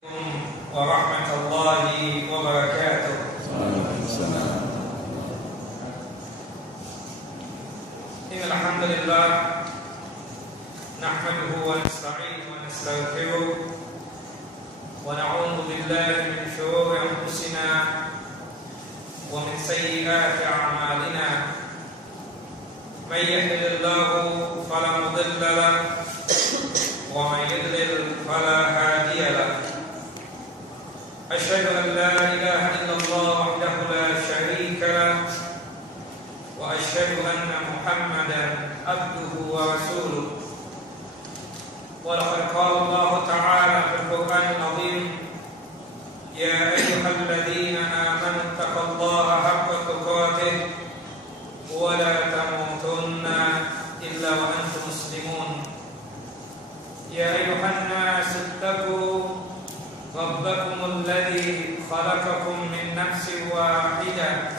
Warahmatullahi wabarakatuh. Innal hamdalillah nahmaduhu wa nasta'inuhu wa nastaghfiruh wa na'udzu billahi min shururi anfusina wa min sayyiati a'malina. May yahdihillahu fala mudilla lahu wa may yudlil fala hadiya lahu. Asyhadu an la ilaha illallah wahdahu la syarika lahu wa asyhadu anna Muhammadan abduhu wa rasuluh. Wa laqad qala Allah ta'ala fil Qur'anil 'azim, ya ayyuhalladzina amanu taqullaha haqqa tuqatih wa la tamutunna illa wa antum muslimun. Ya ayyuhan nas ittaqu rabbakum alladzi khalaqakum min nafsin wahidah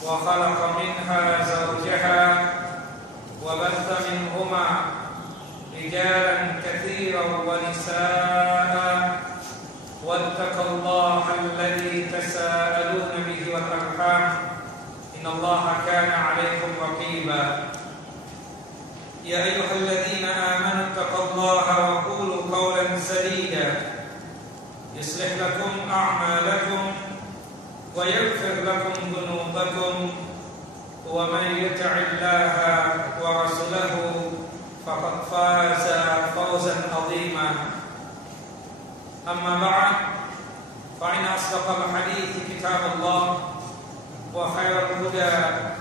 wa khalaqa minha zawjaha wa batha minhuma rijalan katsiran wa nisaa'a wattaqullaha alladzi tasaaluna bihi wal arham innallaha kana 'alaykum raqiba. Ya ayyuhalladzina amanu taqullaha wa qulu qawlan sadida يصلح لكم أعمالكم ويغفر لكم ذنوبكم ومن يطع الله ورسوله فقد فاز فوزا عظيما. أما بعد فإن أصدق الحديث كتاب الله وخير الهدى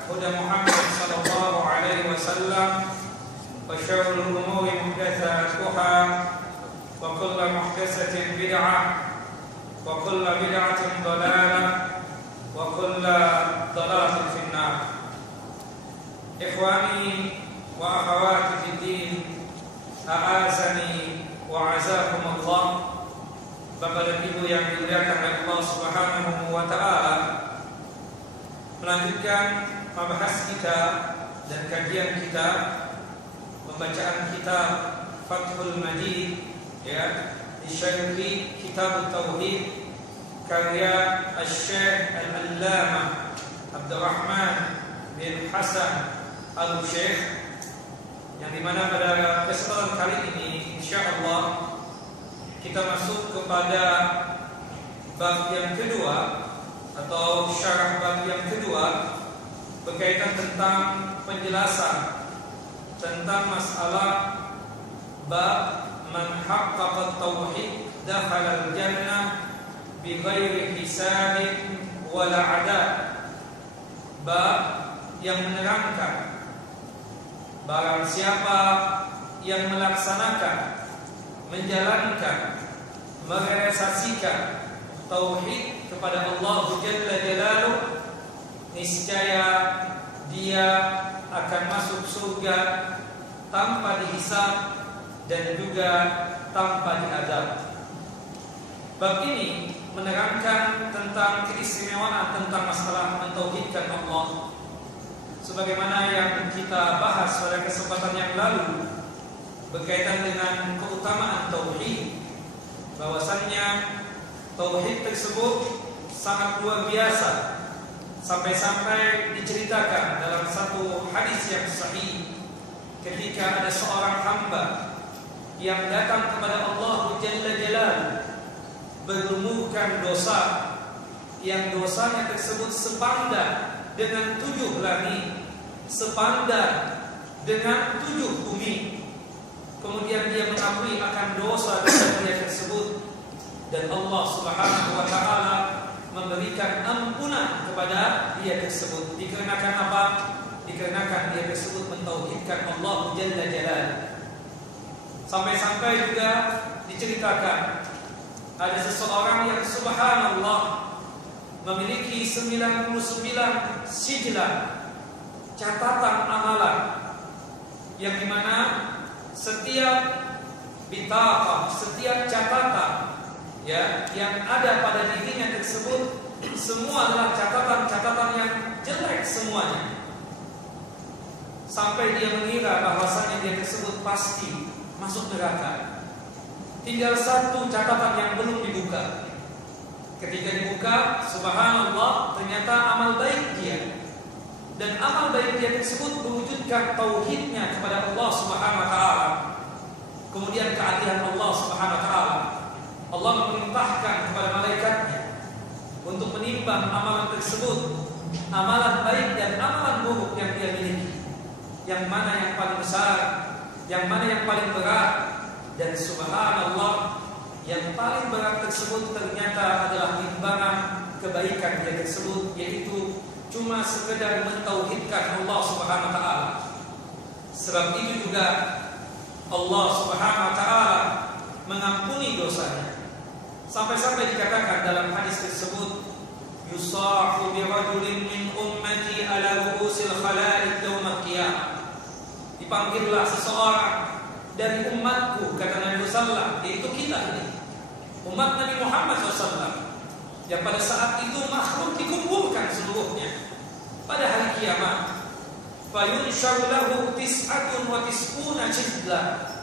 هدى محمد صلى الله عليه وسلم وشر الأمور محدثاتها وكل محدثة بدعة وكل بدعة ضلالة وكل ضلالة في النار. إخواني وأخواتي في الدين أعزني وأعزكم الله. Bapak dan Ibu yang dimuliakan oleh Allah Subhanahu wa taala, melanjutkan membahas kita dan kajian kita, pembacaan kitab Fathul Majid disyarhi kitab Tauhid karya Asy-Syaikh Al-Allamah Abdurrahman bin Hasan Al-Syekh, yang dimana pada kesempatan kali ini insyaallah kita masuk kepada bab yang kedua atau syarah bab yang kedua berkaitan tentang penjelasan tentang masalah bab man haqqaqa tauhid dakhala al-jannah bighairi hisabin wala 'adab. Bab yang menerangkan barang siapa yang melaksanakan, menjalankan, merealisasikan tauhid kepada Allah Jalla Jalaluh, niscaya dia akan masuk surga tanpa dihisab dan juga tanpa diadab. Bab ini menerangkan tentang keistimewaan tentang masalah mentauhidkan Allah, sebagaimana yang kita bahas pada kesempatan yang lalu berkaitan dengan keutamaan tauhid, bahwasannya tauhid tersebut sangat luar biasa, sampai-sampai diceritakan dalam satu hadis yang sahih ketika ada seorang hamba yang datang kepada Allah Jalla Jalaluh bergumulkan dosa yang dosanya tersebut sepandang dengan 7 langit, sepandang dengan 7 bumi. Kemudian dia mengakui akan dosa-dosa dia tersebut, dan Allah Subhanahu wa taala memberikan ampunan kepada dia tersebut. Dikarenakan apa? Dikarenakan dia tersebut mentauhidkan Allah Jalla Jalaluh. Sampai-sampai juga diceritakan ada seseorang yang subhanallah memiliki 99 sijlah catatan amalan, yang dimana setiap bitaqah, setiap catatan yang ada pada dirinya tersebut semua adalah catatan-catatan yang jelek semuanya, sampai dia mengira bahwasanya dia tersebut pasti masuk neraka. tinggal satu catatan yang belum dibuka. Ketika dibuka, subhanallah, ternyata amal baik dia. Dan amal baik dia tersebut mewujudkan tauhidnya kepada Allah Subhanahu wa taala. Kemudian keadilan Allah Subhanahu wa taala. Allah memerintahkan kepada malaikatnya untuk menimbang amalan tersebut, amalan baik dan amalan buruk yang dia miliki. Yang mana yang paling besar, yang mana yang paling berat. Dan subhanallah, yang paling berat tersebut ternyata adalah timbangan kebaikan dia tersebut, yaitu cuma sekedar mentauhidkan Allah Subhanahu wa taala. Sebab itu juga Allah Subhanahu wa taala mengampuni dosanya. Sampai-sampai dikatakan dalam hadis tersebut, yusafu bi rajulin min ummati ala ru'usil khalaiq yaum al-qiyamah. Dipanggillah seseorang dari umatku, kata Nabi sallallahu, yaitu kita ini, umat Nabi Muhammad SAW, yang pada saat itu makhluk dikumpulkan seluruhnya pada hari kiamat. Fayunsharu lahu tis'atun wa tis'una jidlah.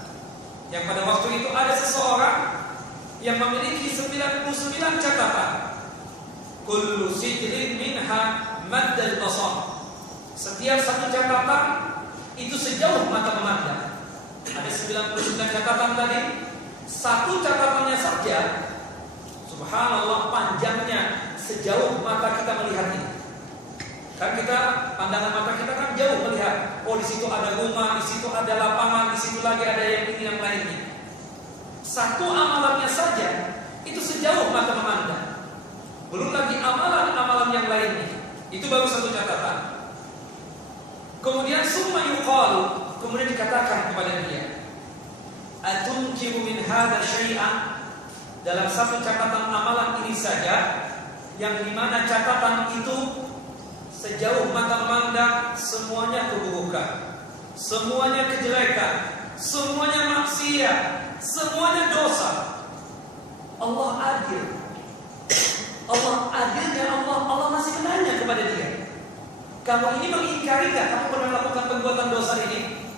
Yang pada waktu itu ada seseorang yang memiliki 99 catatan. Kullu sijlin minha maddal basar. Setiap satu catatan itu sejauh mata memandang. Ada 99 catatan tadi, satu catatannya saja subhanallah panjangnya sejauh mata kita melihat ini. Kan kita, pandangan mata kita kan jauh melihat, oh di situ ada rumah, di situ ada lapangan, di situ lagi ada yang ini yang lainnya. Satu amalannya saja itu sejauh mata memandang. Belum lagi amalan-amalan yang lainnya. Itu baru satu catatan. Kemudian summa yuqalu, kemudian dikatakan kepada dia, atunkiru min hadza syai'an. Dalam satu catatan amalan ini saja, yang dimana catatan itu sejauh mata memandang semuanya keburukan, semuanya kejelekan, semuanya maksiat, semuanya dosa. Allah adil. Allah adilnya Allah masih menanya kepada dia, kamu ini mengingkari gak kamu pernah melakukan perbuatan dosa ini?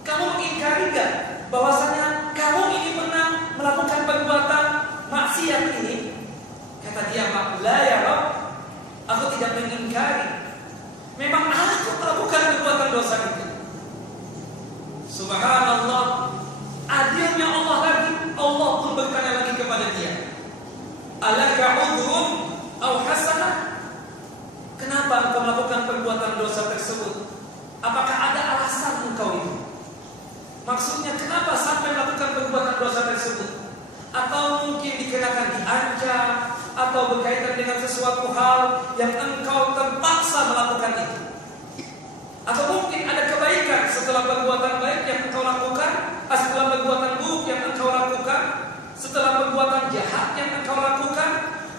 Kamu mengingkari gak bahwasanya kamu ini pernah melakukan perbuatan maksiat ini? Kata dia, la ya Rabb, aku tidak mengingkari. Memang aku melakukan perbuatan dosa itu. Subhanallah, adilnya Allah lagi. Allah pun bertanya lagi kepada dia, alaka udhrun aw hasanah? Kenapa engkau melakukan perbuatan dosa tersebut? Apakah ada alasan engkau itu? Maksudnya kenapa sampai melakukan perbuatan dosa tersebut? Atau mungkin dikenakan diancam, atau berkaitan dengan sesuatu hal yang engkau terpaksa melakukan itu? Atau mungkin ada kebaikan setelah perbuatan baik yang engkau lakukan, setelah perbuatan buruk yang engkau lakukan, setelah perbuatan jahat yang engkau lakukan,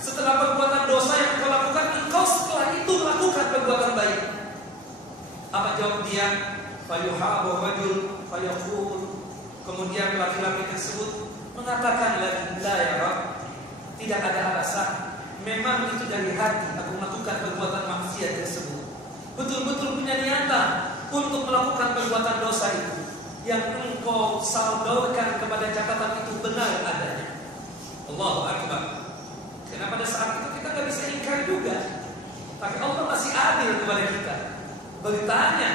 setelah perbuatan dosa yang engkau lakukan, engkau setelah itu melakukan perbuatan baik. Apa jawab dia? Fayuhabu rajul fayaqul. Kemudian laki-laki tersebut mengatakan lagi, la ya Rabb, tidak ada alasan. Memang itu dari hati aku melakukan perbuatan maksiat tersebut. Betul-betul punya niatan untuk melakukan perbuatan dosa itu. Yang engkau sodorkan kepada catatan itu benar adanya. Allahu Akbar. Karena pada saat itu kita gak bisa ingkar juga. Tapi Allah masih adil kepada kita, bertanya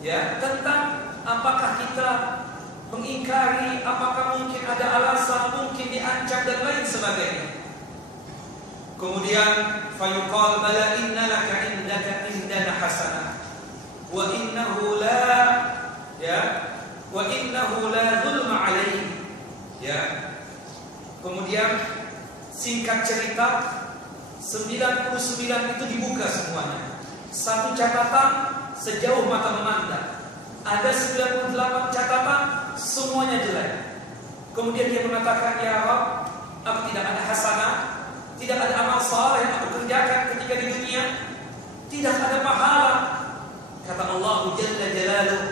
ya tentang apakah kita mengingkari, apakah mungkin ada alasan, mungkin diancam dan lain sebagainya. Kemudian fayuqal bala innalaka indana hasanah wa innahu la zulma alaihi. Ya. Kemudian singkat cerita, 99 itu dibuka semuanya. Satu catatan sejauh mata memandang. Ada 98 catatan semuanya jelek. Kemudian dia mengatakan, ya Rabb, aku tidak ada hasanah, tidak ada amal saleh yang aku kerjakan ketika di dunia, tidak ada pahala. Kata Allah Jalla Jalaluh,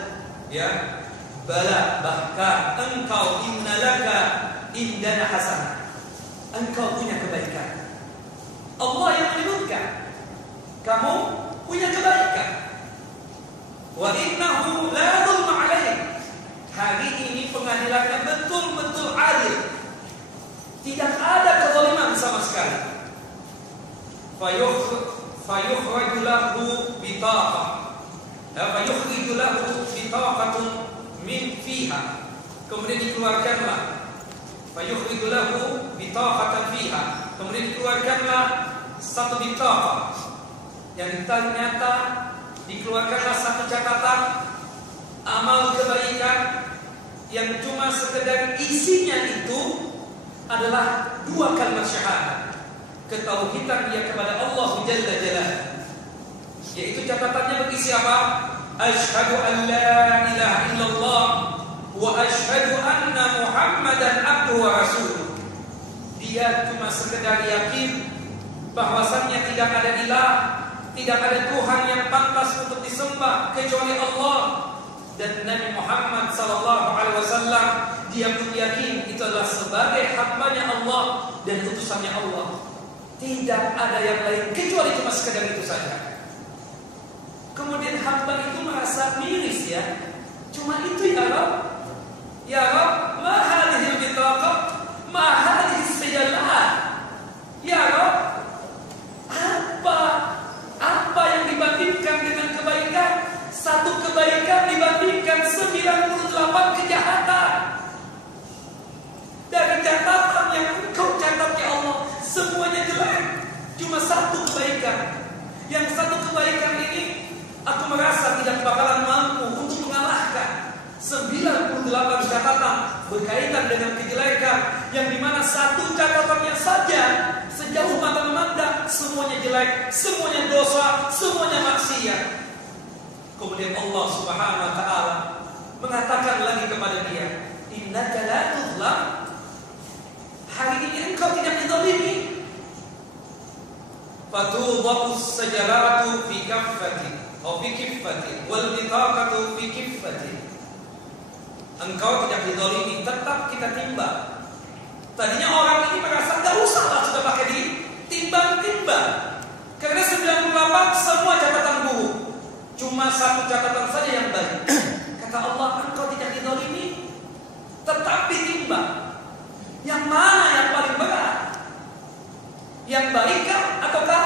ya, bala, bahkan engkau innalaka indana hasanah. Engkau punya kebaikan. Allah yang menyebutkan kamu punya kebaikan. Wa innahu la zulma alaih. Hari ini pengadilannya betul-betul adil. fayukhraju lahu bitaqah, fayukhriju lahu bitaqatun min fiha, kemudian dikeluarkanlah, fayukhriju lahu bitaqatan fiha, kemudian dikeluarkanlah satu bitaqah, yang ternyata dikeluarkanlah satu catatan amal kebaikan yang cuma sekedar isinya itu adalah 2 kalimat syahadat, ketauhidan dia kepada Allah Jalla Jalaluhu, yaitu catatannya berisi apa? Asyhadu an la ilaha illallah wa asyhadu anna Muhammadan abduhu wa rasuluh. Dia cuma sekedar yakin bahwasannya tidak ada ilah, tidak ada Tuhan yang pantas untuk disembah kecuali Allah, dan Nabi Muhammad sallallahu alaihi wasallam dia pun yakin itu adalah sebagai hambanya Allah dan utusannya Allah. Tidak ada yang lain kecuali cuma sekedar itu saja. Kemudian hamba itu merasa miris ya. Cuma itu ya Rabb. Ya Rabb, ma hadhihi bitaqah? Ma hadhihi sijalat? Ya Rabb, apa yang dibandingkan dengan kebaikan? Satu kebaikan dibandingkan 98 kejahatan. Dari catatan yang Engkau catat ya Allah, semuanya jelek. Cuma satu kebaikan. Yang satu kebaikan ini aku merasa tidak bakalan mampu untuk mengalahkan 98 catatan berkaitan dengan kejelekan, yang dimana satu catatannya saja sejauh mata memandang semuanya jelek, semuanya dosa, semuanya maksiat. Kemudian Allah Subhanahu wa taala mengatakan lagi kepada dia, innaka la tuzlam, hari ini engkau tidak dizalimi. Fatudhaqus sajaratu fi kaffati atau fi kiffati wal bitaqatu fi kiffati. Engkau tidak dizalimi, tetap kita timbang. Tadinya orang ini merasa enggak usahlah sudah pakai ditimbang-timbang, karena 98 semua catatan buruk, cuma satu catatan saja yang baik. Kata Allah, engkau tidak dizalimi, tetap ditimbang. Yang mana yang paling berat? Yang baik ataukah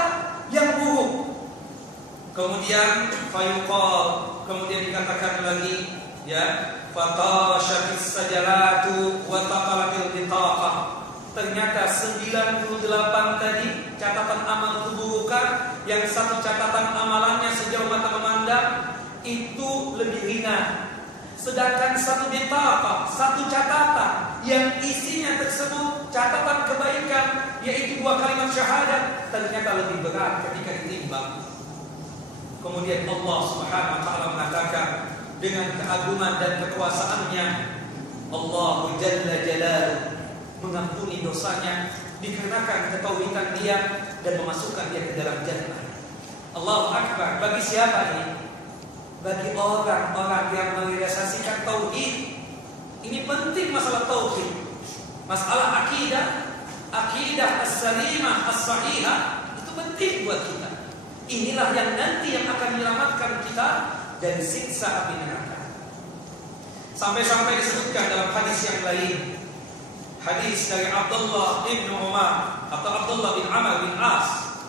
yang buruk? Kemudian fayuqal, kemudian dikatakan lagi ya, fatashatis sajalatu wa taqalatil bitaqah. Ternyata 98 tadi catatan amal keburukan, yang satu catatan amalannya sejauh mata memandang itu lebih ringan. Sedangkan satu bitaqah, satu catatan yang isinya tersebut catatan kebaikan, yaitu 2 kalimat syahadat, ternyata lebih berat ketika ditimbang. Kemudian Allah Subhanahu wa taala mengatakan dengan keagungan dan kekuasaannya, Allahu Jalla Jalaluhu mengampuni dosanya dikarenakan ketauhidan dia dan memasukkan dia ke dalam jannah. Allahu Akbar. Bagi siapa ini? Bagi orang-orang yang merealisasikan tauhid. Ini penting masalah tauhid. Masalah akidah as-salimah, as-sahihah, itu penting buat kita. Inilah yang nanti yang akan menyelamatkan kita dari siksa api neraka. Sampai-sampai disebutkan dalam hadis yang lain, hadis dari Abdullah bin Umar atau Abdullah bin Amr bin As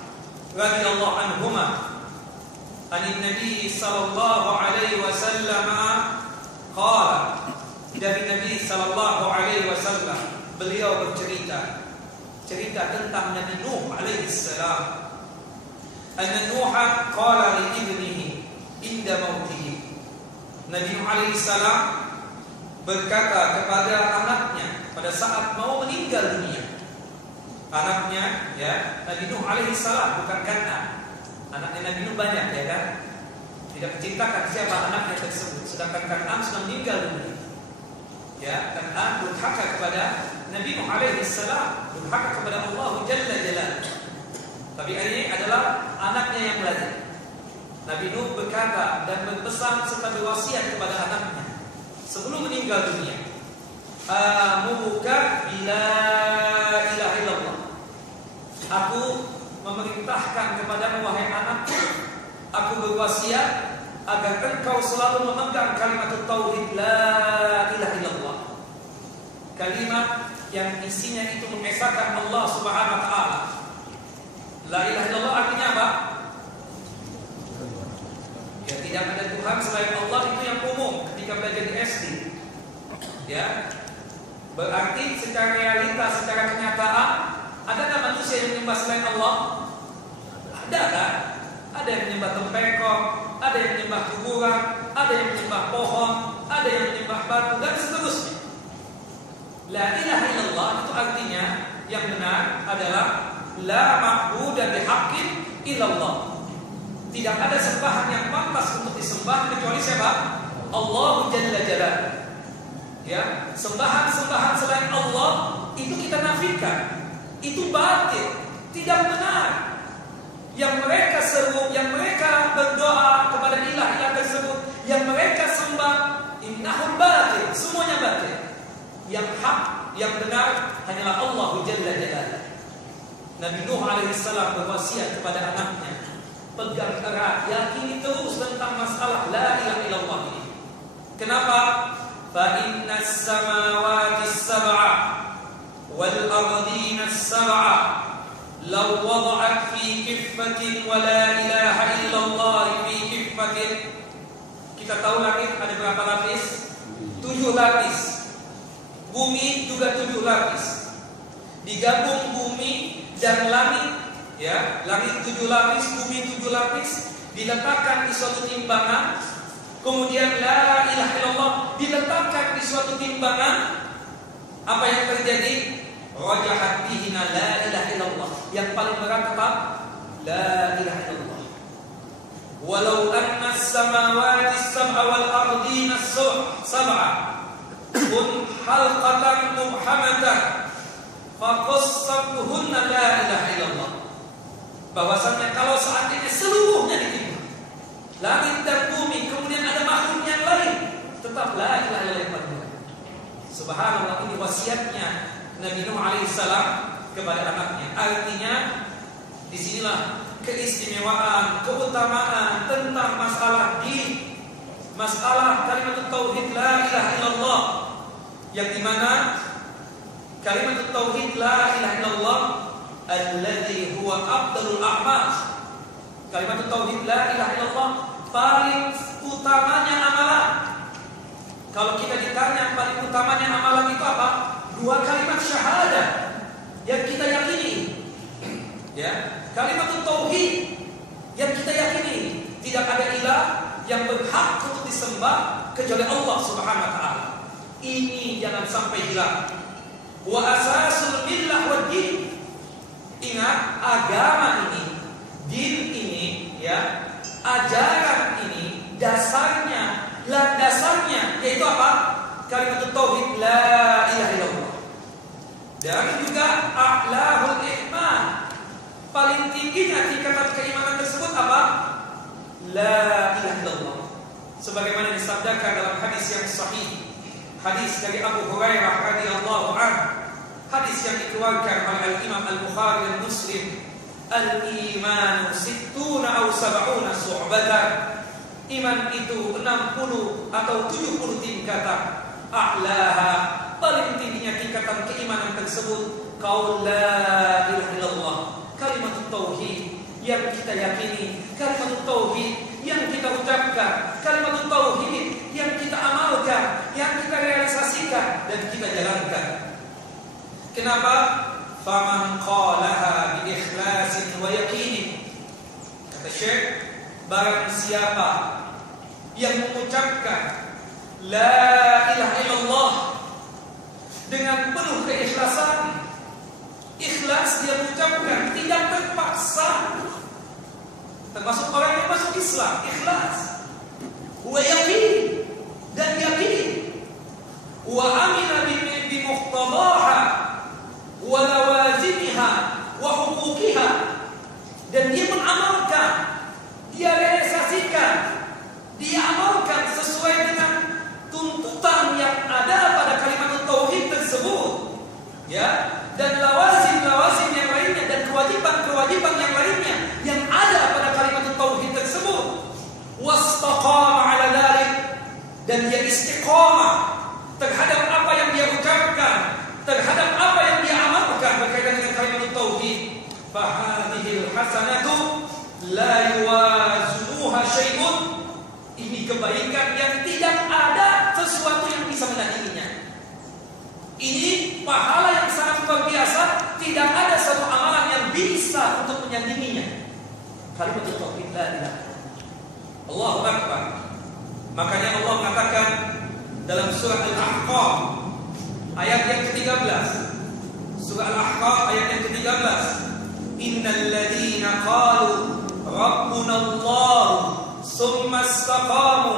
radhiyallahu anhuma, an Nabi sallallahu alaihi wasallam qala, dari Nabi sallallahu alaihi wasallam beliau bercerita tentang Nabi Nuh alaihi salam. Anna Nuh qala li ibnihi inda mautihi. Nabi Nuh alaihi salam berkata kepada anaknya pada saat mau meninggal dunia. Anaknya ya, Nabi Nuh alaihi salam, bukan Kan'an. Anaknya Nabi Nuh banyak ya kan? Tidak menceritakan siapa anaknya tersebut. Sedangkan Kan'an sudah meninggal dunia. Ya, Kan'an durhaka kepada Nabi Nuh alaihi salam, durhaka kepada Allah Jalla Jalaluhu. Tapi ini adalah anaknya yang belajar. Nabi Nuh berkata dan berpesan serta berwasiat kepada anaknya sebelum meninggal dunia, amuka bila ilaha illallah. Aku memerintahkan kepadamu wahai anakku, aku berwasiat agar engkau selalu memegang kalimat tauhid la ilaha illallah. Kalimat yang isinya itu mengesahkan Allah Subhanahu wa taala. La ilaha illallah belajar di SD. Ya. Berarti secara realitas, secara kenyataan, adakah manusia yang menyembah selain Allah? Ada kan? Ada yang menyembah tempekong, ada yang menyembah kuburan, ada yang menyembah pohon, ada yang menyembah batu, dan seterusnya. La ilaha illallah itu artinya yang benar adalah la ma'budu bihaqqin illallah. Tidak ada sembahan yang pantas untuk disembah kecuali siapa? Allah Jalla Jalaluhu. Ya, sembahan-sembahan selain Allah itu kita nafikan. Itu batil, tidak benar. Yang mereka seru, yang mereka berdoa kepada ilah-ilah tersebut, yang mereka sembah, innahum batil, semuanya batil. Yang hak, yang benar hanyalah Allah Jalla Jalaluhu. Nabi Nuh alaihissalam berwasiat kepada anaknya, pegang erat, yakini terus tentang masalah la ilaha illallah ini. Kenapa? Fa innas samawati sab'a wal ardina sab'a law wada'at fi kiffatin wa la ilaha illallah fi kiffatin. Kita tahu langit ada berapa lapis? 7 lapis. Bumi juga 7 lapis. Digabung bumi dan langit, ya, langit 7 lapis, bumi 7 lapis, diletakkan di suatu timbangan. Kemudian la ilaha illallah diletakkan di suatu timbangan. Apa yang terjadi? Rajahat bihina la ilaha illallah. Yang paling berat tetap la ilaha illallah. Walau anna as-samawati as-sab'a wal ardina as-sab'a kun halqatan mubhamatan faqassatuhunna la ilaha illallah. Bahwasanya kalau seandainya seluruhnya ditimbang, langit dan bumi, kemudian ada makhluk yang lain, tetap la ilaha illallah. Subhanallah, ini wasiatnya Nabi Nuh alaihissalam kepada anaknya. Artinya disinilah keistimewaan, keutamaan tentang masalah din, masalah kalimat tauhid la ilaha illallah, yang dimana kalimat tauhid la ilaha illallah alladzi huwa afdalul a'mal. Kalimat tauhid la ilaha illallah paling utamanya amalan. Kalau kita ditanya paling utamanya amalan itu apa? 2 kalimat syahadah yang kita yakini. Ya, kalimat tauhid yang kita yakini tidak ada ilah yang berhak untuk disembah kecuali Allah Subhanahu wa taala. Ini jangan sampai hilang. Wa asasul millah wad din. Ingat, agama ini, din ini, ya, ajaran ini, dasarnya, landasannya yaitu apa? Kalimat tauhid la ilaha illallah. Dan juga a'lahul iman. Paling tingginya tingkatan keimanan tersebut apa? La ilaha illallah. Sebagaimana disabdakan dalam hadis yang sahih, hadis dari Abu Hurairah radhiyallahu anhu, hadis yang dikeluarkan oleh Imam Al-Bukhari dan Muslim, al-iman 60 atau 70 syu'batan. Iman itu 60 atau 70 tingkatan. A'laha, paling tingginya tingkatan keimanan tersebut qaul la ilaha illallah, kalimat tauhid yang kita yakini, kalimat tauhid yang kita ucapkan, kalimat tauhid yang kita amalkan, yang kita realisasikan dan kita jalankan. Kenapa? Faman qalaha bi ikhlasin wa yaqinin. Kata Syekh, barang siapa yang mengucapkan la ilaha illallah dengan penuh keikhlasan, ikhlas dia mengucapkan, tidak terpaksa, termasuk orang yang masuk Islam, ikhlas, wa yaqin, dan yakin, wa amila bi muqtadaha wa lawazimiha wa huquqiha, dan dia mengamalkan, dia realisasikan, dia amalkan sesuai dengan tuntutan yang ada pada kalimat tauhid tersebut, ya, dan lawazim yang lainnya dan kewajiban yang lainnya yang ada pada kalimat tauhid tersebut. Wastaqama ala dzalik, dan dia istiqamah terhadap apa yang dia ucapkan, terhadap apa yang dia amalkan berkaitan dengan kalimat tauhid. Fa hadhil hasanatu la yuwazinuha syai'un. Ini kebaikan yang tidak ada sesuatu kalimat tauhid la ilaha. Allahu Akbar. Makanya Allah mengatakan dalam surah Al-Ahqaf ayat yang ke-13. Surah Al-Ahqaf ayat yang ke-13. Innal ladzina qalu rabbuna Allah summa istaqamu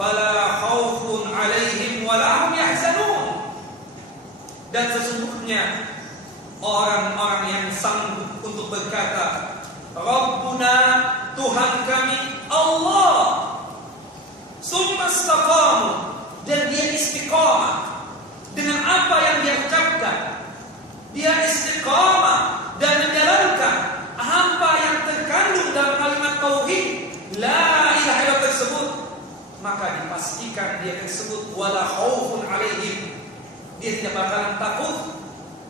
fala khaufun 'alaihim wa la hum yahzanun. Dan sesungguhnya orang-orang yang sanggup untuk berkata Rabbuna, Tuhan kami Allah, summa istaqamu, dan dia istiqamah dengan apa yang dia ucapkan. Dia istiqamah dan menjalankan apa yang terkandung dalam kalimat tauhid la ilaha illallah tersebut, maka dipastikan dia tersebut wala khaufun alaihim, dia tidak bakalan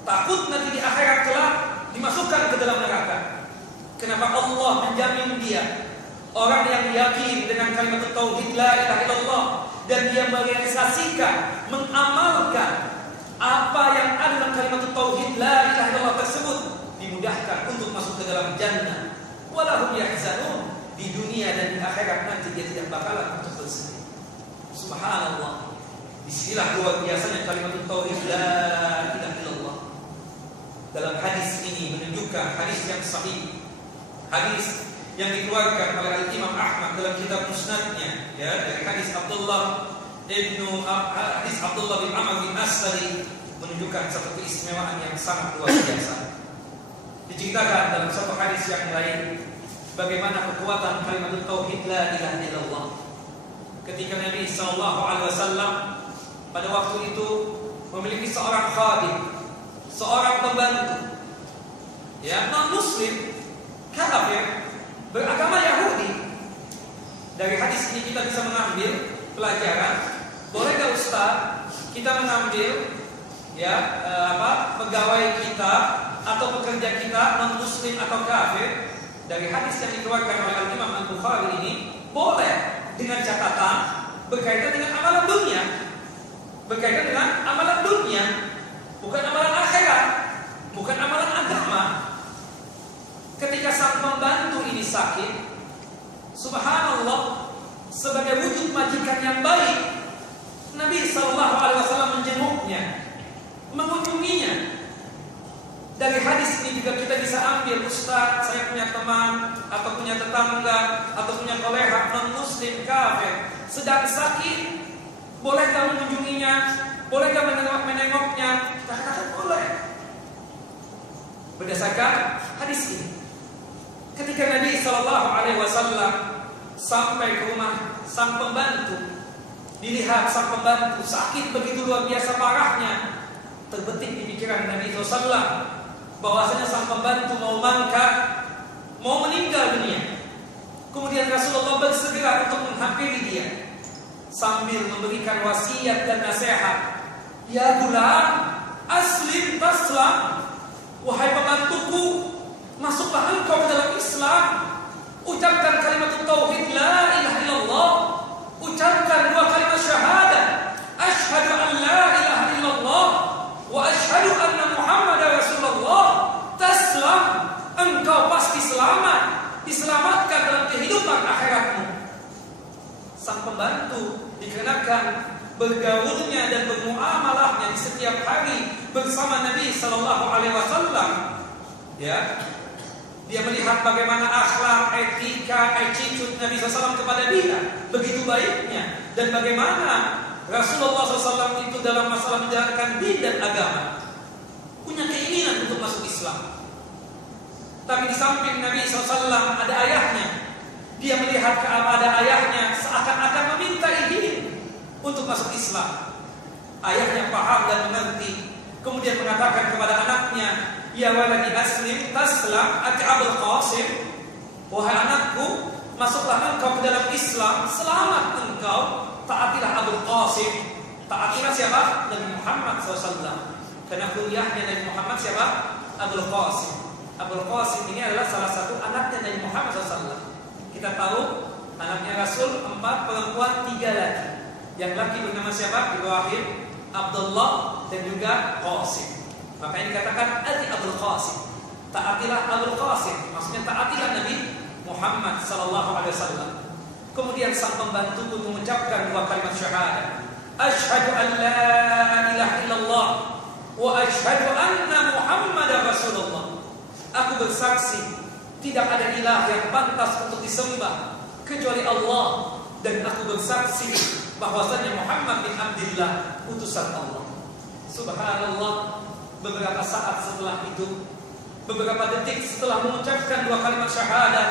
takut nanti di akhirat kelak dimasukkan ke dalam neraka. Kenapa Allah menjamin dia orang yang yakin dengan kalimat tauhid la ilaha illallah dan dia merealisasikan, mengamalkan apa yang ada dalam kalimat tauhid la ilaha illallah tersebut, dimudahkan untuk masuk ke dalam jannah. Walahum yahzanun, di dunia dan di akhirat nanti dia tidak bakalan untuk bersedih. Subhanallah. Disinilah luar biasanya kalimat tauhid la ilaha illallah. Dalam hadis ini menunjukkan hadis yang sahih, hadis yang dikeluarkan oleh Imam Ahmad dalam kitab Musnadnya, ya, dari hadis Abdullah bin Amr bin Asadi, menunjukkan satu keistimewaan yang sangat luar biasa. Diceritakan dalam satu hadis yang lain bagaimana kekuatan kalimat tauhid la ilaha illallah. Ketika Nabi sallallahu alaihi wasallam pada waktu itu memiliki seorang khadim, seorang pembantu, ya, non muslim, kafir, beragama Yahudi. Dari hadis ini kita bisa mengambil pelajaran, bolehkah Ustaz kita mengambil, ya, pegawai kita atau pekerja kita non muslim atau kafir? Dari hadis yang dikeluarkan oleh Imam Al-Bukhari ini, boleh, dengan catatan berkaitan dengan amalan dunia. Berkaitan dengan amalan dunia, bukan amalan akhirat, bukan amalan agama. Ketika sang pembantu ini sakit, subhanallah, sebagai wujud majikan yang baik, Nabi SAW menjenguknya, mengunjunginya. Dari hadis ini juga kita bisa ambil, Ustaz, saya punya teman atau punya tetangga atau punya kolega non muslim kafir sedang sakit, bolehkah mengunjunginya? Bolehkah menengoknya? Kita katakan boleh. Berdasarkan hadis ini, ketika Nabi SAW sampai ke rumah sang pembantu, dilihat sang pembantu sakit begitu luar biasa parahnya, terbetik di pikiran Nabi SAW bahwasanya sang pembantu mau mangkat, mau meninggal dunia. Kemudian Rasulullah bersegera untuk menghampiri dia sambil memberikan wasiat dan nasihat. Ya gulam, aslim taslam, wahai pembantuku, masuklah engkau ke dalam Islam. Ucapkan kalimat tauhid la ilaha illallah, ucapkan dua kalimat syahadat, asyhadu an la ilaha illallah wa asyhadu anna Muhammadar Rasulullah. Taslam, engkau pasti selamat, diselamatkan dalam kehidupan akhiratmu. Sang pembantu dikarenakan bergaulnya dan bermuamalahnya di setiap hari bersama Nabi sallallahu alaihi wasallam, ya, dia melihat bagaimana akhlak, etika, attitude Nabi SAW kepada dia begitu baiknya, dan bagaimana Rasulullah SAW itu dalam masalah menjalankan din dan agama punya keinginan untuk masuk Islam. Tapi di samping Nabi SAW ada ayahnya. Dia melihat kepada ayahnya seakan-akan meminta izin untuk masuk Islam. Ayahnya paham dan mengerti, kemudian mengatakan kepada anaknya, ya waladi aslim taslam ati Abul Qasim, wahai anakku, masuklah engkau ke dalam Islam, selamat engkau, taatilah Abul Qasim. Taatilah siapa? Nabi Muhammad SAW. Karena kuliahnya Nabi Muhammad siapa? Abul Qasim. Abul Qasim ini adalah salah satu anaknya Nabi Muhammad SAW. Kita tahu anaknya Rasul 4 perempuan 3 laki. Yang laki bernama siapa? Ibrahim, Abdullah, dan juga Qasim. Makanya dikatakan ati Abul Qasim. Taatilah Abul Qasim, maksudnya taatilah Nabi Muhammad sallallahu alaihi wasallam. Kemudian sang pembantu pun mengucapkan dua kalimat syahadat. Asyhadu an la ilaha illallah wa asyhadu anna Muhammadar Rasulullah. Aku bersaksi tidak ada ilah yang pantas untuk disembah kecuali Allah, dan aku bersaksi bahwasanya Muhammad bin Abdullah utusan Allah. Subhanallah, beberapa saat setelah itu, beberapa detik setelah mengucapkan dua kalimat syahadat,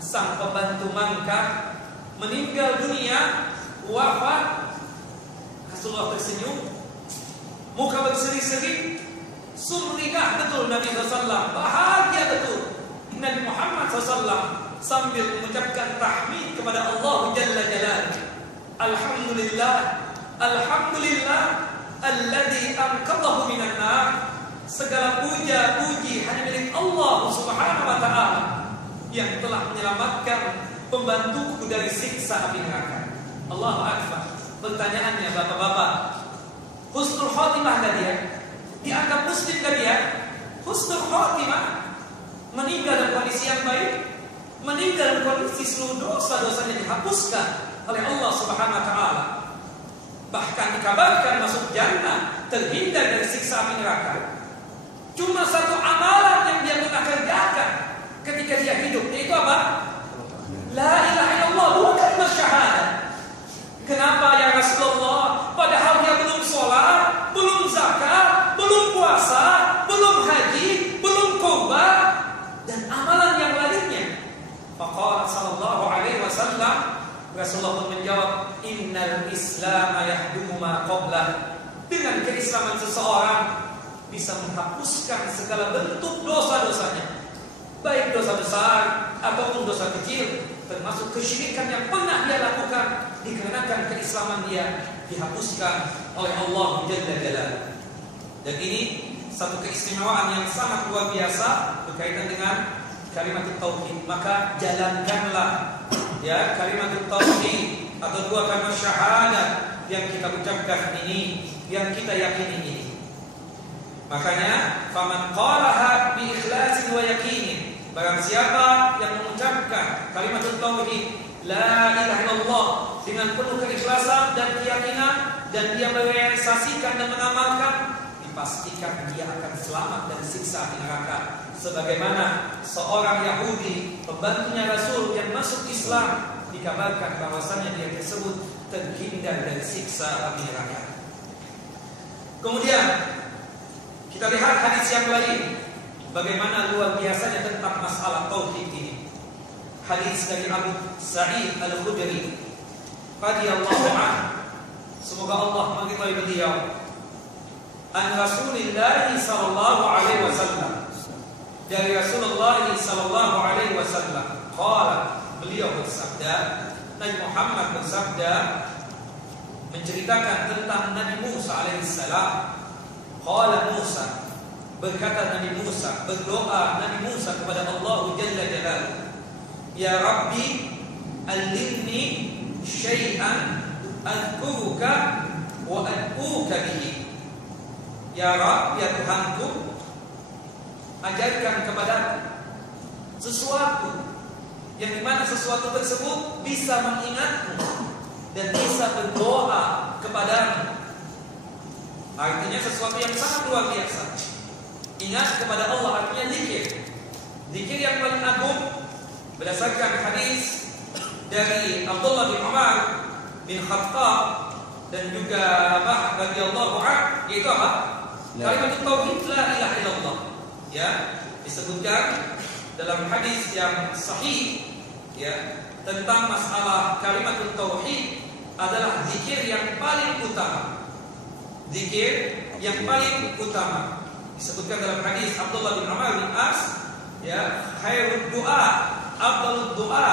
sang pembantu mangkat, meninggal dunia, wafat. Rasulullah tersenyum, muka berseri-seri, sumringah betul Nabi SAW, bahagia betul Nabi Muhammad SAW sambil mengucapkan tahmid kepada Allah Jalla Jalaluhu. Alhamdulillah, Alhamdulillah alladzi anqadhahu minan nar. Segala puja puji hanya milik Allah Subhanahu wa taala yang telah menyelamatkan pembantuku dari siksa api neraka. Allahu akbar. Pertanyaannya bapak-bapak, husnul khotimah gak dia? Dianggap muslim gak dia? Husnul khotimah, meninggal dalam kondisi yang baik, meninggal dalam kondisi seluruh dosa-dosanya dihapuskan oleh Allah Subhanahu wa taala. Bahkan dikabarkan masuk jannah, terhindar dari siksa api neraka. Cuma satu amalan yang dia pernah kerjakan ketika dia hidup, yaitu apa? La ilaha illallah, bukan kalimat syahadat. Kenapa ya Rasulullah? Padahal dia belum sholat, belum zakat, belum puasa, belum haji, belum kurban, dan amalan yang lainnya. Faqala sallallahu alaihi wasallam, Rasulullah pun menjawab, innal Islam yahdumu ma qablah. Dengan keislaman seseorang bisa menghapuskan segala bentuk dosa-dosanya, baik dosa besar ataupun dosa kecil, termasuk kesyirikan yang pernah dia lakukan. Dikarenakan keislaman dia dihapuskan oleh Allah Jalla Jalaluhu. Dan ini satu keistimewaan yang sangat luar biasa berkaitan dengan kalimat tauhid. Maka jalankanlah ya kalimat tauhid atau dua kalimat syahadat yang kita ucapkan ini, yang kita yakini ini. Makanya faman qalaha bi ikhlasin wa yaqinin, barang siapa yang mengucapkan kalimat tauhid la ilaha illallah dengan penuh keikhlasan dan keyakinan, dan dia merealisasikan dan mengamalkan, dipastikan dia akan selamat dari siksa api neraka. Sebagaimana seorang Yahudi, pembantunya Rasul yang masuk Islam, dikabarkan bahwasannya dia tersebut terhindar dari siksa api neraka. Kemudian kita lihat hadis yang lain, bagaimana luar biasanya tentang masalah tauhid ini. Hadis dari Abu Sa'id Al-Khudri radhiyallahu anhu, semoga Allah meridhai beliau, an Rasulillah sallallahu alaihi wasallam, dari Rasulullah sallallahu alaihi wasallam, qala, beliau bersabda, Nabi Muhammad bersabda menceritakan tentang Nabi Musa alaihi salam. Qala Musa, berkata Nabi Musa, berdoa Nabi Musa kepada Allah Jalla Jalaluhu, ya Rabbi allimni syai'an adkuruka wa ad'uka bihi. Ya Rabb, ya Tuhanku, ajarkan kepadaku sesuatu yang dimana sesuatu tersebut bisa mengingatmu dan bisa berdoa kepadamu. Artinya sesuatu yang sangat luar biasa. Ingat kepada Allah artinya zikir. Zikir yang paling agung berdasarkan hadis dari Abdullah bin Umar bin Khattab dan juga Abah radhiyallahu anhu, yaitu apa? Kalimat tauhid la ilaha illallah. Ya, disebutkan dalam hadis yang sahih ya tentang masalah kalimat tauhid adalah zikir yang paling utama. Zikir yang paling utama disebutkan dalam hadis Abdullah bin Umar bin As, ya, khairud doa, afdalud doa,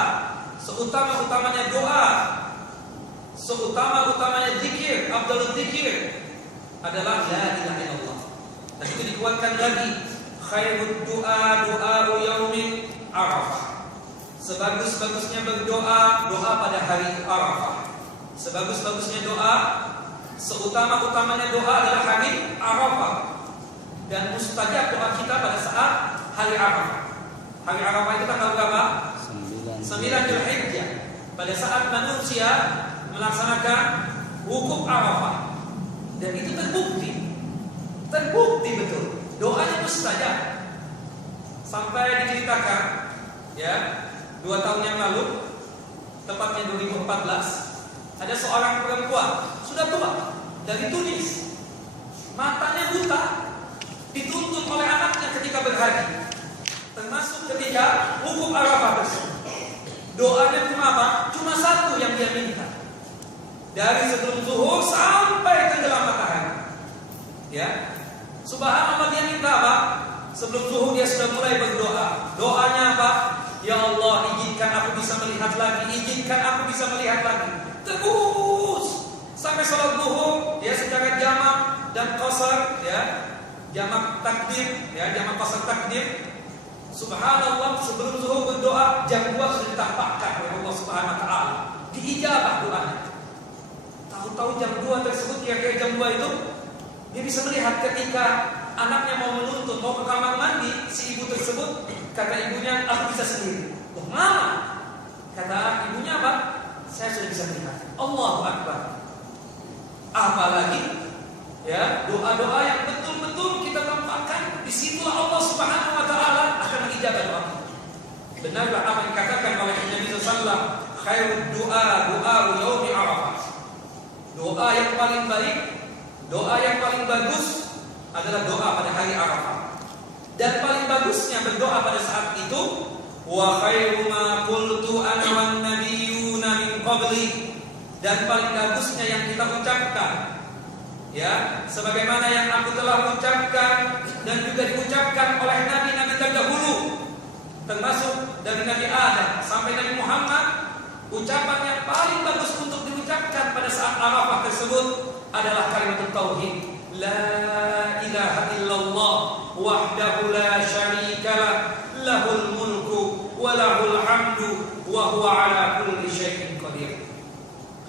seutama-utamanya doa, seutama-utamanya zikir, afdalud zikir adalah la ilaha illallah. Dan itu dikuatkan lagi, khairud doa doa yaumin Arafah. Sebagus-bagusnya berdoa, doa pada hari Arafah. Sebagus-bagusnya doa, seutama-utamanya doa adalah hari Arafah. Dan mustajab doa kita pada saat hari Arafah. Hari Arafah itu tanggal berapa? 9. 9 Dzulhijjah, pada saat manusia melaksanakan wukuf Arafah. Dan itu terbukti betul. Doanya mustajab. Sampai diceritakan ya, 2 tahun yang lalu, tepatnya 2014, ada seorang perempuan sudah tua dari Tunis, matanya buta, dituntut oleh anaknya ketika berhaji, termasuk ketika wukuf Arafah tersebut. Doanya cuma apa? Cuma satu yang dia minta, dari sebelum zuhur sampai tenggelam matahari. Ya, subhanallah, dia minta apa? Sebelum zuhur dia sudah mulai berdoa. Doanya apa? Ya Allah, izinkan aku bisa melihat lagi, izinkan aku bisa melihat lagi. Terus sampai sholat zuhur dia secara jamak dan qasar, ya, jamak takdim, ya, jamak qasar takdim. Subhanallah, sebelum zuhur berdoa, jam 2 sudah ditampakkan oleh Allah Subhanahu wa taala. Diijabah doanya. Tahu-tahu jam 2 tersebut, kira-kira jam 2 itu dia bisa melihat ketika anaknya mau menuntut, mau ke kamar mandi, si ibu tersebut, kata ibunya, aku bisa sendiri. Loh, mama, kata ibunya apa? Saya sudah bisa melihat. Allahu Akbar. Apalagi ya, doa-doa yang betul-betul kita tampakkan, disitulah Allah Subhanahu wa taala akan mengijabah doa. Benarlah apa yang dikatakan oleh Nabi sallallahu alaihi wasallam, khairud du'a yaumi Arafah. Doa yang paling baik, doa yang paling bagus adalah doa pada hari Arafah. Dan paling bagusnya berdoa pada saat itu, wa khairu ma qultu ana wan nabiyyuna min qabli. Dan paling bagusnya yang kita ucapkan, ya, sebagaimana yang aku telah ucapkan dan juga diucapkan oleh nabi-nabi terdahulu, termasuk dari Nabi Adam sampai Nabi Muhammad. Ucapan yang paling bagus untuk diucapkan pada saat Arafah tersebut adalah kalimat tauhid. La ilaha illallah wahdahu la syarikalah, lahul mulku wa lahul hamdu wa huwa ala kulli syai'in qadir.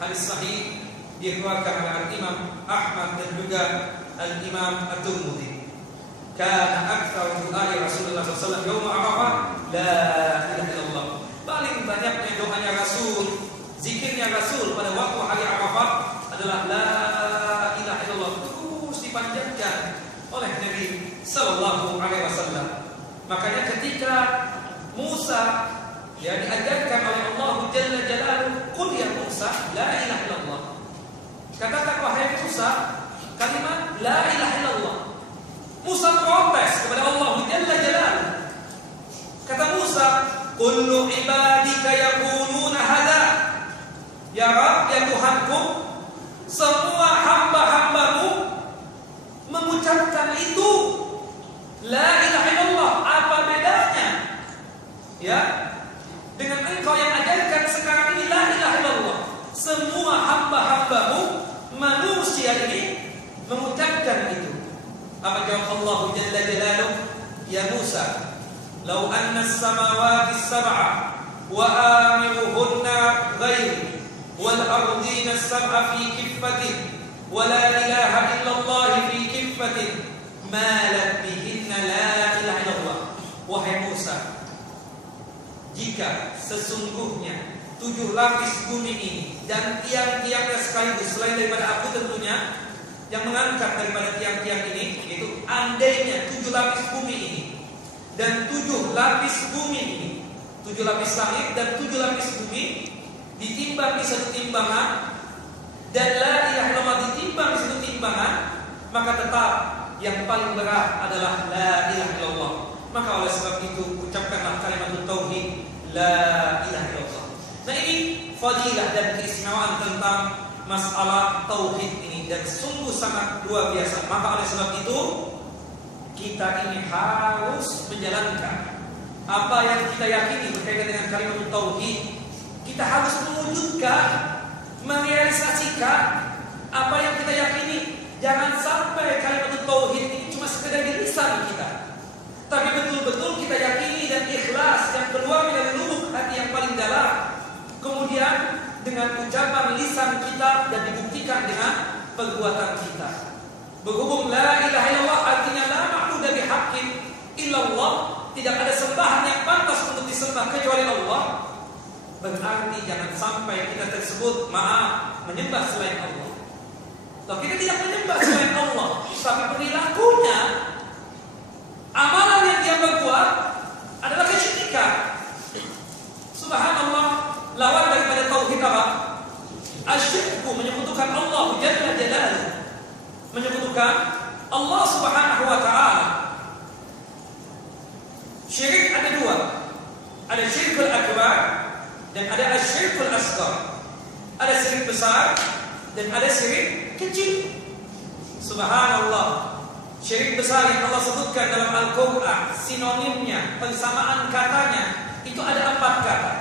Hadis sahih dikeluarkan oleh Al-Imam Ahmad dan juga Al-Imam At-Tirmidzi. Kana aktsar doa Rasulullah sallallahu alaihi wasallam yaum Arafah la ilaha illallah. Paling banyaknya doanya Rasul, zikirnya Rasul pada waktu hari Arafah adalah la ilaha illallah, terus dipanjatkan oleh Nabi sallallahu alaihi wasallam. Makanya ketika Musa ya diajarkan oleh Allah Jalla Jalaluhu, qul ya Musa la ilaha illallah. Katakan wahai Musa kalimat la ilaha illallah. Musa protes kepada Allah Jalla Jalaluhu. Kata Musa, kullu ibadika yaquluna hadza. Ya Rabb, ya Tuhanku, semua hamba-hambamu mengucapkan itu la ilaha illallah. Apa bedanya ya dengan engkau yang ajarkan sekarang ini la ilaha illallah? Semua hamba-hambamu manusia ini mengucapkan itu. Apa jawab Allah Jalla Jalaluhu? Ya Musa, law anna as-samawati as-sab'a wa amiruhunna ghairi wal ardina as-sab'a fi kiffatin wa la ilaha illallah fi kiffatin malat bihinna la ilaha illallah. Wahai Musa, jika sesungguhnya 7 lapis bumi ini dan tiang-tiangnya sekaligus, selain daripada aku tentunya yang mengangkat daripada tiang-tiang ini, itu andainya 7 lapis bumi ini dan 7 lapis bumi ini, 7 lapis langit dan 7 lapis bumi ditimbang di satu timbangan dan la ilaha illallah ditimbang di satu timbangan, maka tetap yang paling berat adalah la ilaha illallah. Maka oleh sebab itu ucapkanlah kalimat tauhid la ilaha illallah. Nah, ini fadilah dan keistimewaan tentang masalah tauhid ini, dan sungguh sangat luar biasa. Maka oleh sebab itu kita ini harus menjalankan apa yang kita yakini berkaitan dengan kalimat tauhid. Kita harus mewujudkan, merealisasikan apa yang kita yakini. Jangan sampai kalimat tauhid ini cuma sekedar di lisan kita, tapi betul-betul kita yakini dan ikhlas yang keluar dari lubuk hati yang paling dalam. Kemudian dengan ucapan lisan kita dan dibuktikan dengan perbuatan kita. Berhubung la ilaha illallah artinya la ma'budu bihaqqin illallah, tidak ada sembahan yang pantas untuk disembah kecuali Allah. berarti jangan sampai kita tersebut menyembah selain Allah. Kalau kita tidak menyembah selain Allah, tapi perilakunya, amalan yang dia berbuat adalah kesyirikan. Subhanallah, lawan daripada tauhid apa? Asyirku, menyebutkan Allah Jalla Jalaluhu, menyebutkan Allah Subhanahu wa ta'ala. Syirik ada dua, ada syirkul akbar dan ada asyirkul asghar. Ada syirik besar dan ada syirik kecil. Subhanallah, syirik besar yang Allah sebutkan dalam Al-Quran, sinonimnya, persamaan katanya, itu ada 4 kata.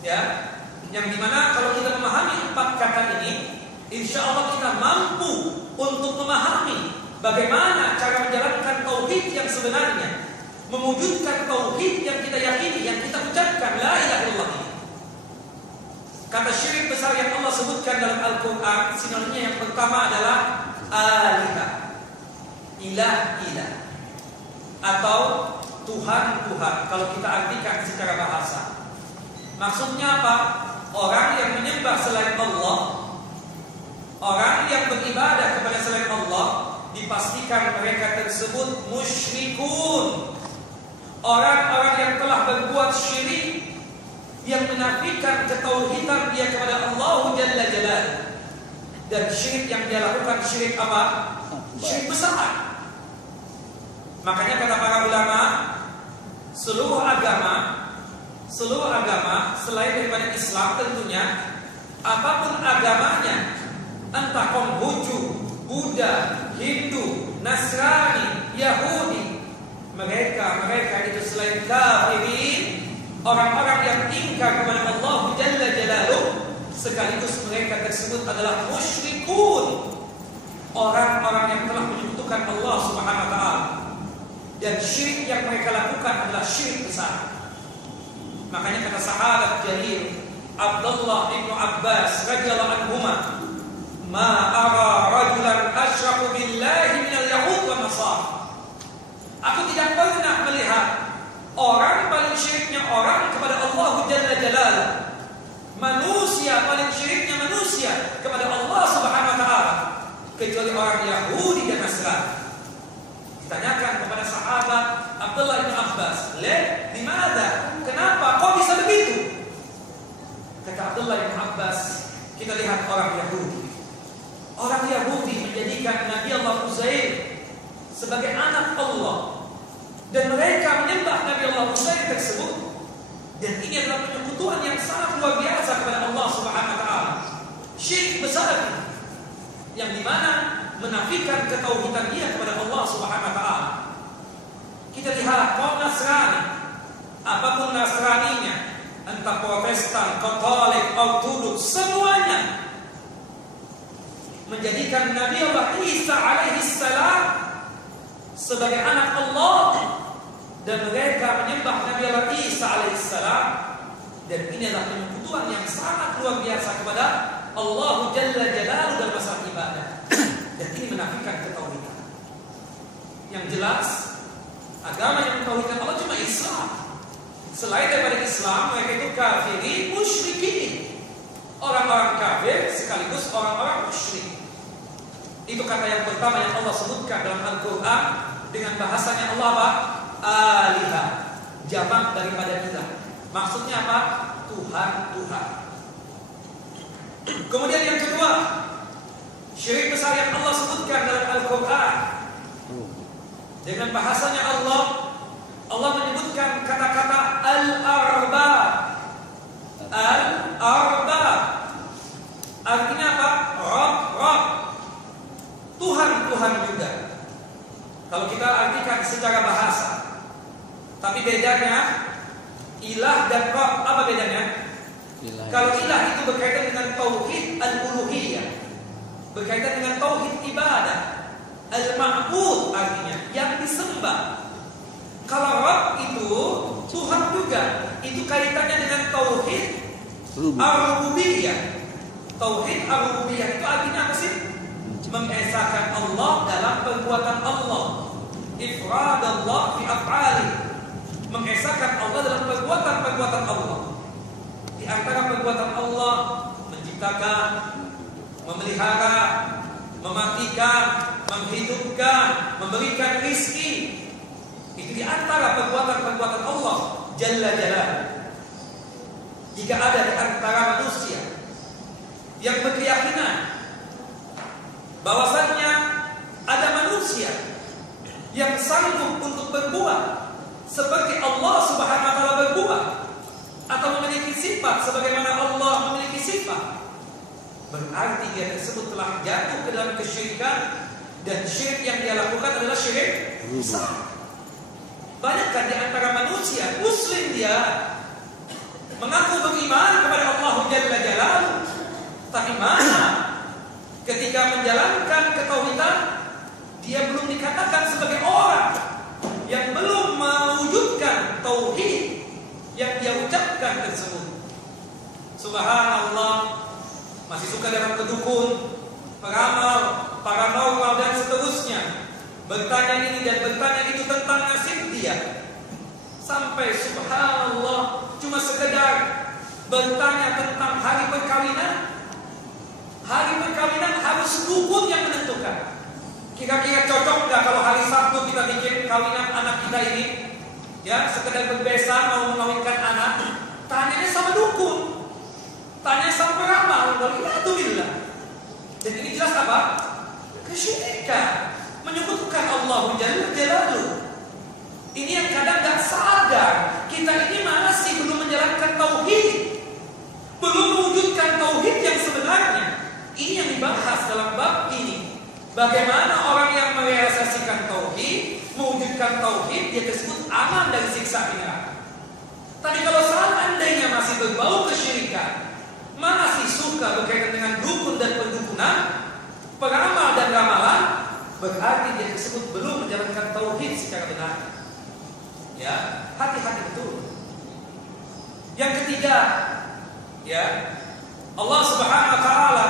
Ya, yang dimana kalau kita memahami 4 kata ini, insya Allah kita mampu untuk memahami bagaimana cara menjalankan tauhid yang sebenarnya, mewujudkan tauhid yang kita yakini, yang kita ucapkan la ilaha illallah. Kata syirik besar yang Allah sebutkan dalam Al-Quran, sinonimnya yang pertama adalah alihah, ilah-ilah, atau Tuhan-Tuhan kalau kita artikan secara bahasa. Maksudnya apa? Orang yang menyembah selain Allah, orang yang beribadah kepada selain Allah, dipastikan mereka tersebut musyrikun. Orang-orang yang telah berbuat syirik, yang menafikan ketauhidan dia kepada Allah Jalla Jalaluhu. Dan syirik yang dia lakukan syirik apa? Syirik besar. Makanya kata para ulama, seluruh agama selain daripada Islam tentunya, apapun agamanya, entah Konghucu, Buddha, Hindu, Nasrani, Yahudi, mereka itu selain kafirin, orang-orang yang ingkar kepada Allah Jalla Jalaluhu, sekaligus mereka tersebut adalah musyrikun, orang-orang yang telah menyekutukan Allah Subhanahu wa ta'ala. Dan syirik yang mereka lakukan adalah syirik besar. Makanya kata sahabat jalil Abdullah bin Abbas radhiyallahu anhuma, ma ara rajulan asyraku billahi minal yahud wa nasara. Aku tidak pernah melihat orang paling syiriknya orang kepada Allah Jalla Jalaluhu, manusia paling syiriknya manusia kepada Allah Subhanahu wa ta'ala, kecuali orang Yahudi dan Nasrani. Ditanyakan kepada sahabat Abdullah bin Abbas, di mana? Kenapa kok bisa begitu? Kata Abdullah bin Abbas, kita lihat orang Yahudi. Orang Yahudi menjadikan Nabi Allah Uzair sebagai anak Allah, dan mereka menyembah Nabi Allah Uzair tersebut. Dan ini adalah penyekutuan yang sangat luar biasa kepada Allah Subhanahu wa ta'ala. Syirik besar yang dimana menafikan ketauhidan dia kepada Allah Subhanahu wa ta'ala. Kita lihat kaum Nasrani, apapun Nasraninya, entah Protestan, Katolik, Ortodoks, semuanya menjadikan Nabi Allah Isa alaihi salam sebagai anak Allah, dan mereka menyembah Nabi Allah Isa alaihi salam. Dan ini adalah penyekutuan yang sangat luar biasa kepada Allah Jalla Jalaluhu dalam masalah ibadah. Dan ini menafikan ketauhidan. Yang jelas, agama yang mentauhidkan Allah cuma Islam. Selain daripada Islam, mereka itu kafirin, musyrikin. Orang-orang kafir sekaligus orang-orang musyrik. Itu kata yang pertama yang Allah sebutkan dalam Al-Quran dengan bahasanya Allah apa? Alihah, jamak daripada ilah. Maksudnya apa? Tuhan-Tuhan. Kemudian yang kedua, syirik besar yang Allah sebutkan dalam Al-Quran dengan bahasanya Allah menyebutkan kata-kata al-arbab. Al-arbab artinya apa? Rabb, Tuhan juga. Kalau kita artikan secara bahasa, tapi bedanya ilah dan Rabb, apa bedanya? Kalau ilah itu berkaitan dengan tauhid al-uluhiyah, berkaitan dengan tauhid ibadah. Al-ma'bud artinya yang disembah. Kalau Rabb itu Tuhan juga, itu kaitannya dengan tauhid ar-rububiyah. Tauhid ar-rububiyah itu artinya apa sih? Mengesahkan Allah dalam perbuatan Allah. Ifrad Allah fi af'ali, mengesahkan Allah dalam perbuatan-perbuatan Allah. Di antara perbuatan Allah menciptakan, memelihara, mematikan, menghidupkan, memberikan rizki. Itu di antara perbuatan-perbuatan Allah Jalla Jalaluhu. Jika ada di antara manusia yang berkeyakinan bahwasannya ada manusia yang sanggup untuk berbuat seperti Allah Subhanahu wa taala berbuat, atau memiliki sifat sebagaimana Allah memiliki sifat, berarti dia tersebut telah jatuh ke dalam kesyirikan, dan syirik yang dia lakukan adalah syirik besar. Banyak kan di antara manusia muslim dia mengaku beriman kepada Allah Jalla Jalaluhu, tapi mana ketika menjalankan ketauhidan dia belum dikatakan sebagai orang yang belum mewujudkan tauhid yang dia ucapkan tersebut. Subhanallah, masih suka dalam kedukun, peramal, paranormal dan seterusnya, bertanya ini dan bertanya itu tentang nasib dia. Sampai subhanallah cuma sekedar bertanya tentang hari perkawinan. Hari perkawinan harus dukun yang menentukan. Kira-kira cocok nggak kalau hari Sabtu kita bikin kawinan anak kita ini? Ya, sekedar berbesan mau mengawinkan anak, tanyanya sama dukun, tanya sama peramal, waliyadzubillah. Dan ini jelas apa? Kesyirikan, menyebutkan Allah Jalla Jalaluhu. Ini yang kadang nggak sadar, kita ini masih belum menjalankan tauhid, belum mewujudkan tauhid yang sebenarnya. Ini yang dibahas dalam bab ini. Bagaimana orang yang merealisasikan tauhid, mewujudkan tauhid, dia tersebut aman dari siksa neraka. Tapi kalau seandainya masih berbau kesyirikan, masih suka berkaitan dengan dukun dan pendukunan, peramal dan ramalan, berarti dia tersebut belum menjalankan tauhid secara benar. Ya, hati-hati betul. Yang ketiga, ya, Allah Subhanahu wa taala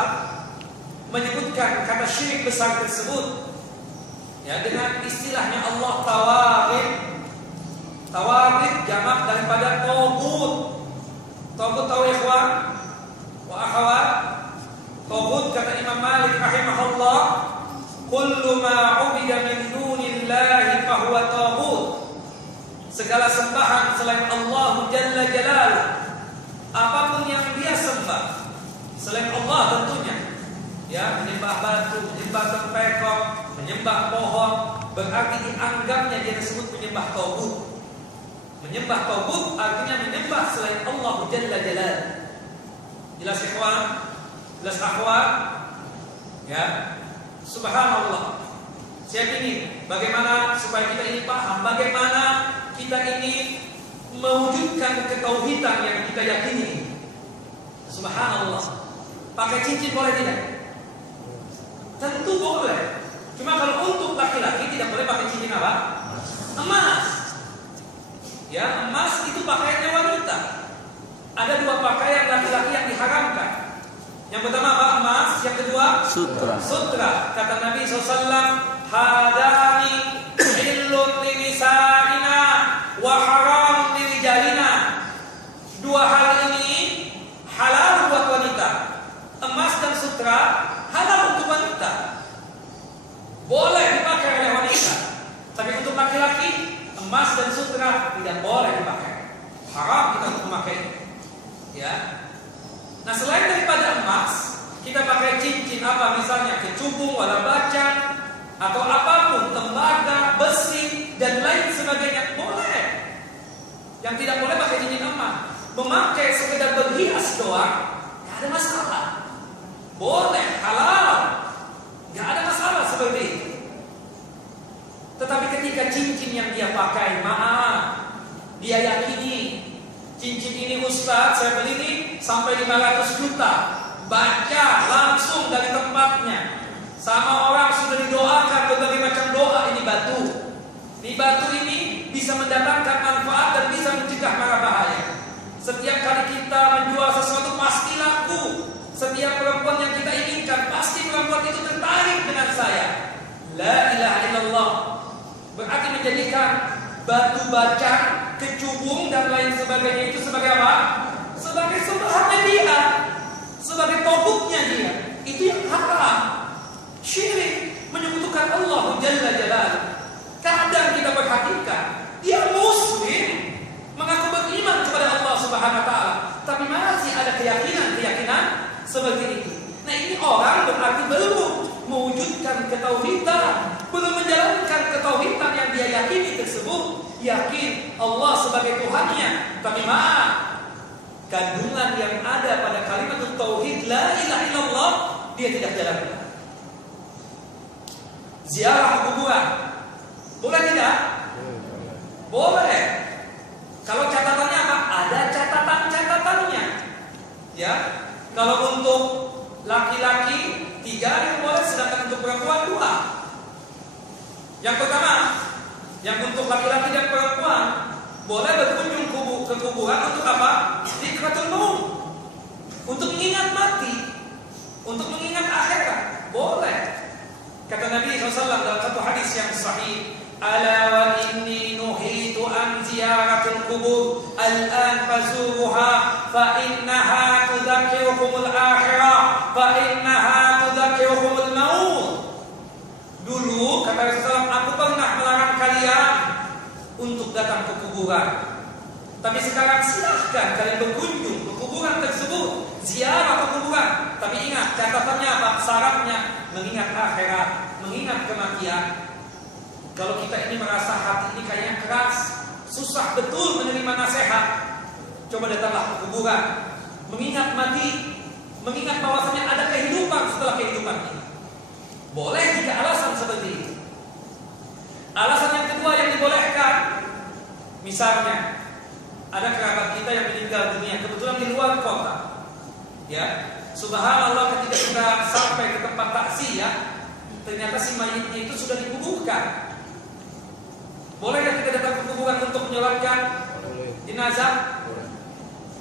menyebutkan kata syirik besar tersebut ya dengan istilahnya Allah tawarid. Tawarid jamak daripada taghut. Taghut tahu ya ikhwan wa akhwat? Taghut kata Imam Malik rahimahullah, kullu ma 'ubida min dunillahi fa huwa taghut. Segala sembahan selain Allah Jalla Jalaluhu, apapun yang dia sembah selain Allah tentunya, ya, menyembah batu, menyembah tempekong, menyembah pohon, berarti dianggapnya dia tersebut menyembah taghut. Menyembah taghut artinya menyembah selain Allah Jalla Jalaluhu. Jelas ikhwan? Jelas akhwat? Ya. Subhanallah. Saya ingin bagaimana supaya kita ini paham bagaimana kita ini mewujudkan ketauhidan yang kita yakini. Subhanallah. Pakai cincin boleh tidak? Tentu boleh. Cuma kalau untuk laki-laki tidak boleh pakai cincin apa? Emas. Ya, emas itu pakaiannya wanita. Ada dua pakaian laki-laki yang diharamkan. Yang pertama apa? Emas. Yang kedua sutra. Sutra. Kata Nabi SAW, hadani illun linisa'ina wa haram lirijalina. Dua hal ini halal buat wanita. Emas dan sutra halal untuk wanita, boleh dipakai oleh wanita. Tapi untuk laki-laki, emas dan sutra tidak boleh dipakai. Haram kita untuk memakai. Ya. Nah, selain daripada emas, kita pakai cincin apa misalnya kecubung, wala bacang, atau apapun, tembaga, besi dan lain sebagainya boleh. Yang tidak boleh pakai cincin emas. Memakai sekedar berhias doang, tidak ada masalah. Boleh, halal, gak ada masalah seperti itu. Tetapi ketika cincin yang dia pakai, maaf, dia yakini cincin ini Ustaz, saya beli ini sampai 500 juta, baca langsung dari tempatnya, sama orang sudah didoakan berbagai macam doa, ini batu. Ini batu ini bisa mendatangkan manfaat dan bisa mencegah mara bahaya. Setiap kali kita menjual sesuatu pasti laku. Setiap perempuan yang kita inginkan, pasti perempuan itu tertarik dengan saya. La ilaha illallah. Berarti menjadikan batu bacang, kecubung dan lain sebagainya itu sebagai apa? sebagai sembahannya dia, sebagai togutnya dia. Itu yang haram. Syirik, menyekutukan Allah Jalla Jalaluhu. Kadang kita perhatikan, dia muslim, mengaku beriman kepada Allah Subhanahu wa taala, tapi masih ada keyakinan seperti itu. Nah, ini orang berarti belum mewujudkan ketauhidan, belum menjalankan ketauhidan yang dia yakini tersebut. Yakin Allah sebagai Tuhannya, tapi kandungan yang ada pada kalimat tauhid la ilaha illallah dia tidak jalankan. Ziarah kuburan boleh tidak? Boleh. Kalau catatannya apa? Ada catatan-catatannya. Ya. Kalau untuk laki-laki 3 yang boleh, sedangkan untuk perempuan 2. Yang pertama, yang untuk laki-laki dan perempuan boleh berkunjung ke kuburan untuk apa? Dzikratul maut. Untuk mengingat mati, untuk mengingat akhirat, boleh. Kata Nabi SAW dalam satu hadis yang sahih, ala wa inni nuhitu an ziyaratil kubur al-an fazuruha fa innaha tudzakirukumul akhirah fa innaha tudzakirukumul maut. Dulu kata Rasulullah, aku pernah melarang kalian untuk datang ke kuburan, tapi sekarang silahkan kalian berkunjung ke kuburan tersebut, ziarah ke kuburan. Tapi ingat catatannya apa? Syaratnya mengingat akhirat, mengingat kematian. Kalau kita ini merasa hati ini kayaknya keras, susah betul menerima nasihat, coba datanglah ke kuburan, mengingat mati, mengingat bahwasanya ada kehidupan setelah kehidupan ini. Boleh jika alasan seperti itu. Alasan yang kedua yang dibolehkan, misalnya ada kerabat kita yang meninggal dunia kebetulan di luar kota, ya, subhanallah, ketika kita sampai ke tempat takziah, ternyata si mayitnya itu sudah dikuburkan. Boleh nggak kita datang ke kuburan untuk menyolatkan jenazah?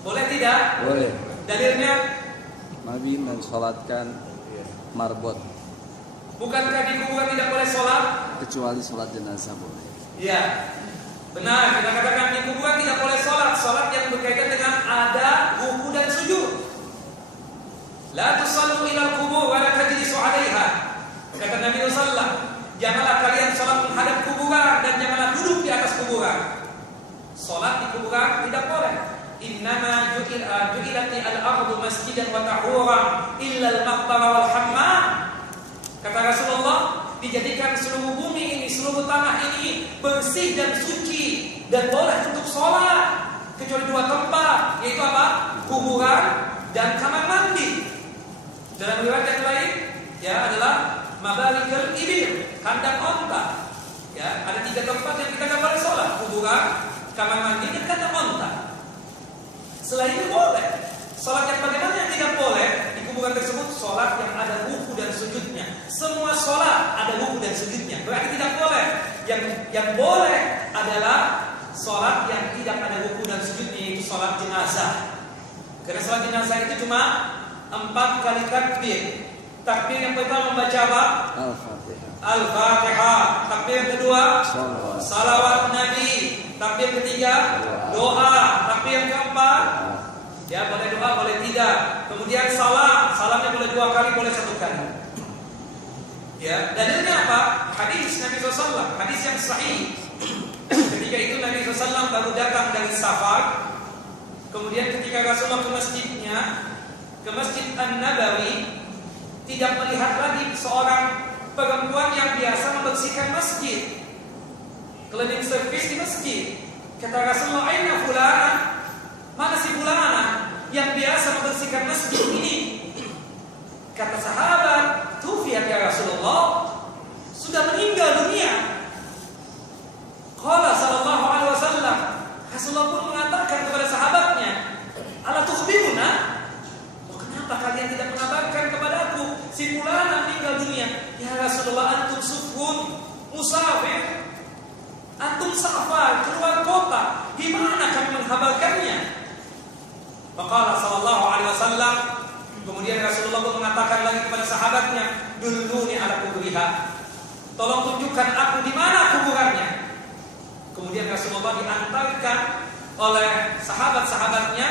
Boleh tidak? Boleh. Dalilnya? Nabi mensolatkan marbot. Bukankah di kuburan tidak boleh sholat? Kecuali sholat jenazah boleh. Iya, benar. Kita katakan di kuburan tidak boleh sholat. Sholat yang berkaitan dengan ada ruku dan sujud. La tusallu ilal kubur wa la tajlisu 'alaiha. Kata Nabi sallallahu, janganlah kalian sholat menghadap kuburan dan janganlah duduk di atas kuburan. Sholat di kuburan tidak boleh. Innama ju'ilati al-ardu masjidan wa tahuran illa al-maqbara wal hammam. Kata Rasulullah, dijadikan seluruh bumi ini, seluruh tanah ini bersih dan suci dan boleh untuk sholat kecuali 2 tempat, yaitu apa? Kuburan dan kamar mandi. Dalam riwayat yang lain, ya, adalah mabarikul ibil, kandang onta. Ya, ada 3 tempat yang kita nggak boleh sholat: kuburan, kamar mandi, dan kandang onta. Selain itu boleh. Sholat yang bagaimana yang tidak boleh di kuburan tersebut? Sholat yang ada ruku dan sujudnya. Semua sholat ada ruku dan sujudnya, berarti tidak boleh. Yang boleh adalah sholat yang tidak ada ruku dan sujudnya, yaitu sholat jenazah. Karena sholat jenazah itu cuma 4 kali takbir. Takbir yang pertama membaca apa? Al-Fatihah. Al-Fatihah. Takbir yang kedua salawat Nabi. Takbir ketiga doa. Takbir yang keempat, ya, boleh doa, boleh tidak. Kemudian salam. Salamnya boleh 2 kali, boleh 1 kali. Ya, dalilnya apa? Hadis Nabi SAW, hadis yang sahih. Ketika itu Nabi SAW baru datang dari safar. Kemudian ketika Rasulullah ke masjidnya, ke Masjid An-Nabawi, tidak melihat lagi seorang perempuan yang biasa membersihkan masjid, cleaning service di masjid. Kata Rasulullah, aina fulana? Mana si fulana yang biasa membersihkan masjid ini? Kata sahabat, tufiyat ya Rasulullah, sudah meninggal dunia. Qala sallallahu alaihi wasallam, Rasulullah pun mengatakan kepada sahabatnya, ala tukhbiruna? Kenapa kalian tidak mengabarkan kepadaku si fulana meninggal dunia? Ya Rasulullah, antum sufun musafir, antum safar keluar kota, gimana kami menghabarkannya? Faqala sallallahu alaihi wasallam, kemudian Rasulullah pun mengatakan lagi kepada sahabatnya, dulluni ala kubriha, tolong tunjukkan aku di mana kuburannya. Kemudian Rasulullah diantarkan oleh sahabat-sahabatnya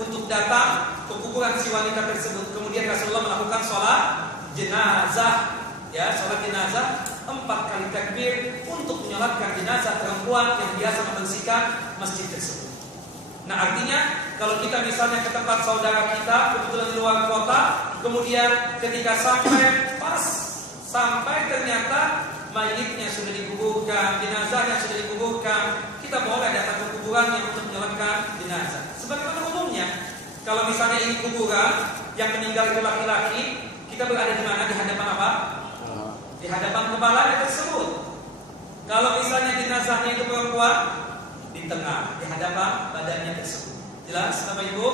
untuk datang ke kuburan si wanita tersebut. Kemudian Rasulullah melakukan sholat jenazah, ya, sholat jenazah 4 kali takbir untuk menyolatkan jenazah perempuan yang biasa membersihkan masjid tersebut. Nah, artinya kalau kita misalnya ke tempat saudara kita kebetulan di luar kota, kemudian ketika sampai ternyata mayitnya sudah dikuburkan, jenazahnya sudah dikuburkan, kita boleh datang ke kuburannya untuk menyolatkan jenazah. Sebagaimana umumnya, kalau misalnya ini kuburan yang meninggal itu laki-laki, kita berada di mana? Di hadapan apa? Di hadapan kepalanya tersebut. Kalau misalnya jenazahnya itu perempuan, di tengah, di hadapan badannya tersebut. Jelas, Bapak Ibu?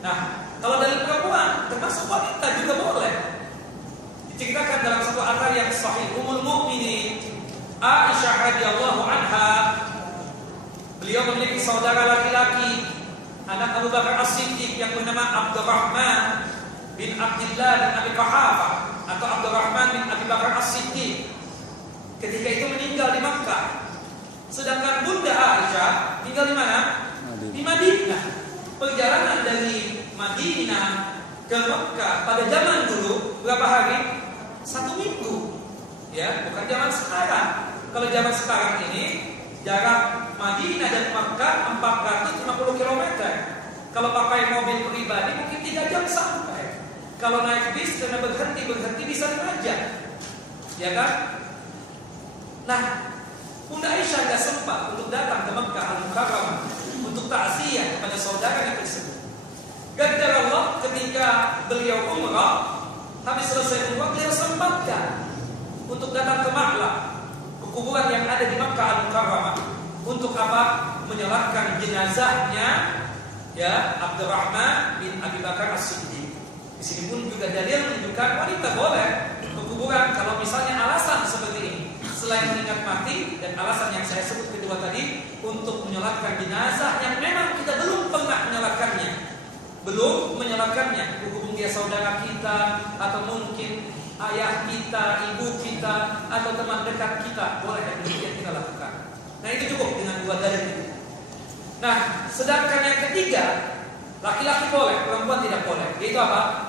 Nah, kalau dari perempuan, termasuk wanita juga boleh. Diceritakan dalam satu athar yang sahih, Ummul Mukminin Aisyah radhiyallahu anha, beliau memiliki saudara laki-laki, anak Abu Bakar As-Siddiq yang bernama Abdurrahman bin Abdullah bin Abi Quhafah atau Abdurrahman bin Abi Bakar As-Siddiq. Ketika itu meninggal di Makkah. Sedangkan Bunda Aisyah tinggal di mana? Di Madinah. Perjalanan dari Madinah ke Makkah pada zaman dulu berapa hari? 1 minggu. Ya, bukan zaman sekarang. Kalau zaman sekarang ini jarak Madinah dan Makkah 450 km. Kalau pakai mobil pribadi mungkin 3 jam sampai. Kalau naik bis karena berhenti bisa 5 jam. Ya kan? Nah, Bunda Aisyah tidak sempat untuk datang ke Makkah Al-Mukarramah untuk takziah kepada saudaranya tersebut. Qaddar Allah, ketika beliau umrah, habis selesai umrah, beliau sempatkan untuk datang ke Ma'lah, ke kuburan yang ada di Makkah Al-Mukarramah, untuk apa? Menyolatkan jenazahnya, ya, Abdurrahman bin Abi Bakar As-Siddiq. Di sini pun juga dalil menunjukkan wanita boleh ke kuburan kalau misalnya alasan seperti ini. Selain mengingat mati dan alasan yang saya sebut kedua tadi, untuk menyolatkan jenazah yang memang kita belum pernah menyolatkannya, berhubung dia saudara kita atau mungkin ayah kita, ibu kita atau teman dekat kita, boleh dan kemudian kita lakukan. Nah, itu cukup dengan 2 dalil itu. Nah, sedangkan yang ketiga, laki-laki boleh, perempuan tidak boleh. Yaitu apa?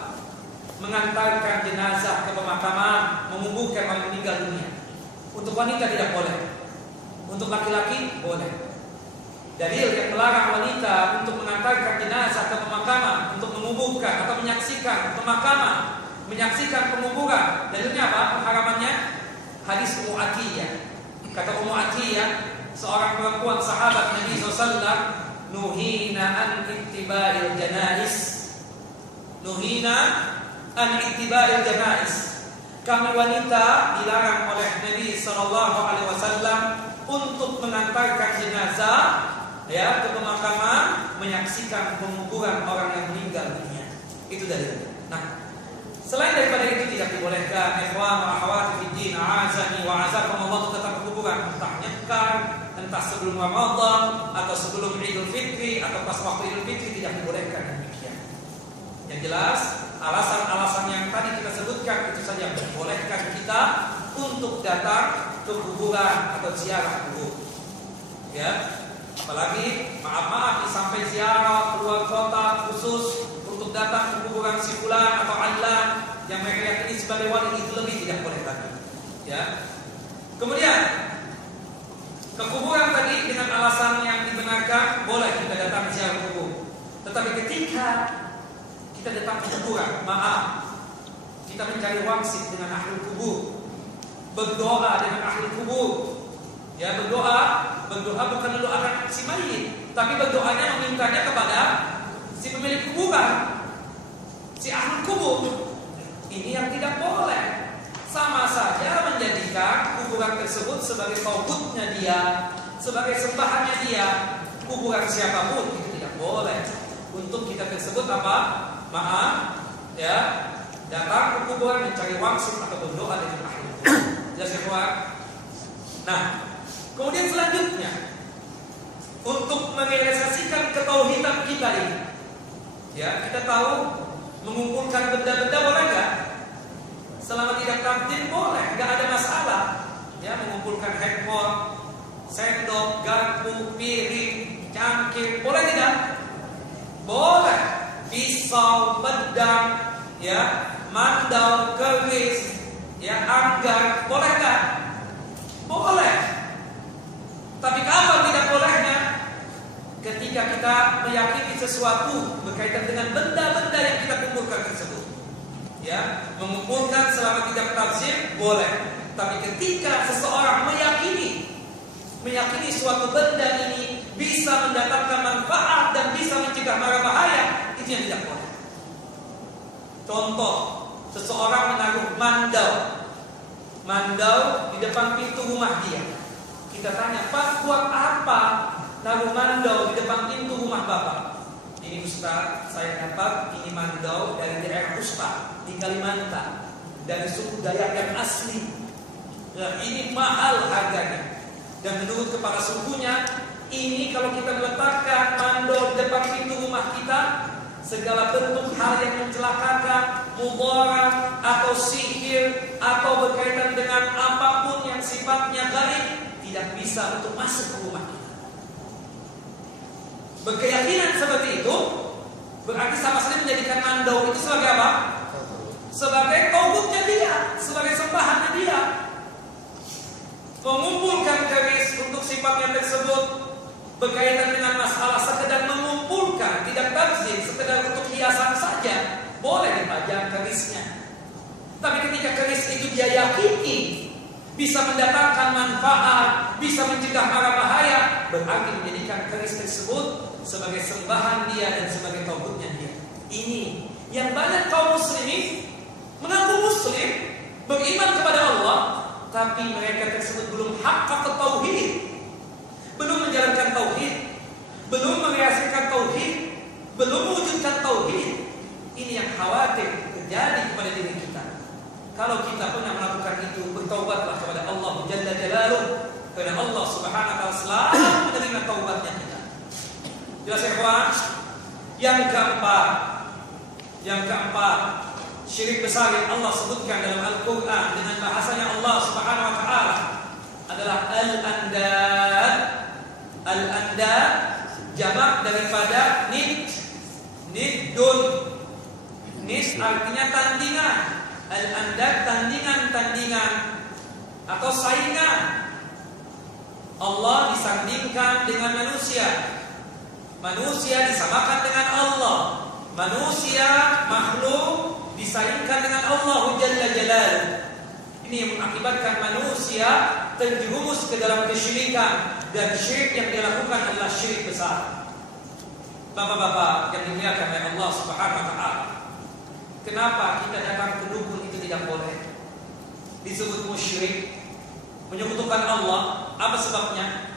Mengantarkan jenazah ke pemakaman, menguburkan orang meninggal dunia. Untuk wanita tidak boleh. Untuk laki-laki boleh. Dalil yang melarang wanita untuk mengantarkan jenazah ke pemakaman, untuk menguburkan atau menyaksikan pemakaman, menyaksikan penguburan. Dalilnya apa? Pengharamannya hadis Ummu Atiyah. Kata Ummu Atiyah, seorang perempuan sahabat Nabi SAW, nuhina an ittiba'il janais. Nuhina an ittiba'il janais. Kami wanita dilarang oleh Nabi SAW untuk mengantarkan jenazah, ya, ke pemakaman, menyaksikan penguburan orang yang meninggal dunia. Itu dalilnya. Nah, selain daripada itu tidak dibolehkan ikhwan wa akhwat fi din, a'azani wa azakumullah, tetap ke kuburan, entah nyekar, entah sebelum Ramadan atau sebelum Idul Fitri atau pas waktu Idul Fitri, tidak dibolehkan demikian. Yang jelas, alasan-alasan yang tadi kita sebutkan itu saja membolehkan kita untuk datang ke kuburan atau ziarah kubur. Ya, apalagi maaf sampai ziarah keluar kota khusus untuk datang ke kuburan si fulan atau alan yang mereka yakini sebagai wali, itu lebih tidak boleh lagi. Ya. Kemudian ke kuburan tadi dengan alasan yang dibenarkan boleh kita datang ziarah kubur. Tetapi ketika kita datang ke kuburan, maaf, kita mencari wangsit dengan ahli kubur, berdoa dengan ahli kubur. Ya, berdoa bukan mendoakan si mayit, tapi berdoanya memintanya kepada si pemilik kuburan, si ahli kubur. Ini yang tidak boleh. Sama saja menjadikan kuburan tersebut sebagai taubutnya dia, sebagai sembahannya dia. Kuburan siapapun itu tidak boleh. Untuk kita tersebut apa? Maaf, ya, datang ke kuburan mencari wangsit atau berdoa dengan ahli. Jelas ya, kawan? Nah, kemudian selanjutnya untuk merealisasikan ketauhidan kita ini, ya, kita tahu mengumpulkan benda-benda boleh nggak? Selama tidak takdir boleh, nggak ada masalah. Ya, mengumpulkan handphone, sendok, garpu, piring, cangkir, boleh tidak? Boleh. pedang, ya, mandau, keris, ya, anggar, boleh nggak? Boleh. Tapi kapan tidak bolehnya? Ketika kita meyakini sesuatu berkaitan dengan benda-benda yang kita kumpulkan tersebut. Ya, mengumpulkan selama tidak tafsir boleh. Tapi ketika seseorang meyakini suatu benda ini bisa mendatangkan manfaat dan bisa mencegah mara bahaya, itu yang tidak boleh. Contoh, seseorang menaruh mandau di depan pintu rumah dia. Kita tanya, Pak, buat apa naruh mandau di depan pintu rumah Bapak? Ini Ustaz, saya dapat ini mandau dari daerah Ustaz di Kalimantan, dari suku Dayak yang asli. Nah, ini mahal harganya. Dan menurut kepala sukunya, ini kalau kita meletakkan mandau di depan pintu rumah kita, segala bentuk hal yang mencelakakan, mudarat atau sihir atau berkaitan dengan apapun yang sifatnya gaib tidak bisa untuk masuk ke rumah kita. Berkeyakinan seperti itu berarti sama sekali menjadikan mandau itu sebagai apa? Sebagai tauhidnya dia, sebagai sembahannya dia. Mengumpulkan keris untuk sifatnya tersebut berkaitan dengan masalah sekedar mengumpulkan, tidak tafsir, sekedar untuk hiasan saja, boleh dipajang kerisnya. Tapi ketika keris itu dia yakini bisa mendatangkan manfaat, bisa mencegah mara bahaya, berarti menjadikan keris tersebut sebagai sembahan dia dan sebagai tauhidnya dia. Ini yang banyak kaum muslimin mengaku muslim, beriman kepada Allah, tapi mereka tersebut belum haqqaq tauhid, belum menjalankan tauhid, belum merealisasikan tauhid, belum mewujudkan tauhid. Ini yang khawatir terjadi kepada diri kita. Kalau kita pernah melakukan itu, bertaubatlah kepada Allah Jalla Jalaluh, karena Allah Subhanahu wa taala selalu menerima taubatnya kita. Jelas ya kawan? Yang keempat, syirik besar yang Allah sebutkan dalam Al-Quran dengan bahasanya Allah Subhanahu wa taala adalah al-andad. Al-andad jamak daripada niddun. Nid artinya tandingan. Al-andad tandingan atau saingan. Allah disandingkan dengan manusia. Manusia disamakan dengan Allah. Manusia makhluk disaingkan dengan Allah Jalla Jalaluh. Ini yang mengakibatkan manusia terjerumus ke dalam kesyirikan, dan syirik yang dilakukan adalah syirik besar. Bapak-bapak yang dimuliakan oleh Allah Subhanahu wa taala, kenapa kita datang ke dukun itu tidak boleh? Disebut musyrik, menyekutukan Allah. Apa sebabnya?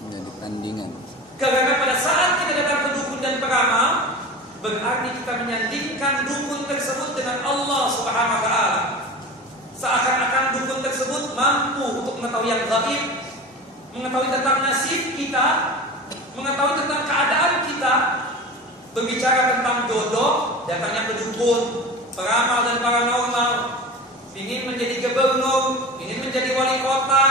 Menjadi tandingan. Karena pada saat kita datang ke dukun dan peramal, berarti kita menyandingkan dukun tersebut dengan Allah Subhanahu wa taala. Seakan-akan dukun tersebut mampu untuk mengetahui yang gaib, mengetahui tentang nasib kita, mengetahui tentang keadaan kita. Berbicara tentang jodoh, datangnya ke dukun, peramal dan paranormal. Ingin menjadi gubernur, ingin menjadi wali kota,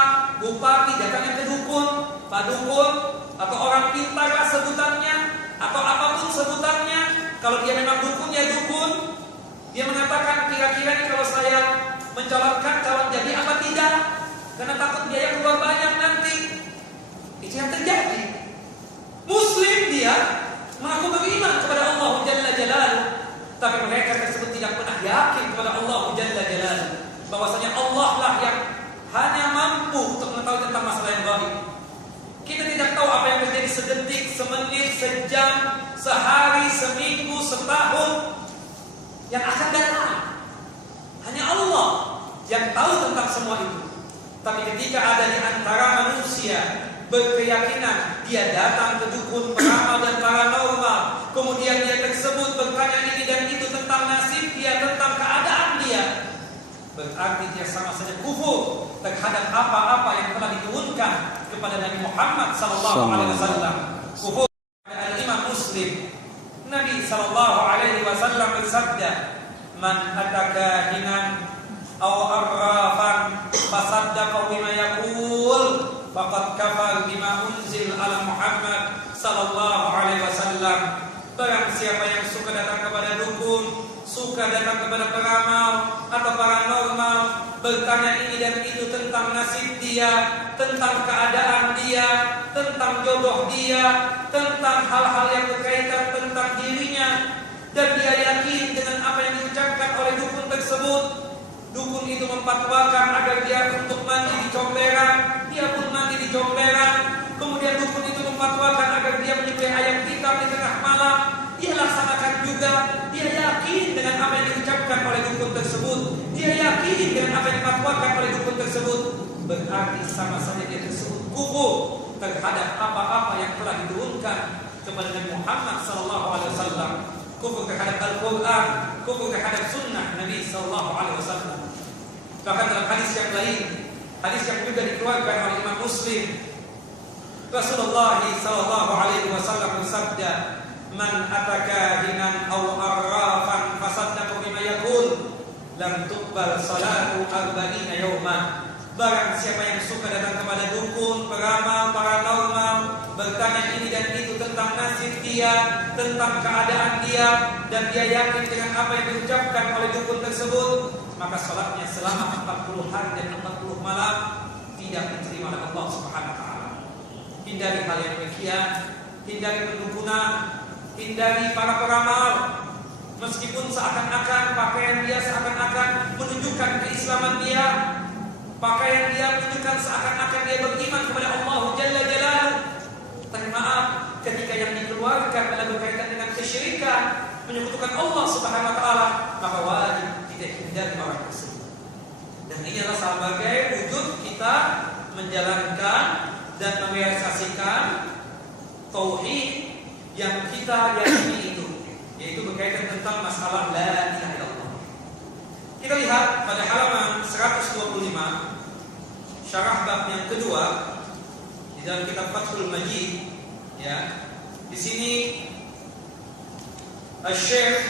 bupati, datangnya ke dukun, pak dukun, atau orang pintar lah sebutannya, atau apapun sebutannya. Kalau dia memang dukun, ya dukun. Dia mengatakan kira-kira nih kalau saya mencalonkan calon jadi apa tidak, karena takut biaya keluar banyak nanti. Itu yang terjadi. Muslim dia mengaku beriman kepada Allah Jalla Jalaluh, tapi mereka tersebut tidak pernah yakin kepada Allah Jalla Jalaluh, bahwasanya Allah lah yang hanya mampu untuk mengetahui tentang masalah yang gaib. Kita tidak tahu apa yang terjadi sedetik, semenit, sejam, sehari, seminggu, setahun yang akan datang. Hanya Allah yang tahu tentang semua itu. Tapi ketika ada di antara manusia berkeyakinan dia datang ke dukun, peramal dan paranormal, kemudian dia tersebut bertanya ini dan itu tentang nasib dia, tentang keadaan dia, berarti dia sama saja kufur terhadap apa-apa yang telah diturunkan kepada Nabi Muhammad sallallahu alaihi wasallam. Kufur. Al-Imam Muslim, Nabi sallallahu alaihi wasallam bersabda, "Man ataka hinan aw arrafan fasaddaqa bima yaqul faqad kafar bima unzil ala Muhammad sallallahu alaihi wasallam." Barang siapa yang suka datang kepada dukun suka datang kepada peramal atau paranormal, bertanya ini dan itu tentang nasib dia, tentang keadaan dia, tentang jodoh dia, tentang hal-hal yang berkaitan tentang dirinya, dan dia yakin dengan apa yang diucapkan oleh dukun tersebut. Dukun itu memfatwakan agar dia untuk mandi di comberan, dia pun mandi di comberan. Kemudian dukun itu memfatwakan agar dia menyembelih ayam hitam di tengah malam, dia laksanakan juga. Dia yakin dengan apa yang diucapkan oleh dukun tersebut, dia yakin dengan apa yang difatwakan oleh dukun tersebut. Berarti sama saja dia tersebut kufur terhadap apa-apa yang telah diturunkan kepada Nabi Muhammad SAW, kufur terhadap Al-Quran, kufur terhadap sunnah Nabi SAW. Bahkan dalam hadis yang lain, hadis yang juga dikeluarkan oleh Imam Muslim, Rasulullah SAW bersabda, "Man ataka hinan aw arrafan fasaddaqa bima yaqul, lam tuqbal salatu 40 yawman." Barang siapa yang suka datang kepada dukun, peramal, paranormal, bertanya ini dan itu tentang nasib dia, tentang keadaan dia, dan dia yakin dengan apa yang diucapkan oleh dukun tersebut, maka salatnya selama 40 hari dan 40 malam tidak diterima oleh Allah Subhanahu wa taala. Hindari hal yang demikian, hindari pendukunan, hindari para peramal. Meskipun seakan-akan pakaian dia seakan-akan menunjukkan keislaman dia, pakaian dia menunjukkan seakan-akan dia beriman kepada Allah Jalla Jalaluhu, tapi maaf, ketika yang dikeluarkan adalah berkaitan dengan kesyirikan, menyekutukan Allah Subhanahu wa taala, maka wajib kita hindari orang tersebut. Dan ini adalah sebagai wujud kita menjalankan dan merealisasikan tauhid yang kita yakini itu, yaitu berkaitan tentang masalah la ilaha illallah. Kita lihat pada halaman 125 syarah bab yang kedua di dalam kitab Fathul Majid, ya. Di sini Asy-Syaikh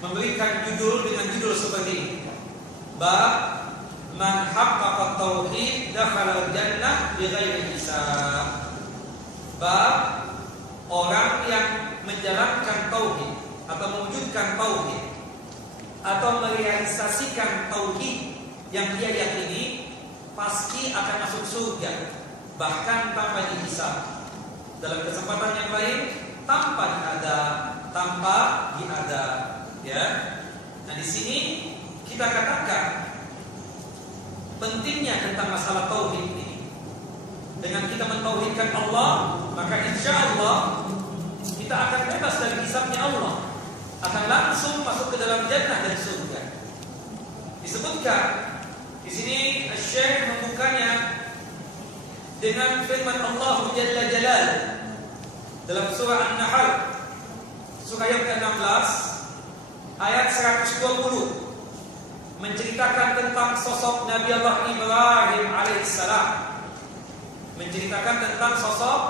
memberikan judul dengan judul seperti ini. Bab man haqqaqa tauhid dakhala al-jannah bighairi hisab. Bab orang yang menjalankan tauhid atau mewujudkan tauhid atau merealisasikan tauhid yang dia yakini pasti akan masuk surga, bahkan tanpa dihisab. Dalam kesempatan yang lain tanpa diadab, ya. Nah, di sini kita katakan pentingnya tentang masalah tauhid ini. Dengan kita mentauhidkan Allah, maka insya Allah kita akan bebas dari hisabnya Allah, akan langsung masuk ke dalam jannah dan surga. Disebutkan di sini Asy-Syaikh membukanya dengan firman Allah Jalla Jalaluhu dalam surah An-Nahl, surah yang ke-16 ayat 120, menceritakan tentang sosok Nabi Allah Ibrahim alaihissalam. Menceritakan tentang sosok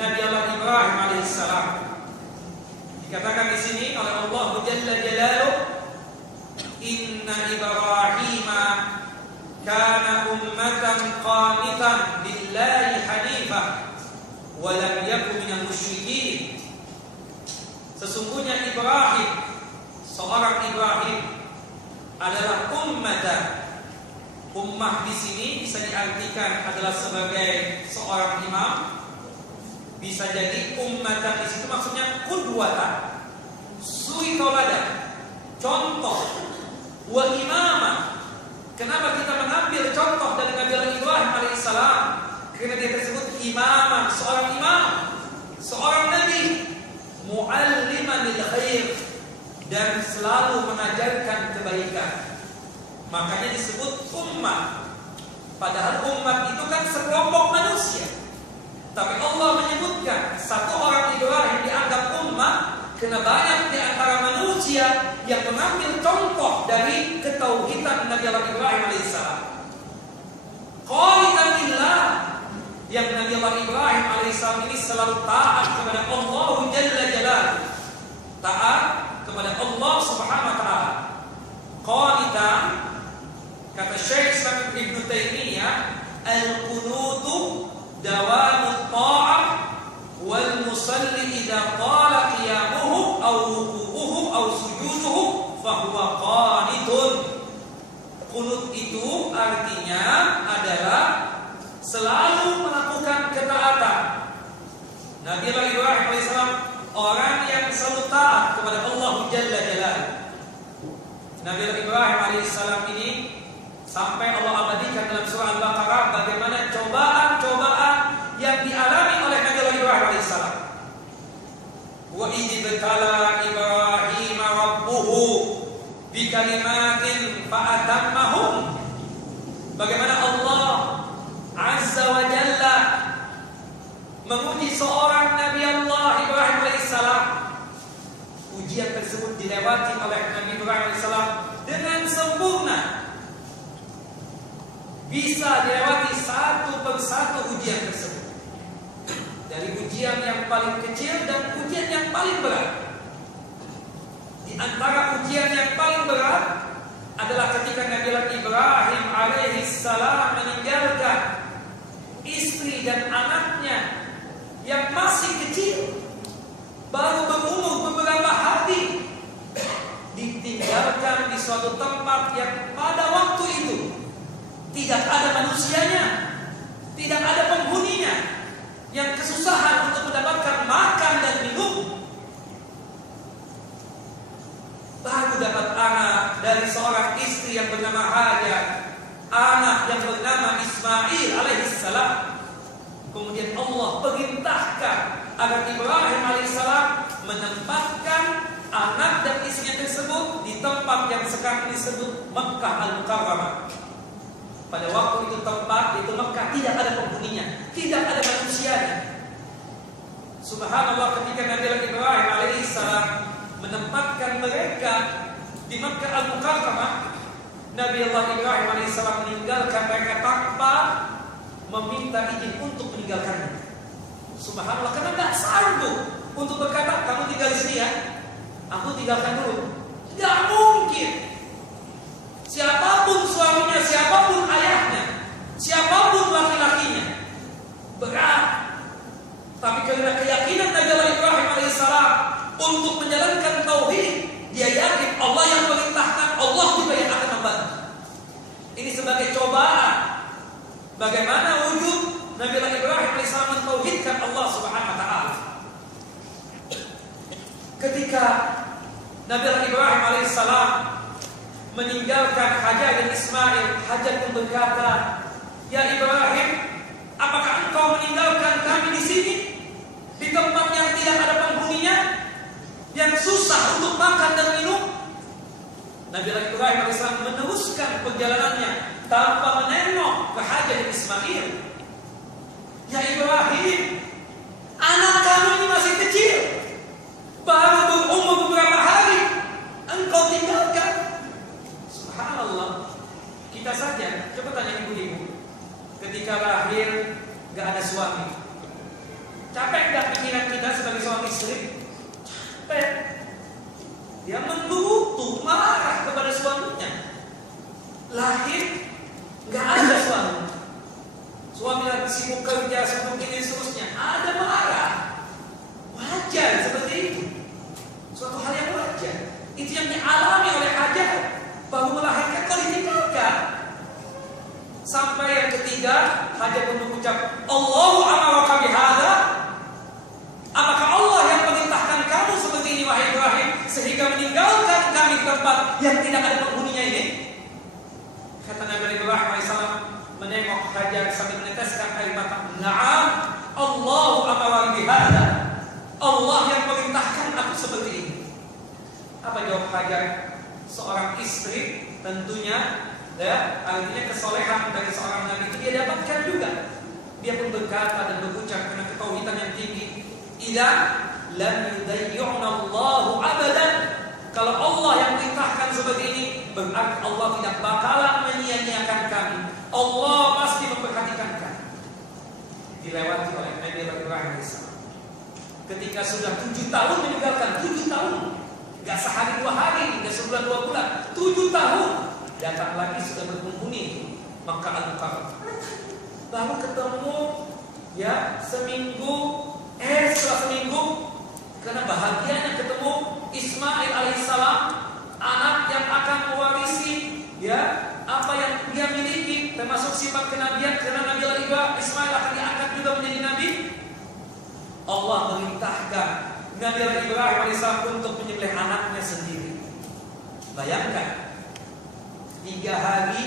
Nabi Allah Ibrahim alaihissalam. Dikatakan di sini oleh Allah Jalla Jalaluhu, "Inna Ibrahim kana ummatan qanitan lillahi hanifan wa lam yakun minal musyrikin." Sesungguhnya Ibrahim, seorang Ibrahim adalah ummatan. Ummah di sini bisa diartikan adalah sebagai seorang imam. Bisa jadi ummatan di situ maksudnya qudwatan, suri tauladan, contoh, wa imamah. Kenapa kita mengambil contoh dari Nabi Allah Ibrahim alaihissalam? Karena dia tersebut imamah, seorang imam, seorang nabi, mualliman lil khair, dan selalu mengajarkan kebaikan. Makanya disebut ummah. Padahal umat itu kan sekelompok manusia. Tapi Allah menyebutkan satu orang Ibrahim dianggap ummah karena banyak di antara manusia yang mengambil contoh dari ketauhidan Nabi Allah Ibrahim alaihissalam. Qanitan lillah, yang Nabi Allah Ibrahim alaihissalam ini selalu taat kepada Allah Jalla Jalaluhu, taat kepada Allah Subhanahu wa taala. Qanitan, kata Syekh Islam Ibnu Taimiyah, al-qunutu dawamut ta'ah wal musalli idza qala qiyamuhu aw ruku'uhu aw sujuduhu fa huwa itu artinya adalah selalu melakukan ketaatan. Nabi Ibrahim alaihissalam orang yang selalu taat kepada Allah Jalla Jalaluhu. Nabi Ibrahim alaihissalam ini sampai Allah abadikan dalam surah Al-Baqarah bagaimana cobaan-cobaan yang dialami oleh Nabi Ibrahim alaihissalam. Wa idh ibtala Ibrahim rabbuhu bikalimatin fa'atammahum. Bagaimana Allah Azza wa Jalla menguji seorang Nabi Allah Ibrahim alaihissalam. Ujian tersebut dilewati oleh Nabi Ibrahim alaihissalam dengan sempurna. Bisa dilewati satu persatu ujian tersebut. Dari ujian yang paling kecil dan ujian yang paling berat. Di antara ujian yang paling berat adalah ketika Nabi Ibrahim alaihissalam meninggalkan istri dan anaknya yang masih kecil, baru berumur beberapa hari, ditinggalkan di suatu tempat yang pada waktu itu tidak ada manusianya, tidak ada penghuninya, yang kesusahan untuk mendapatkan makan dan minum. Baru dapat anak dari seorang istri yang bernama Hajar, anak yang bernama Ismail alaihissalam. Kemudian Allah perintahkan agar Ibrahim alaihissalam menempatkan anak dan istrinya tersebut di tempat yang sekarang disebut Mekah Al-Mukarramah. Pada waktu itu tempat itu Mekah tidak ada penghuninya, tidak ada manusianya. Subhanallah, ketika Nabi Ibrahim alaihissalam menempatkan mereka di Mekah Al-Mukarramah, Nabi Allah Ibrahim alaihissalam meninggalkan mereka tanpa meminta izin untuk meninggalkannya. Subhanallah, karena tidak sanggup untuk berkata, kamu tinggal di sini ya, aku tinggalkan dulu. Tidak mungkin. Siapapun suaminya, siapapun ayahnya, siapapun laki-lakinya, berat. Tapi karena keyakinan Nabi Ibrahim alaihissalam untuk menjalankan tauhid, dia yakin Allah yang perintahkan, Allah juga yang akan membantu. Ini sebagai cobaan bagaimana wujud Nabi Ibrahim alaihissalam mentauhidkan Allah Subhanahu wa taala. Ketika Nabi Ibrahim alaihissalam meninggalkan Hajar dan Ismail, Hajar pun berkata, "Ya Ibrahim, apakah engkau meninggalkan kami di sini, di tempat yang tidak ada penghuninya, yang susah untuk makan dan minum?" Nabi Ibrahim alaihissalam meneruskan perjalanannya tanpa menengok ke Hajar dan Ismail. "Ya Ibrahim, anak kami ini masih kecil, baru berumur beberapa hari, engkau tinggalkan." Subhanallah, kita saja coba tanya ibu-ibu, ketika lahir gak ada suami, capek gak pikiran kita sebagai seorang istri? Capek. Dia menggerutu, marah kepada suaminya. Lahir gak ada suami, suami lagi sibuk kerja, sibuk ini seterusnya, ada marah. Wajar seperti itu, suatu hal yang wajar. Itu yang dialami oleh Hajar, baru melahirkan kau ditinggalkan. Sampai yang ketiga, Hajar pun mengucap, "Allahu amaraka bihadza?" Apakah Allah yang perintahkan kamu seperti ini wahai Ibrahim, sehingga meninggalkan kami di tempat yang tidak ada penghuninya ini? Kata Nabi Ibrahim alaihissalam menengok Hajar sambil meneteskan air mata, "Na'am, Allahu amaraka bihadza." Allah yang perintahkan aku seperti ini. Apa jawab Hajar? Seorang istri tentunya, ya, artinya kesolehan dari seorang nabi itu dia dapatkan juga. Dia pun berkata dan berucap karena ketauhidan yang tinggi, "Ila lam yudayyu'na Allahu abadan." Kalau Allah yang perintahkan seperti ini, berarti Allah tidak bakalan menyia-nyiakan kami. Allah pasti memperhatikan kami. Dilewati oleh Nabi Ibrahim AS. Ketika sudah 7 tahun meninggalkan, 7 tahun, gak sehari 2 hari, gak sebulan 2 bulan, 7 tahun, datang lagi sudah berpenghuni Mekah Al-Mukarramah. Baru ketemu, ya, seminggu, setelah seminggu, karena bahagianya ketemu Ismail alaihissalam, anak yang akan mewarisi, ya, apa yang dia miliki, termasuk sifat kenabian, karena Nabi Allah Ismail akan diangkat juga menjadi nabi. Allah merintahkan Nabi Allah Ibrahim alaihissalam untuk menyembelih anaknya sendiri. Bayangkan, 3 hari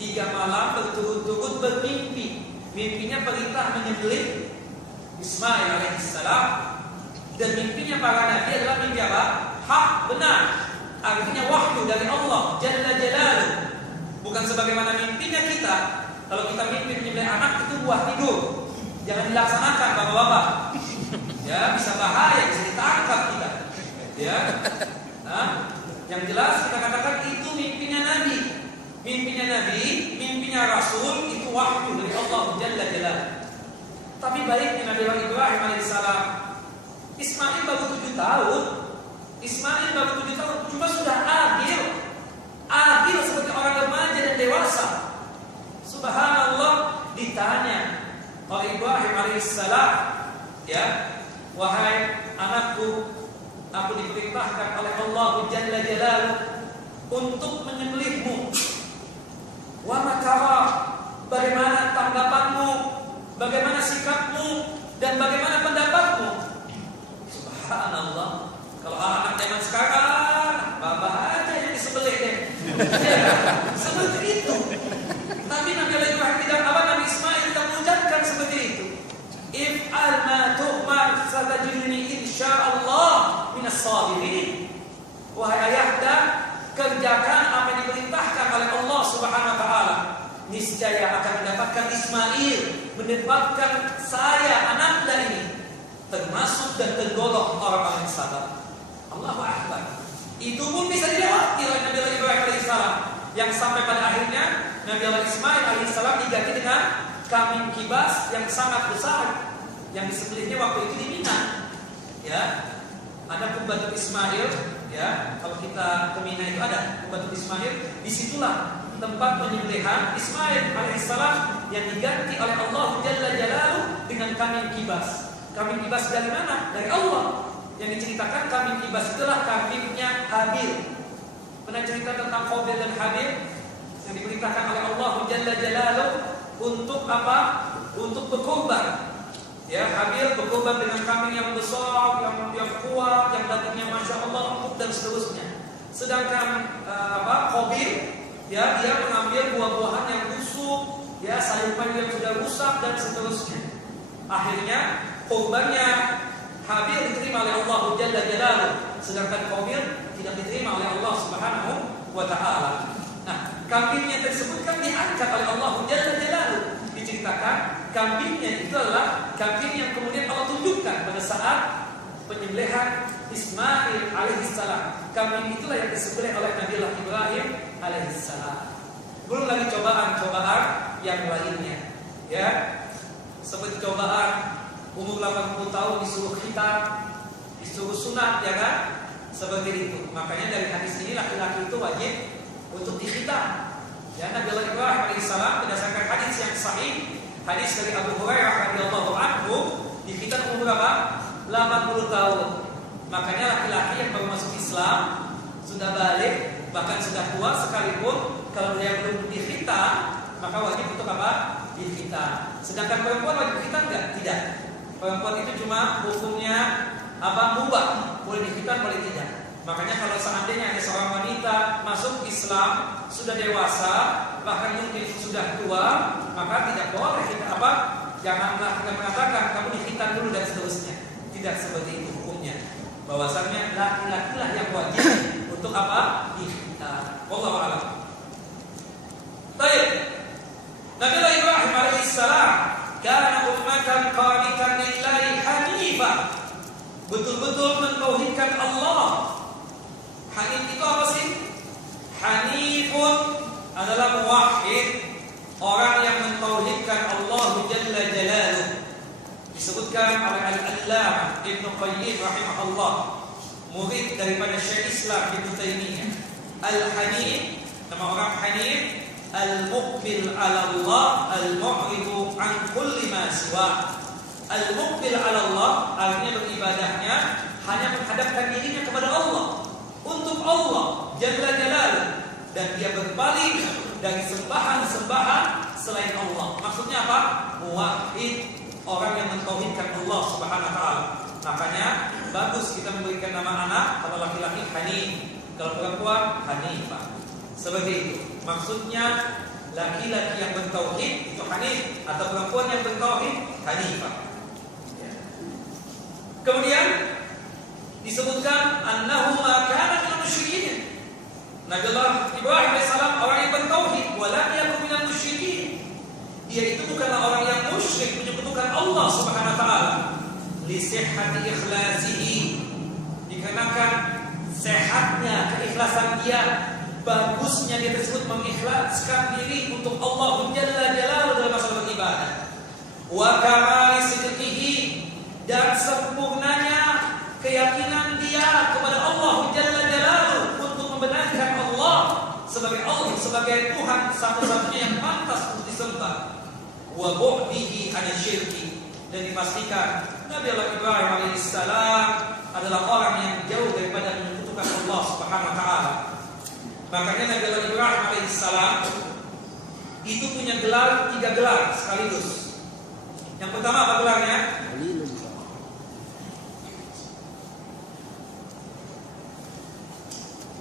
3 malam berturut-turut bermimpi. Mimpinya perintah menyembelih Ismail alaihissalam, dan mimpinya para nabi adalah mimpi apa? Hak, benar. Artinya wahyu dari Allah Jalla Jalaluh. Bukan sebagaimana mimpinya kita. Kalau kita mimpi menyembelih anak, itu buah tidur. Jangan dilaksanakan bapak-bapak. Ya, bisa bahaya, bisa ditangkap kita. Ya. Nah, yang jelas kita katakan itu mimpinya Nabi. Mimpinya Nabi, mimpinya Rasul, itu wahyu dari Allah Jalla Jalaluh. Tapi baiknya Nabi Ibrahim alaihissalam, Ismail baru 7 tahun. Ismail baru 7 tahun, cuma sudah adil seperti orang remaja dan dewasa. Subhanallah, ditanya oleh Ibrahim alaihissalam, ya, wahai anakku, aku diperintahkan oleh Allah Jalla Jalaluh untuk menyembelihmu. Wa makara, bagaimana tanggapanmu, bagaimana sikapmu, dan bagaimana pendapatmu? Subhanallah. Kalau anak zaman sekarang, bapak aja yang disembelih deh. Ya, seperti itu. Tapi Nabi Ibrahim tidak, Nabi Ismail tidak mengucapkan seperti itu. If'al ma tu'mar satajiduni insyaallah minas sabirin. Wahai ayahda, kerjakan apa yang diperintahkan oleh Allah Subhanahu wa taala. Niscaya akan mendapatkan Ismail, mendapatkan saya anaknya ini, termasuk dan tergolong orang-orang yang sabar. Allahu Akbar. Itu pun bisa dilewati oleh Nabi Allah Ibrahim alaihissalam, yang sampai pada akhirnya Nabi Allah Ismail alaihissalam diganti dengan kambing kibas yang sangat besar, yang disembelihnya waktu itu di Mina. Ya, ada Qubbatul Ismail. Ya, kalau kita ke Mina itu ada Qubbatul Ismail. Disitulah tempat penyembelihan Ismail alaihissalam yang diganti oleh Allah Jalla Jalaluh dengan kambing kibas. Kambing kibas dari mana? Dari Allah. Yang diceritakan kambing kibas itulah kambingnya Habil. Pernah cerita tentang Qabil dan Habil yang diperintahkan oleh Allah Jalla Jalaluh untuk apa? Untuk berkorban. Ya, Habil berkorban dengan kambing yang besar, yang kuat, yang dagingnya masya Allah empuk dan seterusnya. Sedangkan Qabil, ya, dia mengambil buah-buahan yang busuk, ya, sayuran yang sudah rusak dan seterusnya. Akhirnya korbannya Habil diterima oleh Allah Jalla Jalaluh, sedangkan Qabil tidak diterima oleh Allah Subhanahu wa taala. Nah, kambingnya tersebut kan diangkat oleh Allah Jalla Jalaluh. Diceritakan kambingnya itu adalah kambing yang kemudian Allah tunjukkan pada saat penyembelihan Ismail alaihissalam. Kambing itulah yang disembelih oleh Nabi Allah Ibrahim alaihissalam. Belum lagi cobaan-cobaan yang lainnya, ya, seperti cobaan umur 80 tahun disuruh khitan, disuruh sunat, ya kan? Seperti itu. Makanya dari hadis ini laki-laki itu wajib untuk dikhitan. Ya, Nabi Allah Ibrahim alaihissalam berdasarkan hadis yang sahih, hadis dari Abu Hurairah radhiyallahu anhu, dikhitan umur berapa? 80 tahun. Makanya laki-laki yang baru masuk Islam, sudah balik, bahkan sudah tua sekalipun, kalau dia belum dikhitan, maka wajib untuk apa? Dikhitan. Sedangkan perempuan wajib dikhitan enggak? Tidak. Perempuan itu cuma hukumnya apa? Mubah, boleh dikhitan, boleh tidak. Makanya kalau seandainya ada seorang wanita masuk Islam, sudah dewasa, bahkan mungkin sudah tua, maka tidak boleh kita apa? Janganlah kita mengatakan kamu dikhitan dulu dan seterusnya. Tidak seperti itu hukumnya. Bahwasannya laki-laki lah yang wajib untuk apa? Dikhitan. Wallahu a'lam. Baik. Nabi Ibrahim alaihissalam kana ummatan qanitan lillahi hanifah. Betul-betul mentauhidkan Allah. Hanif itu apa sih? Hanifun adalah muwahhid, orang yang mentauhidkan Allah Jalla Jalaluh. Disebutkan oleh Al-Allamah Ibnu Qayyim rahimahullah, murid daripada Syekh Islam Ibnu Taimiyah. Al-Hanif, nama orang Hanif, al-muqbil 'ala Allah, al-mu'ridu 'an kulli ma siwa. Al-muqbil 'ala Allah artinya beribadahnya hanya menghadapkan dirinya kepada Allah, untuk Allah Jalla Jalaluh, dan dia berpaling dari sembahan-sembahan selain Allah. Maksudnya apa? Muwahhid, orang yang mentauhidkan Allah Subhanahu wa taala. Makanya bagus kita memberikan nama anak, kalau laki-laki Hanif, kalau perempuan Hanifah. Seperti itu. Maksudnya laki-laki yang bertauhid itu Hanif, atau perempuan yang bertauhid Hanifah. Kemudian disebutkan annahu ma kana minal musyrikin. Nabi Allah Ibrahim alaihissalam orang yang bertauhid, wa lam yakun minal musyrikin. Dia itu bukanlah orang yang musyrik, menyekutukan Allah Subhanahu wa taala. Li sihhati ikhlasihi, dikarenakan sehatnya keikhlasan dia, bagusnya dia tersebut mengikhlaskan diri untuk Allah Jalla Jalaluhu dalam masalah beribadah. Wa kamali sidqihi, dan sempurnanya keyakinan dia kepada Allah Jalla Jalaluhu untuk membenarkan Allah sebagai Tuhan satu-satunya yang pantas untuk disembah. Wa bu'dihi anasyirki, dan dipastikan Nabi Allah Ibrahim alaihissalam adalah orang yang jauh daripada menyekutukan Allah Subhanahu wa taala. Makanya Nabi Allah Ibrahim alaihissalam itu punya gelar, 3 gelar sekaligus. Yang pertama apa gelarnya?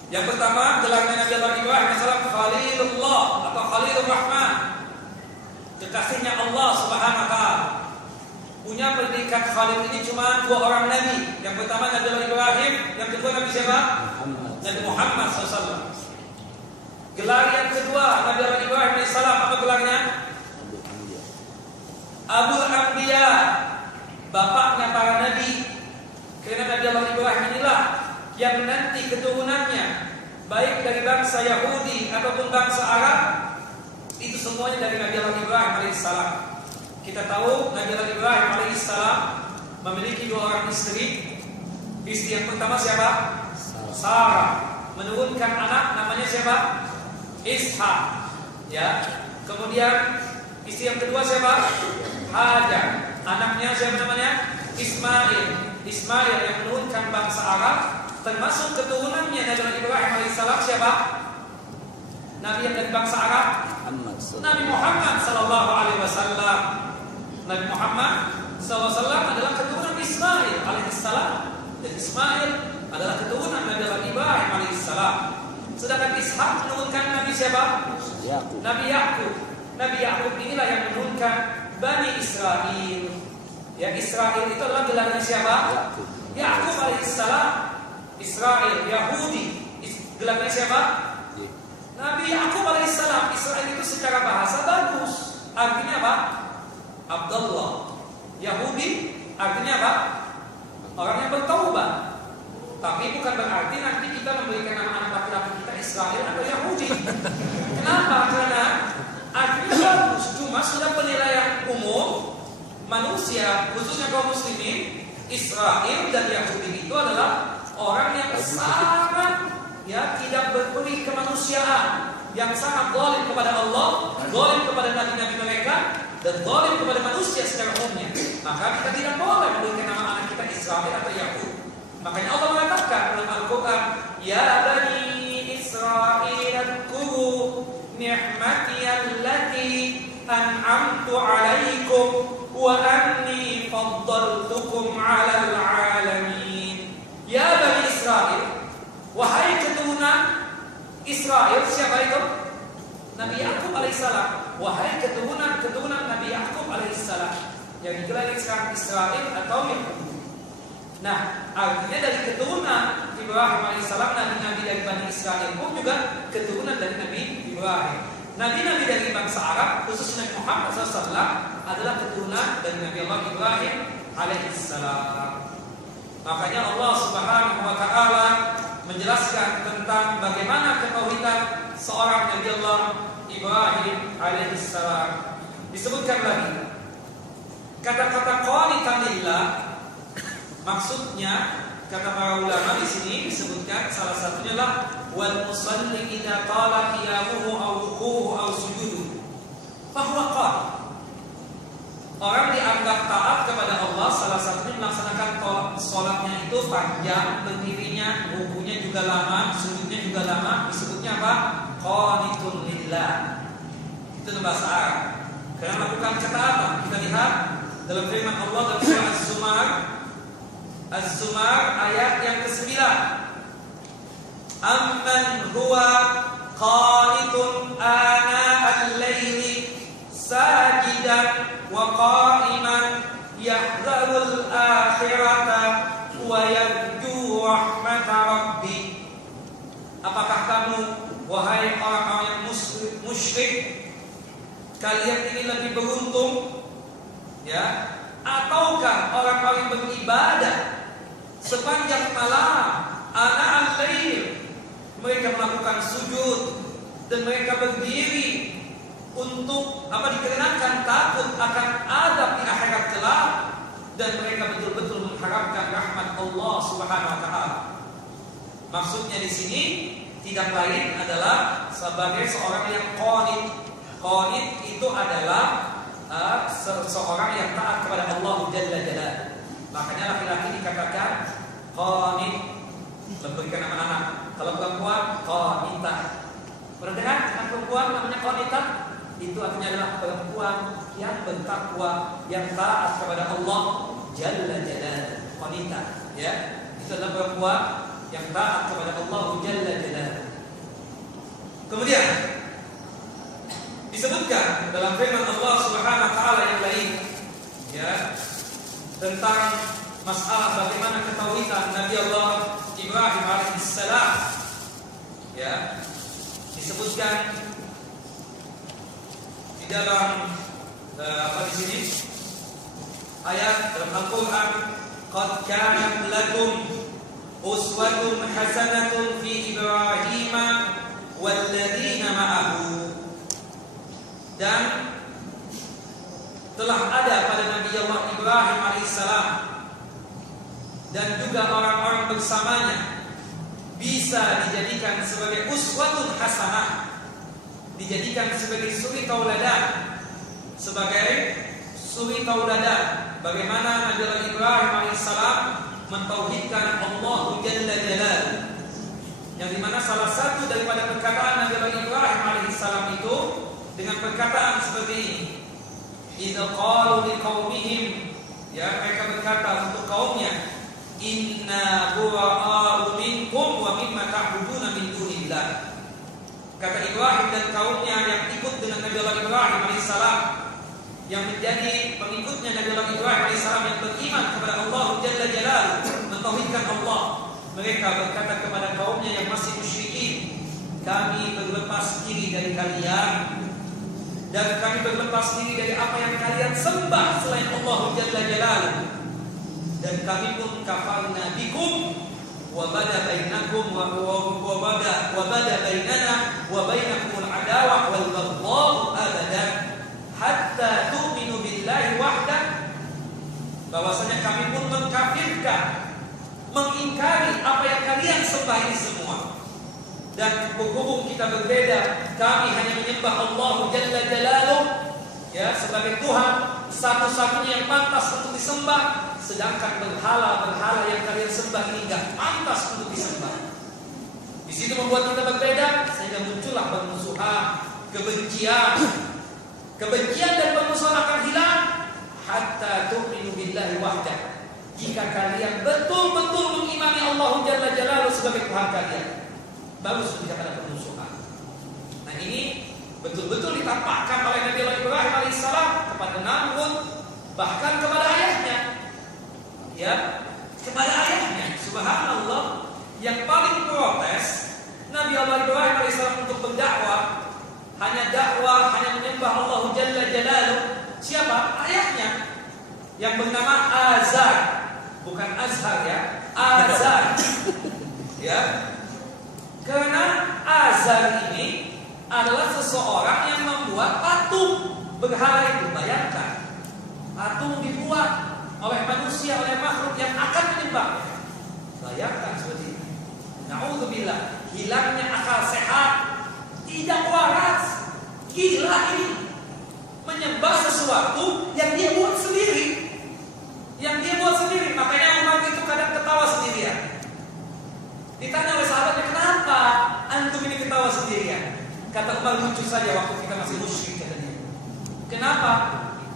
Yang pertama gelarnya Nabi Allah Ibrahim alaihissalam Khalilullah atau Khalilur Rahman, kekasihnya Allah Subhanahu wa taala. Punya predikat Khalil ini cuma 2 orang nabi. Yang pertama Nabi Allah Ibrahim, yang kedua Nabi siapa? Nabi Muhammad SAW. Gelar yang kedua Nabi Allah Ibrahim alaihissalam apa gelarnya? Abul Anbiya, bapaknya para nabi. Karena Nabi Allah Ibrahim inilah yang nanti keturunannya, baik dari bangsa Yahudi ataupun bangsa Arab, itu semuanya dari Nabi Allah Ibrahim alaihissalam. Kita tahu Nabi Allah Ibrahim alaihissalam memiliki 2 orang istri. Istri yang pertama siapa? Sarah. Menurunkan anak namanya siapa? Ishak. Ya. Kemudian istri yang kedua siapa? Hajar. Anaknya siapa namanya? Ismail. Ismail yang menurunkan bangsa Arab, termasuk keturunannya Nabi Allah Ibrahim alaihissalam siapa? Nabi yang dari bangsa Arab? Nabi Muhammad sallallahu alaihi wasallam. Nabi Muhammad sallallahu alaihi wasallam adalah keturunan Ismail alaihissalam, dan Ismail adalah keturunan Nabi Allah Ibrahim alaihissalam. Sedangkan Ishak menurunkan Nabi siapa? Nabi Yakub. Nabi Yakub inilah yang menurunkan Bani Israel. Ya, Israel itu adalah gelarnya siapa? Yakub alaihissalam. Israel, Yahudi, gelarnya siapa? Nabi Yakub alaihissalam. Israel itu secara bahasa bagus, artinya apa? Abdullah. Yahudi artinya apa? Orang yang bertaubat. Tapi bukan berarti nanti kita memberikan nama anak laki-laki kita Israel atau Yahudi. Kenapa? Karena artinya bagus. Cuma sudah penilaian umum manusia, khususnya kaum muslimin, Israel dan Yahudi itu adalah orang yang sangat tidak berperi kemanusiaan, yang sangat zalim kepada Allah, zalim kepada nabi-nabi mereka, dan zalim kepada manusia secara umumnya. Maka kita tidak boleh memberikan nama anak kita Israel atau Yakub. Makanya Allah mengatakan dalam Al-Quran, Ya Bani Israel adkuru ni'mati allati an'amtu alaikum wa anni faddaltukum 'alal 'alamin. Ya Bani Israel, wahai keturunan Israel, siapa itu? Nabi Yakub alaihissalam. Wahai keturunan Nabi Yakub alaihissalam, yang digelar sekarang Israel atau Yakub. Nah, artinya dari keturunan Ibrahim alaihissalam, nabi-nabi dari Bani Israel pun juga keturunan dari Nabi Ibrahim. Nabi-nabi dari bangsa Arab, khususnya Nabi Muhammad SAW, adalah keturunan dari Nabi Allah Ibrahim alaihissalam. Makanya Allah Subhanahu wa taala menjelaskan tentang bagaimana ketauhidan seorang Nabi Allah Ibrahim alaihissalam. Disebutkan lagi kata-kata qanitan lillah, maksudnya kata para ulama di sini disebutkan salah satunya lah wal musalli idza qala qiyamuhu aw ruku'uhu aw sujuduhu fa huwa qanit. Orang dianggap taat kepada Allah salah satunya melaksanakan sholatnya itu panjang, berdirinya, rukunya juga lama, sujudnya juga lama. Disebutnya apa? qanitun lillah. Itu bahasa Arab. Karena melakukan ketaatan. Kita lihat dalam firman Allah dalam surah Az-Zumar ayat yang ke-9. Amman huwa qanitun ana al-laili sajidan wa qa'iman yahdharul akhirata wa yarju rahmata rabbi. Apakah kamu wahai orang-orang yang musyrik, kalian ini lebih beruntung, ya, ataukah orang-orang yang beribadah sepanjang malam, ana al-lail, mereka melakukan sujud dan mereka berdiri untuk dikarenakan takut akan azab di akhirat kelak, dan mereka betul-betul mengharapkan rahmat Allah Subhanahu wa taala. Maksudnya di sini tidak lain adalah sebagai seorang yang qanit. Qanit itu adalah seseorang yang taat kepada Allah Jalla Jalaluhu. Makanya laki-laki dikatakan qanit, memberikan nama anak. Kalau perempuan qanitah. Pernah dengar anak perempuan namanya qanitah? Itu artinya adalah perempuan yang bertakwa, yang taat kepada Allah Jalla Jalaluhu. Qanitah, ya. Itu adalah perempuan yang taat kepada Allah Jalla Jalaluhu. Kemudian disebutkan dalam firman Allah Subhanahu wa taala yang lain, ya, tentang masalah bagaimana ketauhidan Nabi Allah Ibrahim alaihissalam, ya, disebutkan di dalam di sini ayat dalam Al-Qur'an, qad kanat lakum uswatun hasanatun fi Ibrahim walladzina ma'ahu. Dan telah ada pada Nabi Allah Ibrahim alaihissalam dan juga orang-orang bersamanya bisa dijadikan sebagai uswatun hasanah, dijadikan sebagai suri tauladan, bagaimana Nabi Allah Ibrahim alaihissalam mentauhidkan Allah Jalla Jalaluhu, yang dimana salah satu daripada perkataan Nabi Allah Ibrahim alaihissalam itu dengan perkataan seperti ini. Idza qalu liqaumihim, ya, mereka berkata untuk kaumnya, inna bura'a'u minkum wa mimma ta'buduna min dunillah. Kata Ibrahim dan kaumnya yang ikut dengan Nabi Allah Ibrahim alaihissalam, yang menjadi pengikutnya Nabi Allah Ibrahim alaihissalam, yang beriman kepada Allah Jalla Jalaluhu, mentauhidkan Allah, mereka berkata kepada kaumnya yang masih musyrikin, kami berlepas diri dari kalian, dan kami berlepas diri dari apa yang kalian sembah selain Allah Jalla Jalaluhu, dan kami pun kafarna bikum wa bada bainakum wa bada bainana wa bainakumul adawah wal baghdha abadan hatta tu'minu billahi wahdah. Bahwasanya kami pun mengkafirkan, mengingkari apa yang kalian sembah ini semua, dan berhubung kita berbeda, kami hanya menyembah Allah Jalla Jalaluhu, ya, sebagai Tuhan satu-satunya yang pantas untuk disembah, sedangkan berhala-berhala yang kalian sembah ini tidak pantas untuk disembah. Di situ membuat kita berbeda, sehingga muncullah permusuhan, kebencian dan permusuhan akan hilang hatta tu'minu billahi wahdah. Jika kalian betul-betul mengimani Allah Jalla Jalaluhu sebagai Tuhan kalian, baru tidak ada permusuhan. Nah, ini betul-betul ditampakkan oleh Nabi Allah Ibrahim alaihissalam kepada Namrud, bahkan kepada ayahnya, ya, kepada ayahnya. Subhanallah, yang paling protes Nabi Allah Ibrahim alaihissalam untuk berdakwah, hanya menyembah Allah Jalla Jalaluhu. Siapa? Ayahnya, yang bernama Azar, bukan Azhar, ya, Azar, ya. Karena Azar ini adalah seseorang yang membuat patung berhala itu. Bayangkan, patung dibuat oleh manusia, oleh makhluk yang akan menyembahnya. Bayangkan seperti ini. Na'udzubillah, hilangnya akal sehat, tidak waras, gila ini. Menyembah sesuatu yang dia buat sendiri. Makanya umat itu kadang ketawa sendirian. Ditanya oleh sahabatnya, kenapa antum ini ketawa sendirian? saja waktu kita masih musyrik kata dia. Kenapa?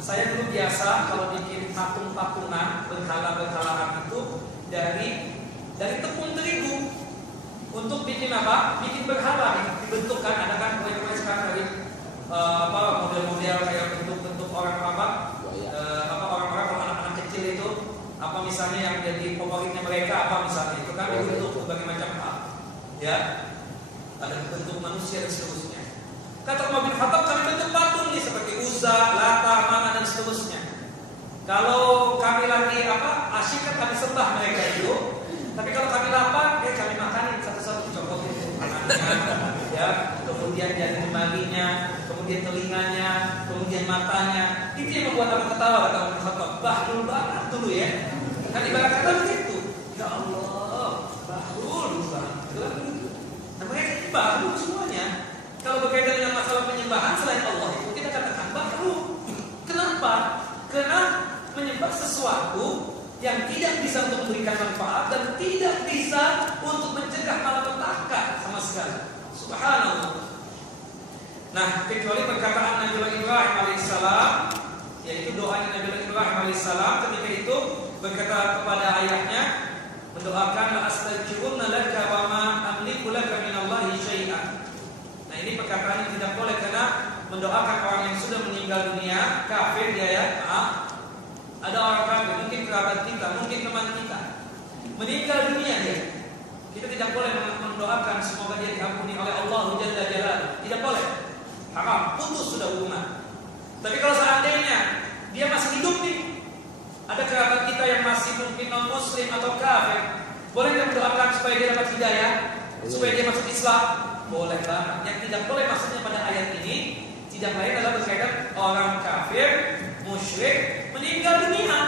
Saya dulu biasa kalau bikin patung-patungan berhala-berhalaan itu dari tepung terigu. Untuk bikin apa? Bikin berhala, dibentukkan. Ada kan kue-kue sekarang dari model-model kayak bentuk-bentuk orang orang-orang kalau anak-anak kecil itu apa misalnya yang jadi favoritnya mereka apa misalnya itu kan dibentuk berbagai macam hal. Ya, ada bentuk manusia dan seterusnya. Kata Umar bin Khattab, kami bentuk patung nih seperti Uzza, Lata, Mana dan seterusnya. Kalau kami lagi asyik kan kami sembah mereka itu. Tapi kalau kami lapar, kami makanin satu-satu copot itu tangannya, ya, kemudian jari jemarinya, kemudian telinganya, kemudian matanya. Itu yang membuat aku ketawa kata Umar bin Khattab. Bahlul banget dulu ya. Kan ibarat kata begitu. Ya Allah, bahlul banget. Nah, mereka ini bahlul semuanya. Kalau berkaitan dengan masalah penyembahan selain Allah itu kita katakan bahlul. Kenapa? Karena menyembah sesuatu yang tidak bisa untuk memberikan manfaat dan tidak bisa untuk mencegah malapetaka sama sekali. Subhanallah. Nah, kecuali perkataan Nabi Ibrahim alaihissalam, yaitu doanya Nabi Ibrahim alaihissalam ketika itu berkata kepada ayahnya, mendoakan la astajibunna laka wa ma amliku laka minallahi syai'an. Nah, ini perkataan yang tidak boleh karena mendoakan orang yang sudah meninggal dunia, kafir dia ya, ada orang kafir, mungkin kerabat kita, mungkin teman kita meninggal dunia dia. Kita tidak boleh mendoakan semoga dia diampuni oleh Allah Jalla Jalaluhu. Tidak boleh. Haram, putus sudah hubungan. Tapi kalau seandainya dia masih hidup nih, ada kerabat kita yang masih mungkin non muslim atau kafir, boleh kita mendoakan supaya dia dapat hidayah, supaya dia masuk Islam? Boleh banget. Yang tidak boleh maksudnya pada ayat ini tidak lain adalah berkaitan orang kafir, musyrik meninggal dunia.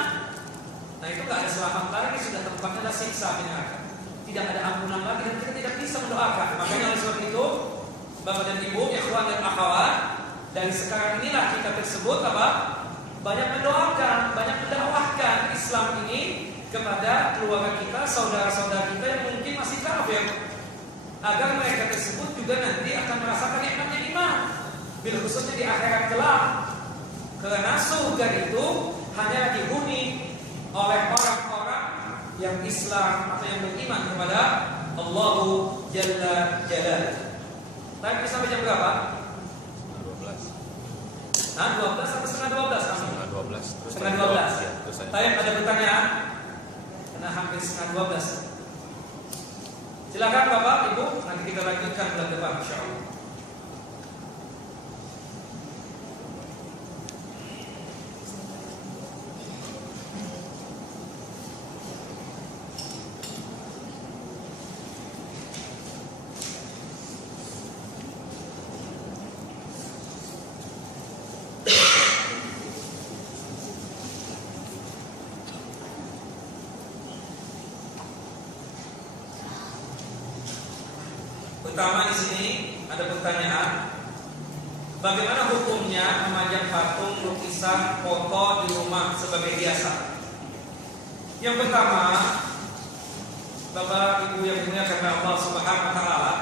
Nah, itu gak ada selamat lagi, sudah tempatnya adalah siksa di neraka. Tidak ada ampunan lagi dan kita tidak bisa mendoakan. Makanya oleh sebab itu, Bapak dan Ibu, ikhwan dan akhwat, dari sekarang inilah kita tersebut banyak mendoakan, banyak mendakwahkan Islam ini kepada keluarga kita, saudara-saudara kita yang mungkin masih kafir, agar mereka tersebut juga nanti akan merasakan nikmatnya iman, bil khususnya di akhirat kelak. Karena surga itu hanya dihuni oleh orang-orang yang Islam atau yang beriman kepada Allah Jalla Jalaluhu. Tapi bisa sampai jam berapa? 12. Nah, 12 sampai setengah 12 kan? Setengah 12. Setengah 12. Ya, tapi ada pertanyaan? Karena hampir setengah 12. Silakan Bapak, Ibu, nanti kita lanjutkan bulan depan insyaallah. Pertama di sini ada pertanyaan, bagaimana hukumnya memajang patung, lukisan, foto di rumah sebagai hiasan? Yang pertama, Bapak Ibu yang dimuliakan Allah Subhanahu wa taala,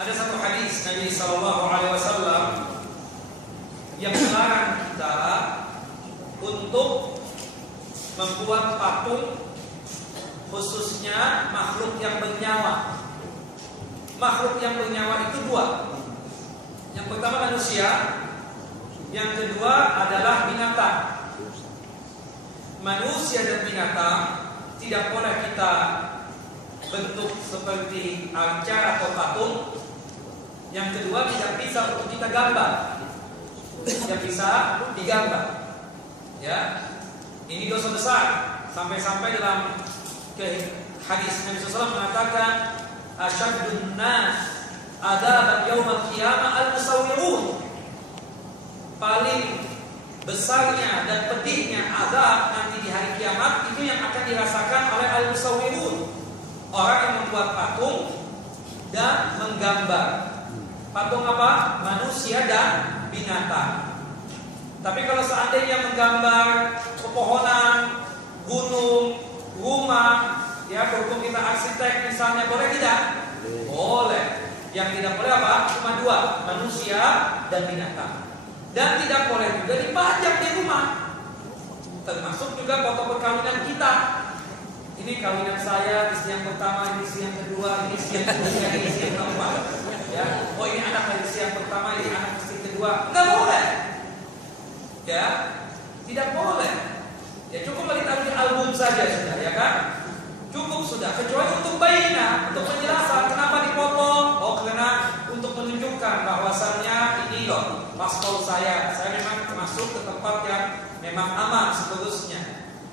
ada satu hadis Nabi sallallahu alaihi wasallam yang melarang kita untuk membuat patung khususnya makhluk yang bernyawa. Makhluk yang bernyawa itu dua. Yang pertama manusia, yang kedua adalah binatang. Manusia dan binatang tidak boleh kita bentuk seperti arca atau patung. Yang kedua tidak bisa untuk kita gambar. Tidak bisa digambar. Ya, ini dosa besar. Sampai-sampai dalam hadis Nabi SAW mengatakan, asyadun nas adaban yaumil qiyamah al-musawwirun. Paling besarnya dan pedihnya azab nanti di hari kiamat itu yang akan dirasakan oleh al-musawwirun, orang yang membuat patung dan menggambar. Patung apa? Manusia dan binatang. Tapi kalau seandainya menggambar pepohonan, gunung, rumah, ya, berhubung kita arsitek misalnya, boleh tidak? Boleh. Yang tidak boleh apa? Cuma dua, manusia dan binatang. Dan tidak boleh juga dipajang di rumah. Termasuk juga foto perkawinan kita. Ini kawinan saya, istri yang pertama, ini istri yang kedua, ini istri yang ketiga, ini istri yang keempat. Ya, oh ini anak dari istri yang pertama, ini anak istri kedua. Enggak boleh. Ya, tidak boleh. Ya cukup ditaruh di album saja sudah, ya kan? Cukup sudah. Kecuali untuk bayinya, untuk penjelasan kenapa dipotong. Oh karena untuk menunjukkan bahwasannya ini loh paspor saya memang masuk ke tempat yang memang aman seterusnya.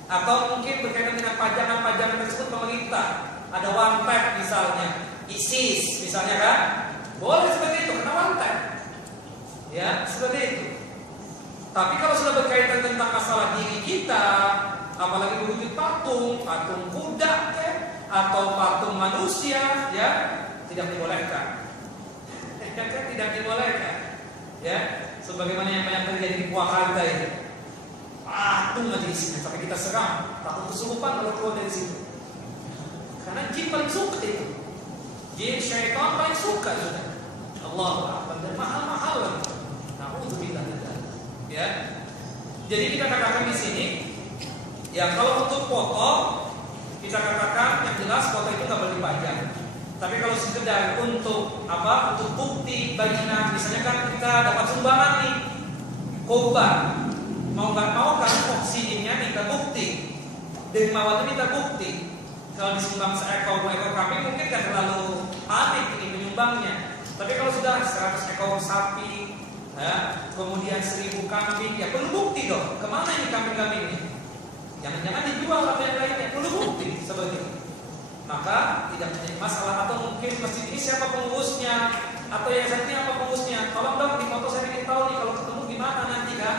Atau mungkin berkaitan dengan pajangan-pajangan tersebut pemerintah. Ada one tap misalnya, ISIS misalnya kan? Boleh seperti itu, karena one tap. Ya, seperti itu. Tapi kalau sudah berkaitan tentang masalah diri kita, apalagi berwujud patung kuda ya, atau patung manusia ya, tidak dibolehkan. Tidak dibolehkan. Ya, sebagaimana yang banyak terjadi di Purwakarta ini. Patung aja isinya, tapi kita serang, takut kesurupan kalau keluar dari situ. Karena jin paling suka itu. Jin syaitan paling suka sudah. Allahu Akbar, dan mahal-mahal. Na'udzubillah. Ya. Jadi kita katakan di sini, ya kalau untuk foto kita katakan yang jelas foto itu nggak boleh dipajang. Tapi kalau sekedar untuk apa? Untuk bukti bagian, misalnya kan kita dapat sumbangan nih, korban. Mau nggak mau kan oksigennya minta bukti, dermawannya minta bukti. Kalau disumbang seekor 2 ekor kambing mungkin kan terlalu panik ini penyumbangnya. Tapi kalau sudah 100 ekor sapi, ya, kemudian 1000 kambing, ya perlu bukti dong. Kemana ini kambing-kambing ini? Jangan-jangan dijual atau yang lainnya, perlu bukti seperti itu. Maka tidak menjadi masalah. Atau mungkin masjid ini siapa pengurusnya, atau yayasan ini apa pengurusnya? Tolong dong di foto saya ingin tahu nih kalau ketemu gimana nanti kan?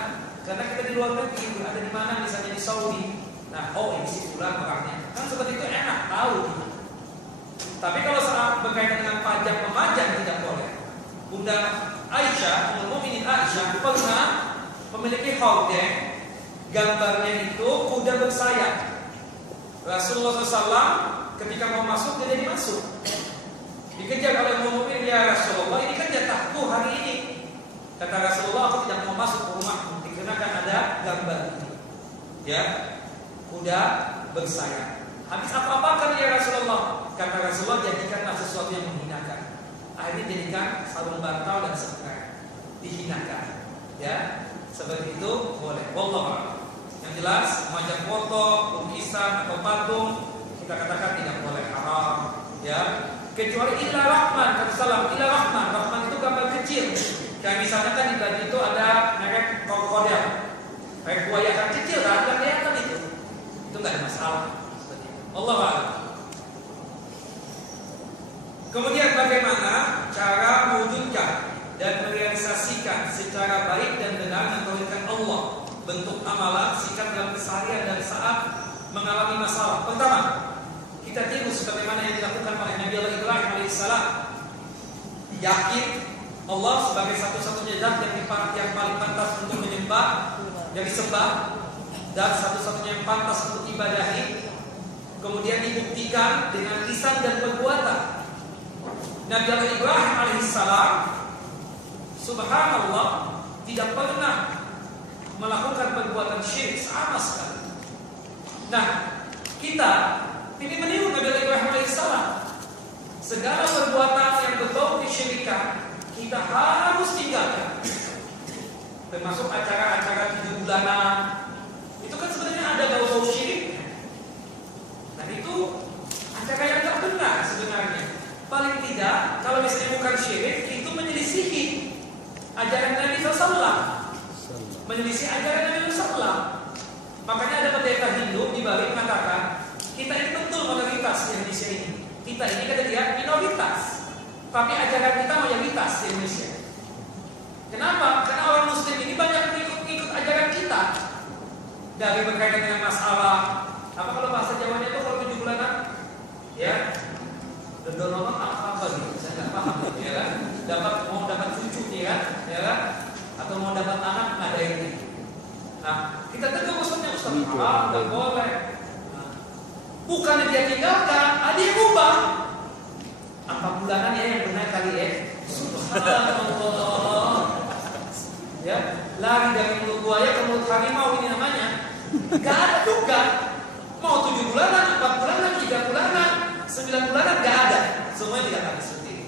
Karena kita di luar negeri, ada di mana misalnya di Saudi. Nah, oh ini si fulan orangnya. Kan seperti itu enak tahu. Tapi kalau saat berkaitan dengan pajak memajang tidak boleh. Bunda Aisyah, Ummul Mukminin Aisyah pernah memiliki hordeng, gambarnya itu kuda bersayap. Rasulullah SAW ketika mau masuk dia jadi masuk. Dikejar oleh Ummul Mukminin, ya Rasulullah ini kan jatahku hari ini. Kata Rasulullah, aku tidak mau masuk ke rumahmu dikarenakan ada gambar ini. Ya, kuda bersayap. Habis apa-apakan ya Rasulullah? Kata Rasulullah, jadikanlah sesuatu yang menghinakan. Akhirnya jadikan sarung bantal dan sekai, dihinakan. Ya, seperti itu boleh. Wallah. Yang jelas, memajang foto, lukisan atau patung kita katakan tidak boleh, haram. Ya, kecuali illa rahman. Kata salam, illa rahman. Rahman itu gambar kecil. Kayak misalnya kan di baju itu ada merek krokodil, merek buaya kan kecil kan, nggak kelihatan itu nggak ada masalah. Allah a'lam. Kemudian bagaimana cara mewujudkan dan merealisasikan secara baik dan benar mentauhidkan Allah, bentuk amalan, sikap dalam keseharian dan saat mengalami masalah. Pertama, kita tiru sebagaimana yang dilakukan oleh Nabi Allah Ibrahim alaihissalam. Yakin Allah sebagai satu-satunya zat yang paling pantas untuk menyembah, yang disembah, dan satu-satunya yang pantas untuk ibadahi. Kemudian dibuktikan dengan lisan dan perbuatan. Nabi Allah Ibrahim alaihissalam, subhanallah, tidak pernah melakukan perbuatan syirik sama sekali. Nah, kita ini meniru Nabi Allah Ibrahim alaihissalam. Segala perbuatan yang berbau kesyirikan kita harus tinggalkan. Termasuk acara-acara 7 bulanan. Itu kan sebenarnya ada bau-bau syirik. Dan itu acara yang tak benar sebenarnya. Paling tidak, kalau misalnya bukan syirik, itu menyelisihi ajaran Nabi SAW. Menyelisih ajaran Nabi SAW. Makanya ada pendeta Hindu di Bali mengatakan, kita ini betul mayoritas di Indonesia ini. Kita ini kan dia minoritas, tapi ajaran kita mayoritas di Indonesia. Kenapa? Karena orang Muslim ini banyak mengikut ajaran kita. Dari berkaitan dengan masalah, apa kalau bahasa Jawanya itu kalau 7 bulanan, ya, donoran apa gitu, saya nggak paham, ya kan? Mau dapat cucu, ya kan? Atau mau dapat anak, nggak ada ini. Nah, kita tegur Ustaznya, Ustaz, nggak boleh. Nah, bukannya dia tinggalkan, dia ubah. Apa bulanan ya yang benar kali ya? Subhanallah. Ya, lari dari mulut buaya ke mulut harimau ini namanya. Gak ada juga. Mau 7 bulanan, 4 bulanan, 3 bulanan, 9 bulanan gak ada. Semuanya dikatakan seperti itu.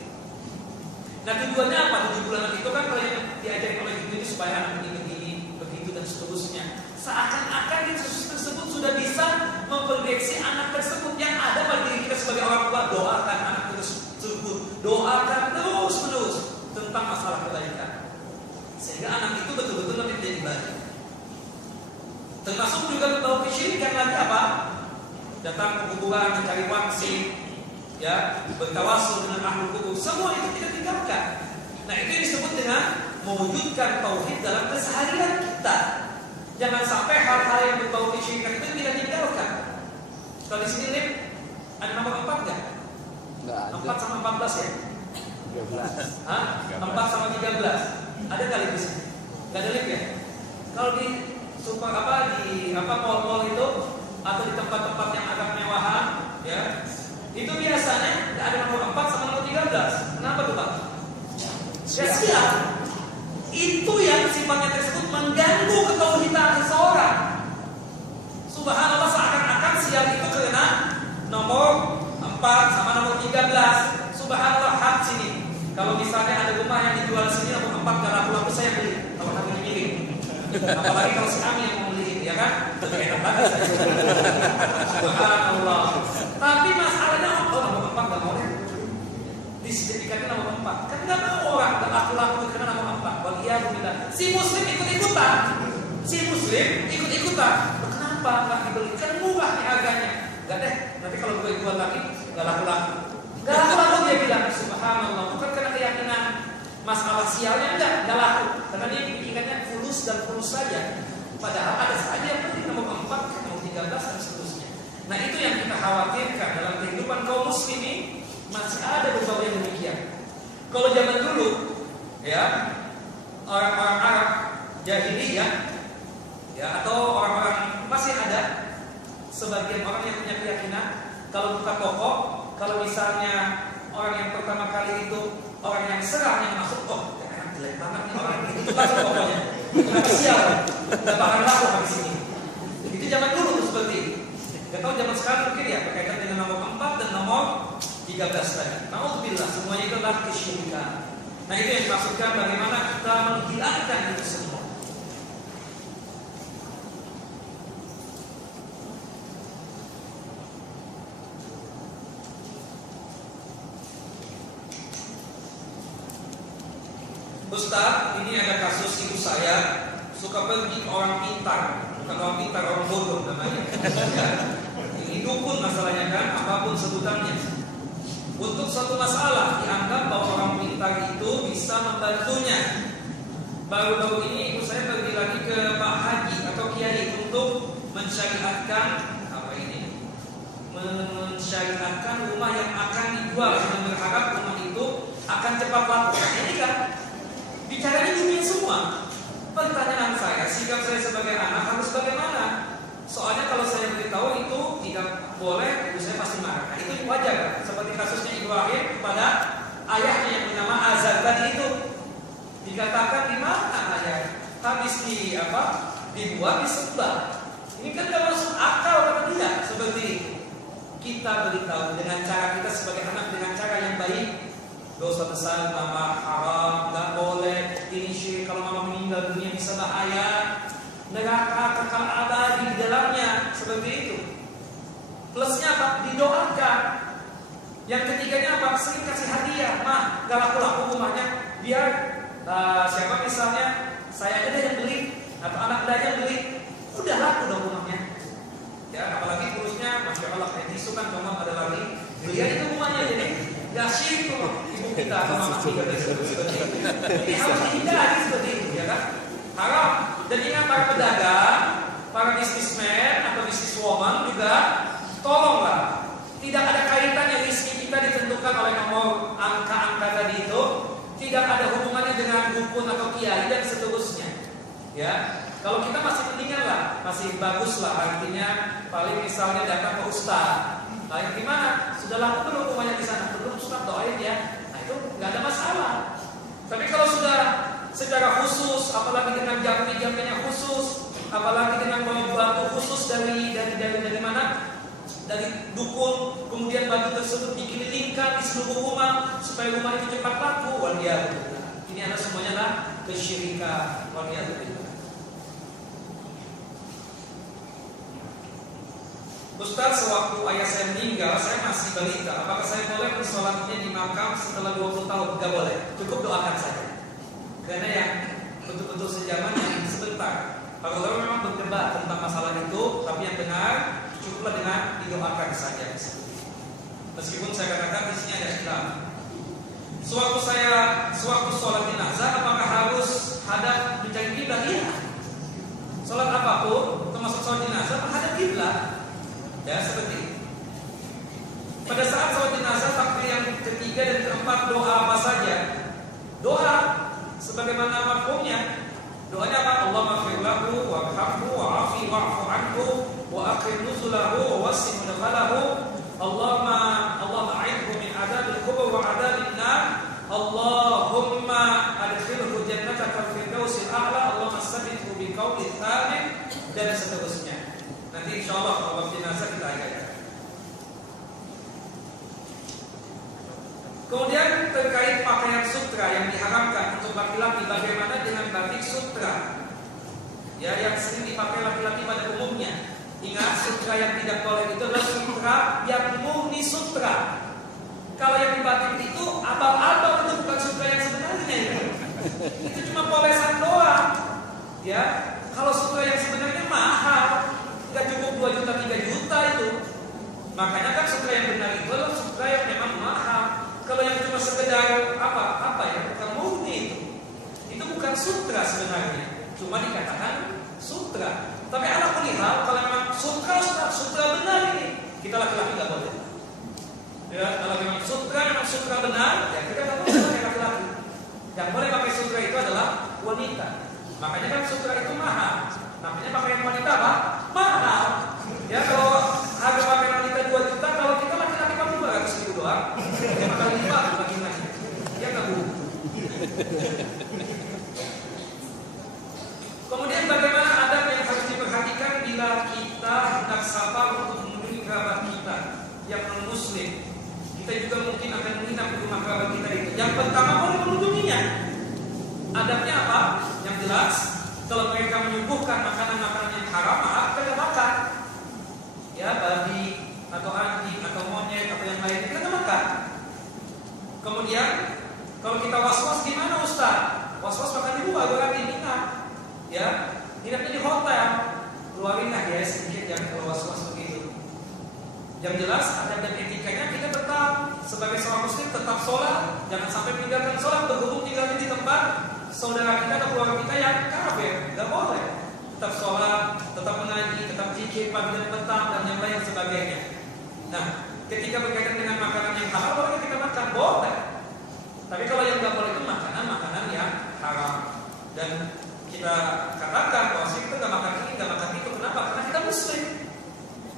Nah tujuannya apa? 7 bulanan itu kan kalau yang diajarkan oleh ibu itu supaya anak ini begini, begitu dan seterusnya. Seakan-akan di khusus tersebut sudah bisa memprediksi anak tersebut yang ada pada diri kita sebagai orang tua. Doakan anak tersebut, doakan terus-menerus tentang masalah kebaikan, sehingga anak itu betul-betul nanti menjadi baik. Termasuk juga bau kesyirikan lagi apa? Datang ke kuburan, mencari wangsit, ya, bertawasul dengan ahlul kubur, semua itu kita tinggalkan. Nah itu yang disebut dengan mewujudkan tauhid dalam keseharian kita. Jangan sampai hal-hal yang berbau kesyirikan itu kita tinggalkan. Kalau di sini Lim, ada nomor 4 nggak? Nggak ada. 4 sama 14 ya? 13. Hah? 4 sama 13. Ada kali di sini? Nggak ada Lim ya? Kalau di super di mall-mall itu atau di tempat-tempat yang agak mewahan, ya, itu biasanya nggak ada nomor 4 sama nomor 13. Kenapa tuh Pak? Ya siap. Itu yang sifatnya tersebut mengganggu ketauhidan seseorang. Subhanallah, seakan-akan sial itu karena nomor 4 sama nomor 13. Subhanallah, hak sini. Kalau misalnya ada rumah yang dijual sini nomor 4 gak laku-laku, saya beli. Kalau harganya miring. Apalagi kalau si Ami yang mau beli, ya kan? Lebih enak banget saya. Subhanallah. Tapi masalahnya nomor 4 gak mau deh. Disertifikatnya nomor 4. Kan gak mau orang gak laku-laku karena nomor 4. Waliyahumillah. Si muslim ikut-ikutan. Kenapa gak dibeli? Kan murah nih harganya. Gak deh, nanti kalau gue jual lagi gak laku-laku. Gak laku-laku dia bilang. Subhanallah. Bukan karena keyakinan masalah sialnya, gak laku. Karena dia pikirannya fulus dan fulus saja. Padahal ada saja yang penting nomor 4, nomor 13 dan seterusnya. Nah itu yang kita khawatirkan dalam kehidupan kaum muslimin. Masih ada beberapa yang demikian. Kalau zaman dulu, ya, orang-orang Arab jahiliyah, ya, atau orang-orang masih ada sebagian orang yang punya keyakinan kalau buka toko, kalau misalnya orang yang pertama kali itu orang yang serang yang masuk, oh, ya, jelek banget nih orang ini, itu masuk tokonya, kenapa sial, nggak bakal laku habis ini. Itu zaman dulu tuh seperti itu. Gak tahu zaman sekarang mungkin ya berkaitan dengan nomor 4 dan nomor 13 tadi. Nauzubillah, semuanya itu adalah kesyirikan. Nah itu yang dimaksudkan bagaimana kita menghilangkan itu semua. Ustaz, ini ada kasus ibu saya suka pergi ke orang pintar, bukan orang pintar, orang bodoh namanya. Ya. Ini dukun masalahnya kan, apapun sebutannya. Untuk suatu masalah dianggap bahwa orang pintar itu bisa membantunya. Baru-baru ini ibu saya pergi lagi ke Pak Haji atau Kiai untuk mensyariatkan apa ini? Mensyariatkan rumah yang akan dijual dengan berharap rumah itu akan cepat laku. Ini kan bicaranya dunia semua. Pertanyaan saya, sikap saya sebagai anak harus bagaimana? Soalnya kalau saya beritahu itu tidak boleh, ibu saya pasti marah. Nah, itu wajar, seperti kasusnya Ibrahim kepada ayahnya yang bernama Azar tadi itu. Dikatakan di mana ayah? Habis dibuat disembah. Ini kan gak masuk akal kata dia. Seperti itu. Kita beritahu dengan cara kita sebagai anak dengan cara yang baik. Dosa besar, mama haram, gak boleh. Ini syirik, kalau mama meninggal dunia bisa bahaya. Neraka kekal abadi di dalamnya, seperti itu. Plusnya apa? Didoakan. Yang ketiganya apa? Sering kasih hadiah. Mah, gak laku-laku rumahnya. Biar siapa misalnya saya aja deh yang beli atau anak belajar beli, udah laku dong rumahnya. Ya, apalagi terusnya, masya Allah, kayak tisu kan memang ada lagi. Beli itu rumahnya jadi gak syirik tuh ibu kita atau mama kita seperti itu. Ini harus dihindari seperti itu, ya kan? Haram. Dan ingat para pedagang, para bisnismen atau bisniswoman juga tolonglah. Tidak ada kaitannya rezeki kita ditentukan oleh nomor angka-angka tadi itu. Tidak ada hubungannya dengan dukun atau kiai dan seterusnya. Ya, kalau kita masih mendingan lah, masih bagus lah. Artinya paling misalnya datang ke ustaz, Nah, gimana? Sudah laku belum rumahnya di sana? Belum, Ustaz, doain ya. Nah, itu nggak ada masalah. Tapi kalau sudah secara khusus, apalagi dengan jamnya khusus, apalagi dengan batu khusus dari mana? Dari dukun, kemudian batu tersebut dikelilingkan di seluruh rumah supaya rumah itu cepat laku. Waliyahulillah. Ini adalah semuanya lah kesyirikan. Waliyahulillah. Ustaz, sewaktu ayah saya meninggal, saya masih balita. Apakah saya boleh bersolatnya di makam setelah 20 tahun? Tidak boleh. Cukup doakan saja. Karena yang betul-betul sejaman yang sebentar. Para ulama memang berdebat tentang masalah itu, tapi yang benar cukuplah dengan didoakan saja. Meskipun saya katakan di sini ada khilaf. Sewaktu sholat jenazah, apakah harus hadap mencari kiblat? Iya. Sholat apapun, termasuk sholat jenazah, menghadap kiblat. Ya, seperti itu. Pada saat sholat jenazah, takbir yang ketiga dan keempat, doa apa saja? Doa sebagaimana mafhumnya. Doanya apa? Allahumma ighfir lahu warhamhu wa'afi wa'fu anhu wa akrim nuzulahu wa wasi' mudkhalahu. Allahumma a'idhu min adzabil kubur wa adzabil nar. Allahumma adkhilhu jannatakal firdausil a'la. Allahumma sabbithu bi qawli thabit, dan seterusnya. Nanti insyaallah kalau jenazah kita ajarkan. Kemudian terkait pakaian sutra yang diharamkan untuk laki-laki, bagaimana dengan batik sutra? Ya, yang sering dipakai laki-laki pada umumnya. Ingat, sutra yang tidak boleh itu adalah sutra yang murni sutra. Kalau yang dibatik itu abal-abal, itu bukan sutra yang sebenarnya. Itu cuma polesan doang. Ya, kalau sutra yang sebenarnya mahal, nggak cukup 2 juta 3 juta itu. Makanya kan sutra yang benar itu adalah sutra yang memang mahal. Kalau yang cuma sekedar apa ya, bukan murni itu bukan sutra sebenarnya, cuma dikatakan sutra. Tapi ala kulli hal, kalau memang sutra benar ini, kita laki-laki nggak boleh. Ya, kalau memang sutra benar, ya kita nggak boleh pakai laki-laki. Yang boleh pakai sutra itu adalah wanita. Makanya kan sutra itu mahal. Namanya pakaian wanita apa? Mahal. Ya, kalau harga pakaian wanita 2 juta, kalau kita laki-laki pakai 200.000 doang. Ya bakal lipat laki-laki. Ya nggak Bu? Kemudian bagaimana adab yang harus diperhatikan bila kita hendak sabar untuk mengunjungi kerabat kita yang non-muslim? Kita juga mungkin akan menginap di rumah kerabat kita itu. Yang pertama, boleh mengunjunginya. Adabnya apa? Yang jelas, kalau mereka menyuguhkan makanan-makanan yang haram, kita makan. Ya, babi atau anjing atau monyet atau yang lain, kita makan. Kemudian, kalau kita was-was gimana Ustaz? Was-was makan di luar, berarti ingat. Ya, inapnya di hotel. Keluarin lah ya sedikit yang kalau was-was begitu. Yang jelas, adab dan etikanya kita tetap sebagai seorang muslim tetap sholat. Jangan sampai meninggalkan sholat berhubung tinggalnya di tempat saudara kita atau keluarga kita yang kafir. Tidak boleh. Tetap sholat, tetap mengaji, tetap zikir pagi dan petang dan yang lain sebagainya. Nah, ketika berkaitan dengan makanan yang halal, boleh kita makan, boleh. Tapi kalau yang nggak boleh itu makanan yang haram. Dan kita katakan bahwa kita nggak makan ini, nggak makan itu. Kenapa? Karena kita muslim.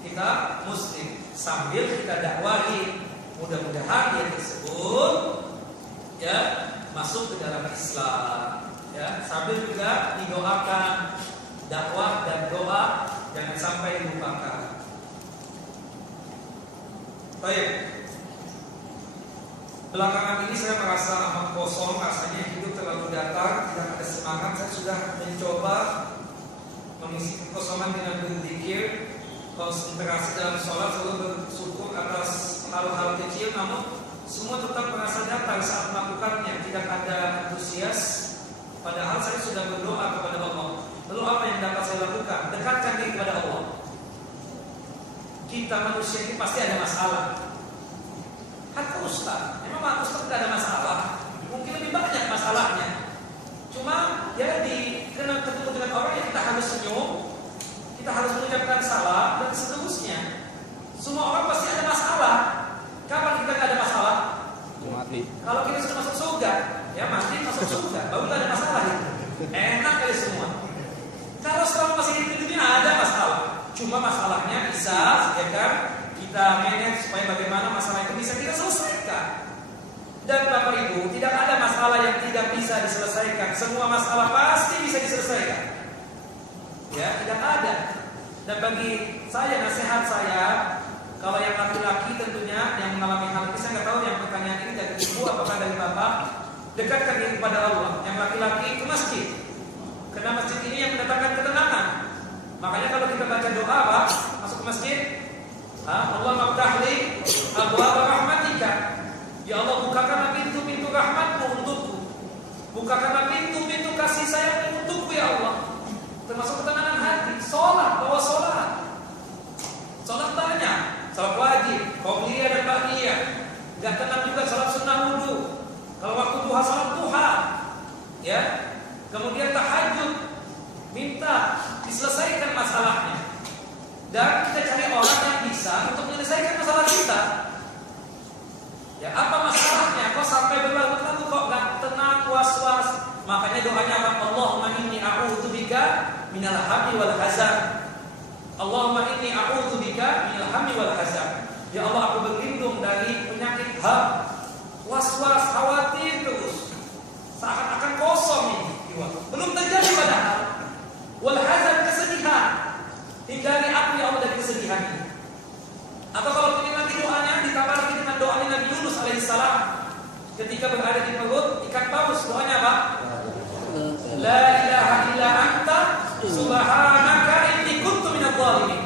Kita muslim. Sambil kita dakwahi, mudah-mudahan dia tersebut ya masuk ke dalam Islam. Ya, sambil juga didoakan, dakwah dan doa jangan sampai dilupakan. Baik. Belakangan ini saya merasa amat kosong, rasanya hidup terlalu datar, tidak ada semangat. Saya sudah mencoba mengisi kekosongan dengan berzikir, konsentrasi dalam sholat, selalu bersyukur atas hal-hal kecil, namun semua tetap merasa datar saat melakukannya, tidak ada antusias. Padahal saya sudah berdoa kepada Allah. Lalu apa yang dapat saya lakukan? Dekatkan diri kepada Allah. Kita manusia ini pasti ada masalah. Kata Ustaz, memang Ustaz tidak ada masalah. Mungkin lebih banyak masalahnya. Cuma ya ketemu dengan orang yang kita harus senyum, kita harus mengucapkan salam dan seterusnya. Semua orang pasti ada masalah. Kapan kita tidak ada masalah? Mati. Kalau kita sudah masuk surga, ya mati masuk surga, baru tidak ada masalah itu. Enak kali semua. Kalau selama masih hidup di dunia ada masalah. Cuma masalahnya bisa ya kan, kita manage supaya bagaimana masalah itu bisa kita selesaikan. Dan Bapak Ibu, tidak ada masalah yang tidak bisa diselesaikan. Semua masalah pasti bisa diselesaikan. Ya, tidak ada. Dan bagi saya, nasihat saya, kalau yang laki-laki tentunya yang mengalami hal ini, saya nggak tahu yang pertanyaan ini dari ibu apakah dari bapak, dekatkan diri kepada Allah. Yang laki-laki ke masjid, karena masjid ini yang mendatangkan ketenangan. Makanya kalau kita baca doa, Pak, masuk ke masjid, Allah maftahli abwaab rahmatika. Ya Allah, bukakanlah pintu-pintu rahmatmu untukku. Bukakanlah pintu-pintu kasih sayangmu untukku ya Allah. Termasuk ketenangan hati. Sholat, bawa sholat. Sholat banyak. Sholat wajib, qobliyah dan ba'diyah. Gak tenang juga sholat sunnah wudu. Kalau waktu duha, sholat duha. Ya. Kemudian tahajud. Minta diselesaikan masalahnya. Dan kita cari orang yang bisa untuk menyelesaikan masalah kita. Ya, apa masalahnya? Kok sampai berlalu-lalu kok gak tenang, was-was? Makanya doanya apa? Allahumma inni a'udzubika minal hammi wal hazan. Allahumma inni a'udzubika minal hammi wal hazan. Ya Allah, aku berlindung dari penyakit ham, was-was, khawatir terus. Seakan-akan kosong ini jiwa. Belum terjadi padahal. Wal hazan, kesedihan. Hindari aku ya Allah dari kesedihan ini. Atau kalau ingin nanti doanya ditambah lagi dengan doanya Nabi Yunus alaihissalam ketika berada di perut ikan paus. Doanya apa? La ilaha illa anta subhanaka inni kuntu minadh dhalimin.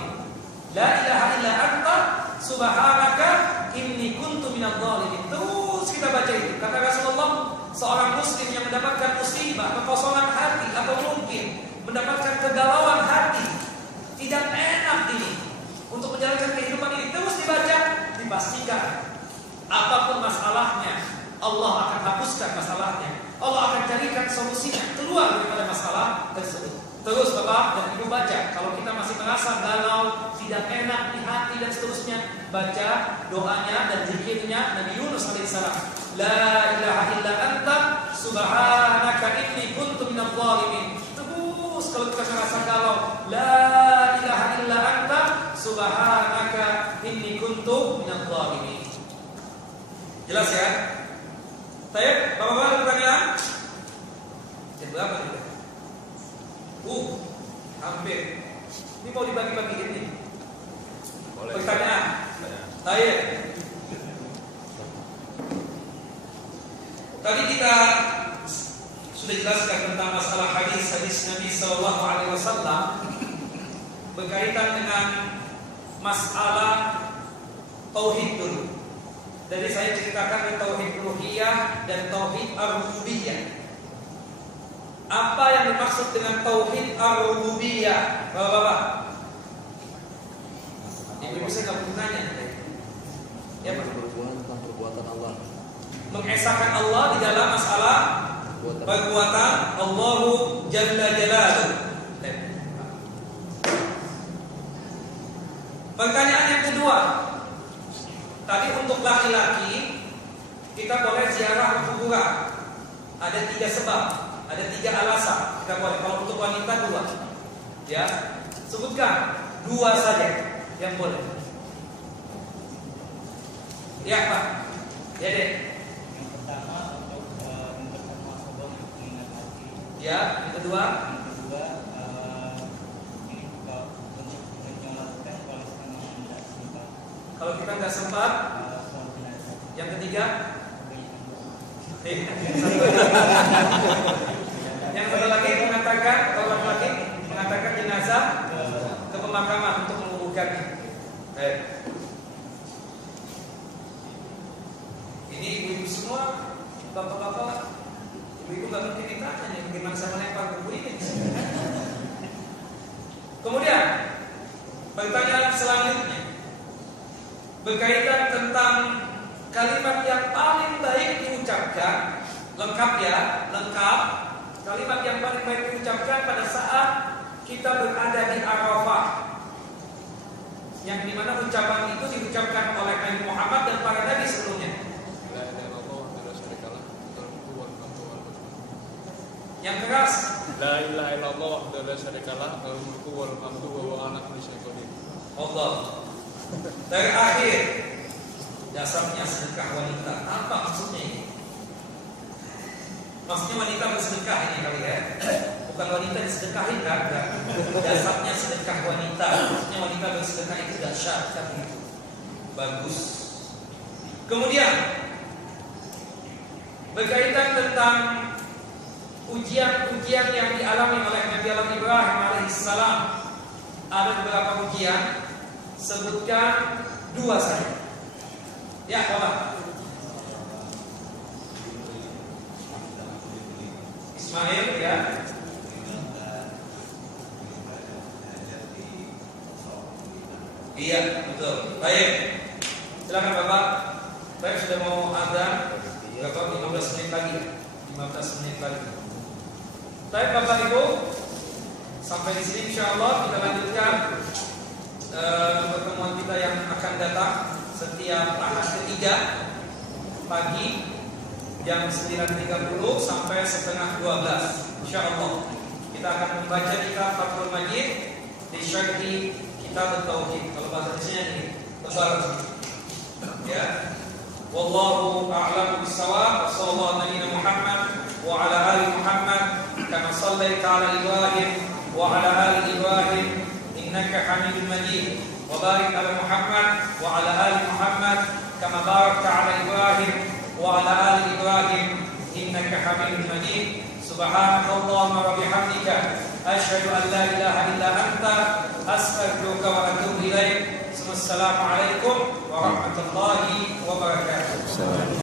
La ilaha illa anta subhanaka inni kuntu minadh dhalimin. Terus kita baca itu. Kata Rasulullah, seorang muslim yang mendapatkan musibah, kekosongan hati atau mungkin mendapatkan kegalauan hati, tidak enak ini untuk menjalankan kehidupan ini, terus dibaca, dipastikan apapun masalahnya, Allah akan hapuskan masalahnya. Allah akan carikan solusinya, keluar daripada masalah tersebut. Terus Bapak dan Ibu baca. Kalau kita masih merasa galau, tidak enak di hati dan seterusnya, baca doanya dan zikirnya Nabi Yunus alaihissalam. La ilaha illa anta subhanaka inni kuntu minadh dhalimin. Terus kalau kita merasa galau, la ilaha illa anta subhanaka inni kuntu minadh dhalimin. Jelas ya? Baik, Bapak-bapak ada pertanyaan? Jam berapa juga? Hampir. Ini mau dibagi-bagiin nih. Pertanyaan. Baik. Tadi kita sudah jelaskan tentang masalah hadis Nabi Sallallahu Alaihi Wasallam berkaitan dengan masalah tauhid dulu. Jadi saya ceritakan tauhid uluhiyah dan tauhid ar-rububiyah. Apa yang dimaksud dengan tauhid ar-rububiyah, Bapak-bapak? Ibu saya nggak pernah nanya. Ya, Pak. Berhubungan tentang perbuatan Allah. Mengesahkan Allah di dalam masalah perbuatan Allahu Jalla Jalaluhu. Pertanyaan yang kedua. Tadi untuk laki-laki kita boleh ziarah kuburan. Ada 3 sebab, ada 3 alasan kita boleh. Kalau untuk wanita 2. Ya, sebutkan 2 saja yang boleh. Ya Pak, ya Dek. Yang pertama untuk mempertemukan Allah mengingat hati. Ya, yang kedua. Yang kedua ini untuk menyelamatkan kalau kita tidak sempat. Kalau kita nggak sempat. Yang ketiga. Yang satu lagi mengatakan, kalau laki-laki mengatakan jenazah ke pemakaman untuk menguburkannya. Baik. Ini ibu-ibu semua, bapak-bapak, ibu-ibu nggak mungkin ditanya nih bagaimana saya melempar buku ini. Kemudian pertanyaan selanjutnya berkaitan tentang kalimat yang paling baik diucapkan. Lengkap ya, lengkap. Kalimat yang paling baik diucapkan pada saat kita berada di Arafah, yang dimana ucapan itu diucapkan oleh Nabi Muhammad dan para nabi sebelumnya. Yang keras. La ilaha illallah wahdahu la syarikalah lahul mulku wal hamdu wa huwa ala kulli syai'in qadir. Allah. Terakhir, dasarnya sedekah wanita. Apa maksudnya ini? Maksudnya wanita bersedekah ini kali ya? Bukan wanita disedekahin kan? Dasarnya sedekah wanita. Maksudnya wanita bersedekah itu dahsyat kan itu. Bagus. Kemudian berkaitan tentang ujian-ujian yang dialami oleh Nabi Allah Ibrahim alaihissalam. Ada beberapa ujian. Sebutkan 2 saja. Ya, apa? Ismail ya. Iya, betul. Baik. Silakan Bapak. Baik, sudah mau azan. Berapa? 15 menit lagi. 15 menit lagi. Baik Bapak Ibu, sampai di sini insyaallah kita lanjutkan pertemuan kita yang akan datang setiap Ahad ketiga pagi jam 9.30 sampai setengah 12. Insyaallah kita akan membaca kitab Fathul Majid di syarhi kitab Tauhid. Kalau bahasa Indonesia ini tebal. Ya. Wallahu a'lam bis-shawab. Wassallallahu ala Muhammad wa ala ali Muhammad kama shallaita ala Ibrahim wa ala ali Ibrahim innaka Hamidum Majid. Wa barik ala Muhammad wa ala ali Muhammad kama barakta ala Ibrahim wa ala ali Ibrahim innaka Hamidum Majid. Subhanakallahumma wa bihamdika asyhadu an la ilaha illa anta astaghfiruka wa atubu ilaik. Wassalamualaikum warahmatullahi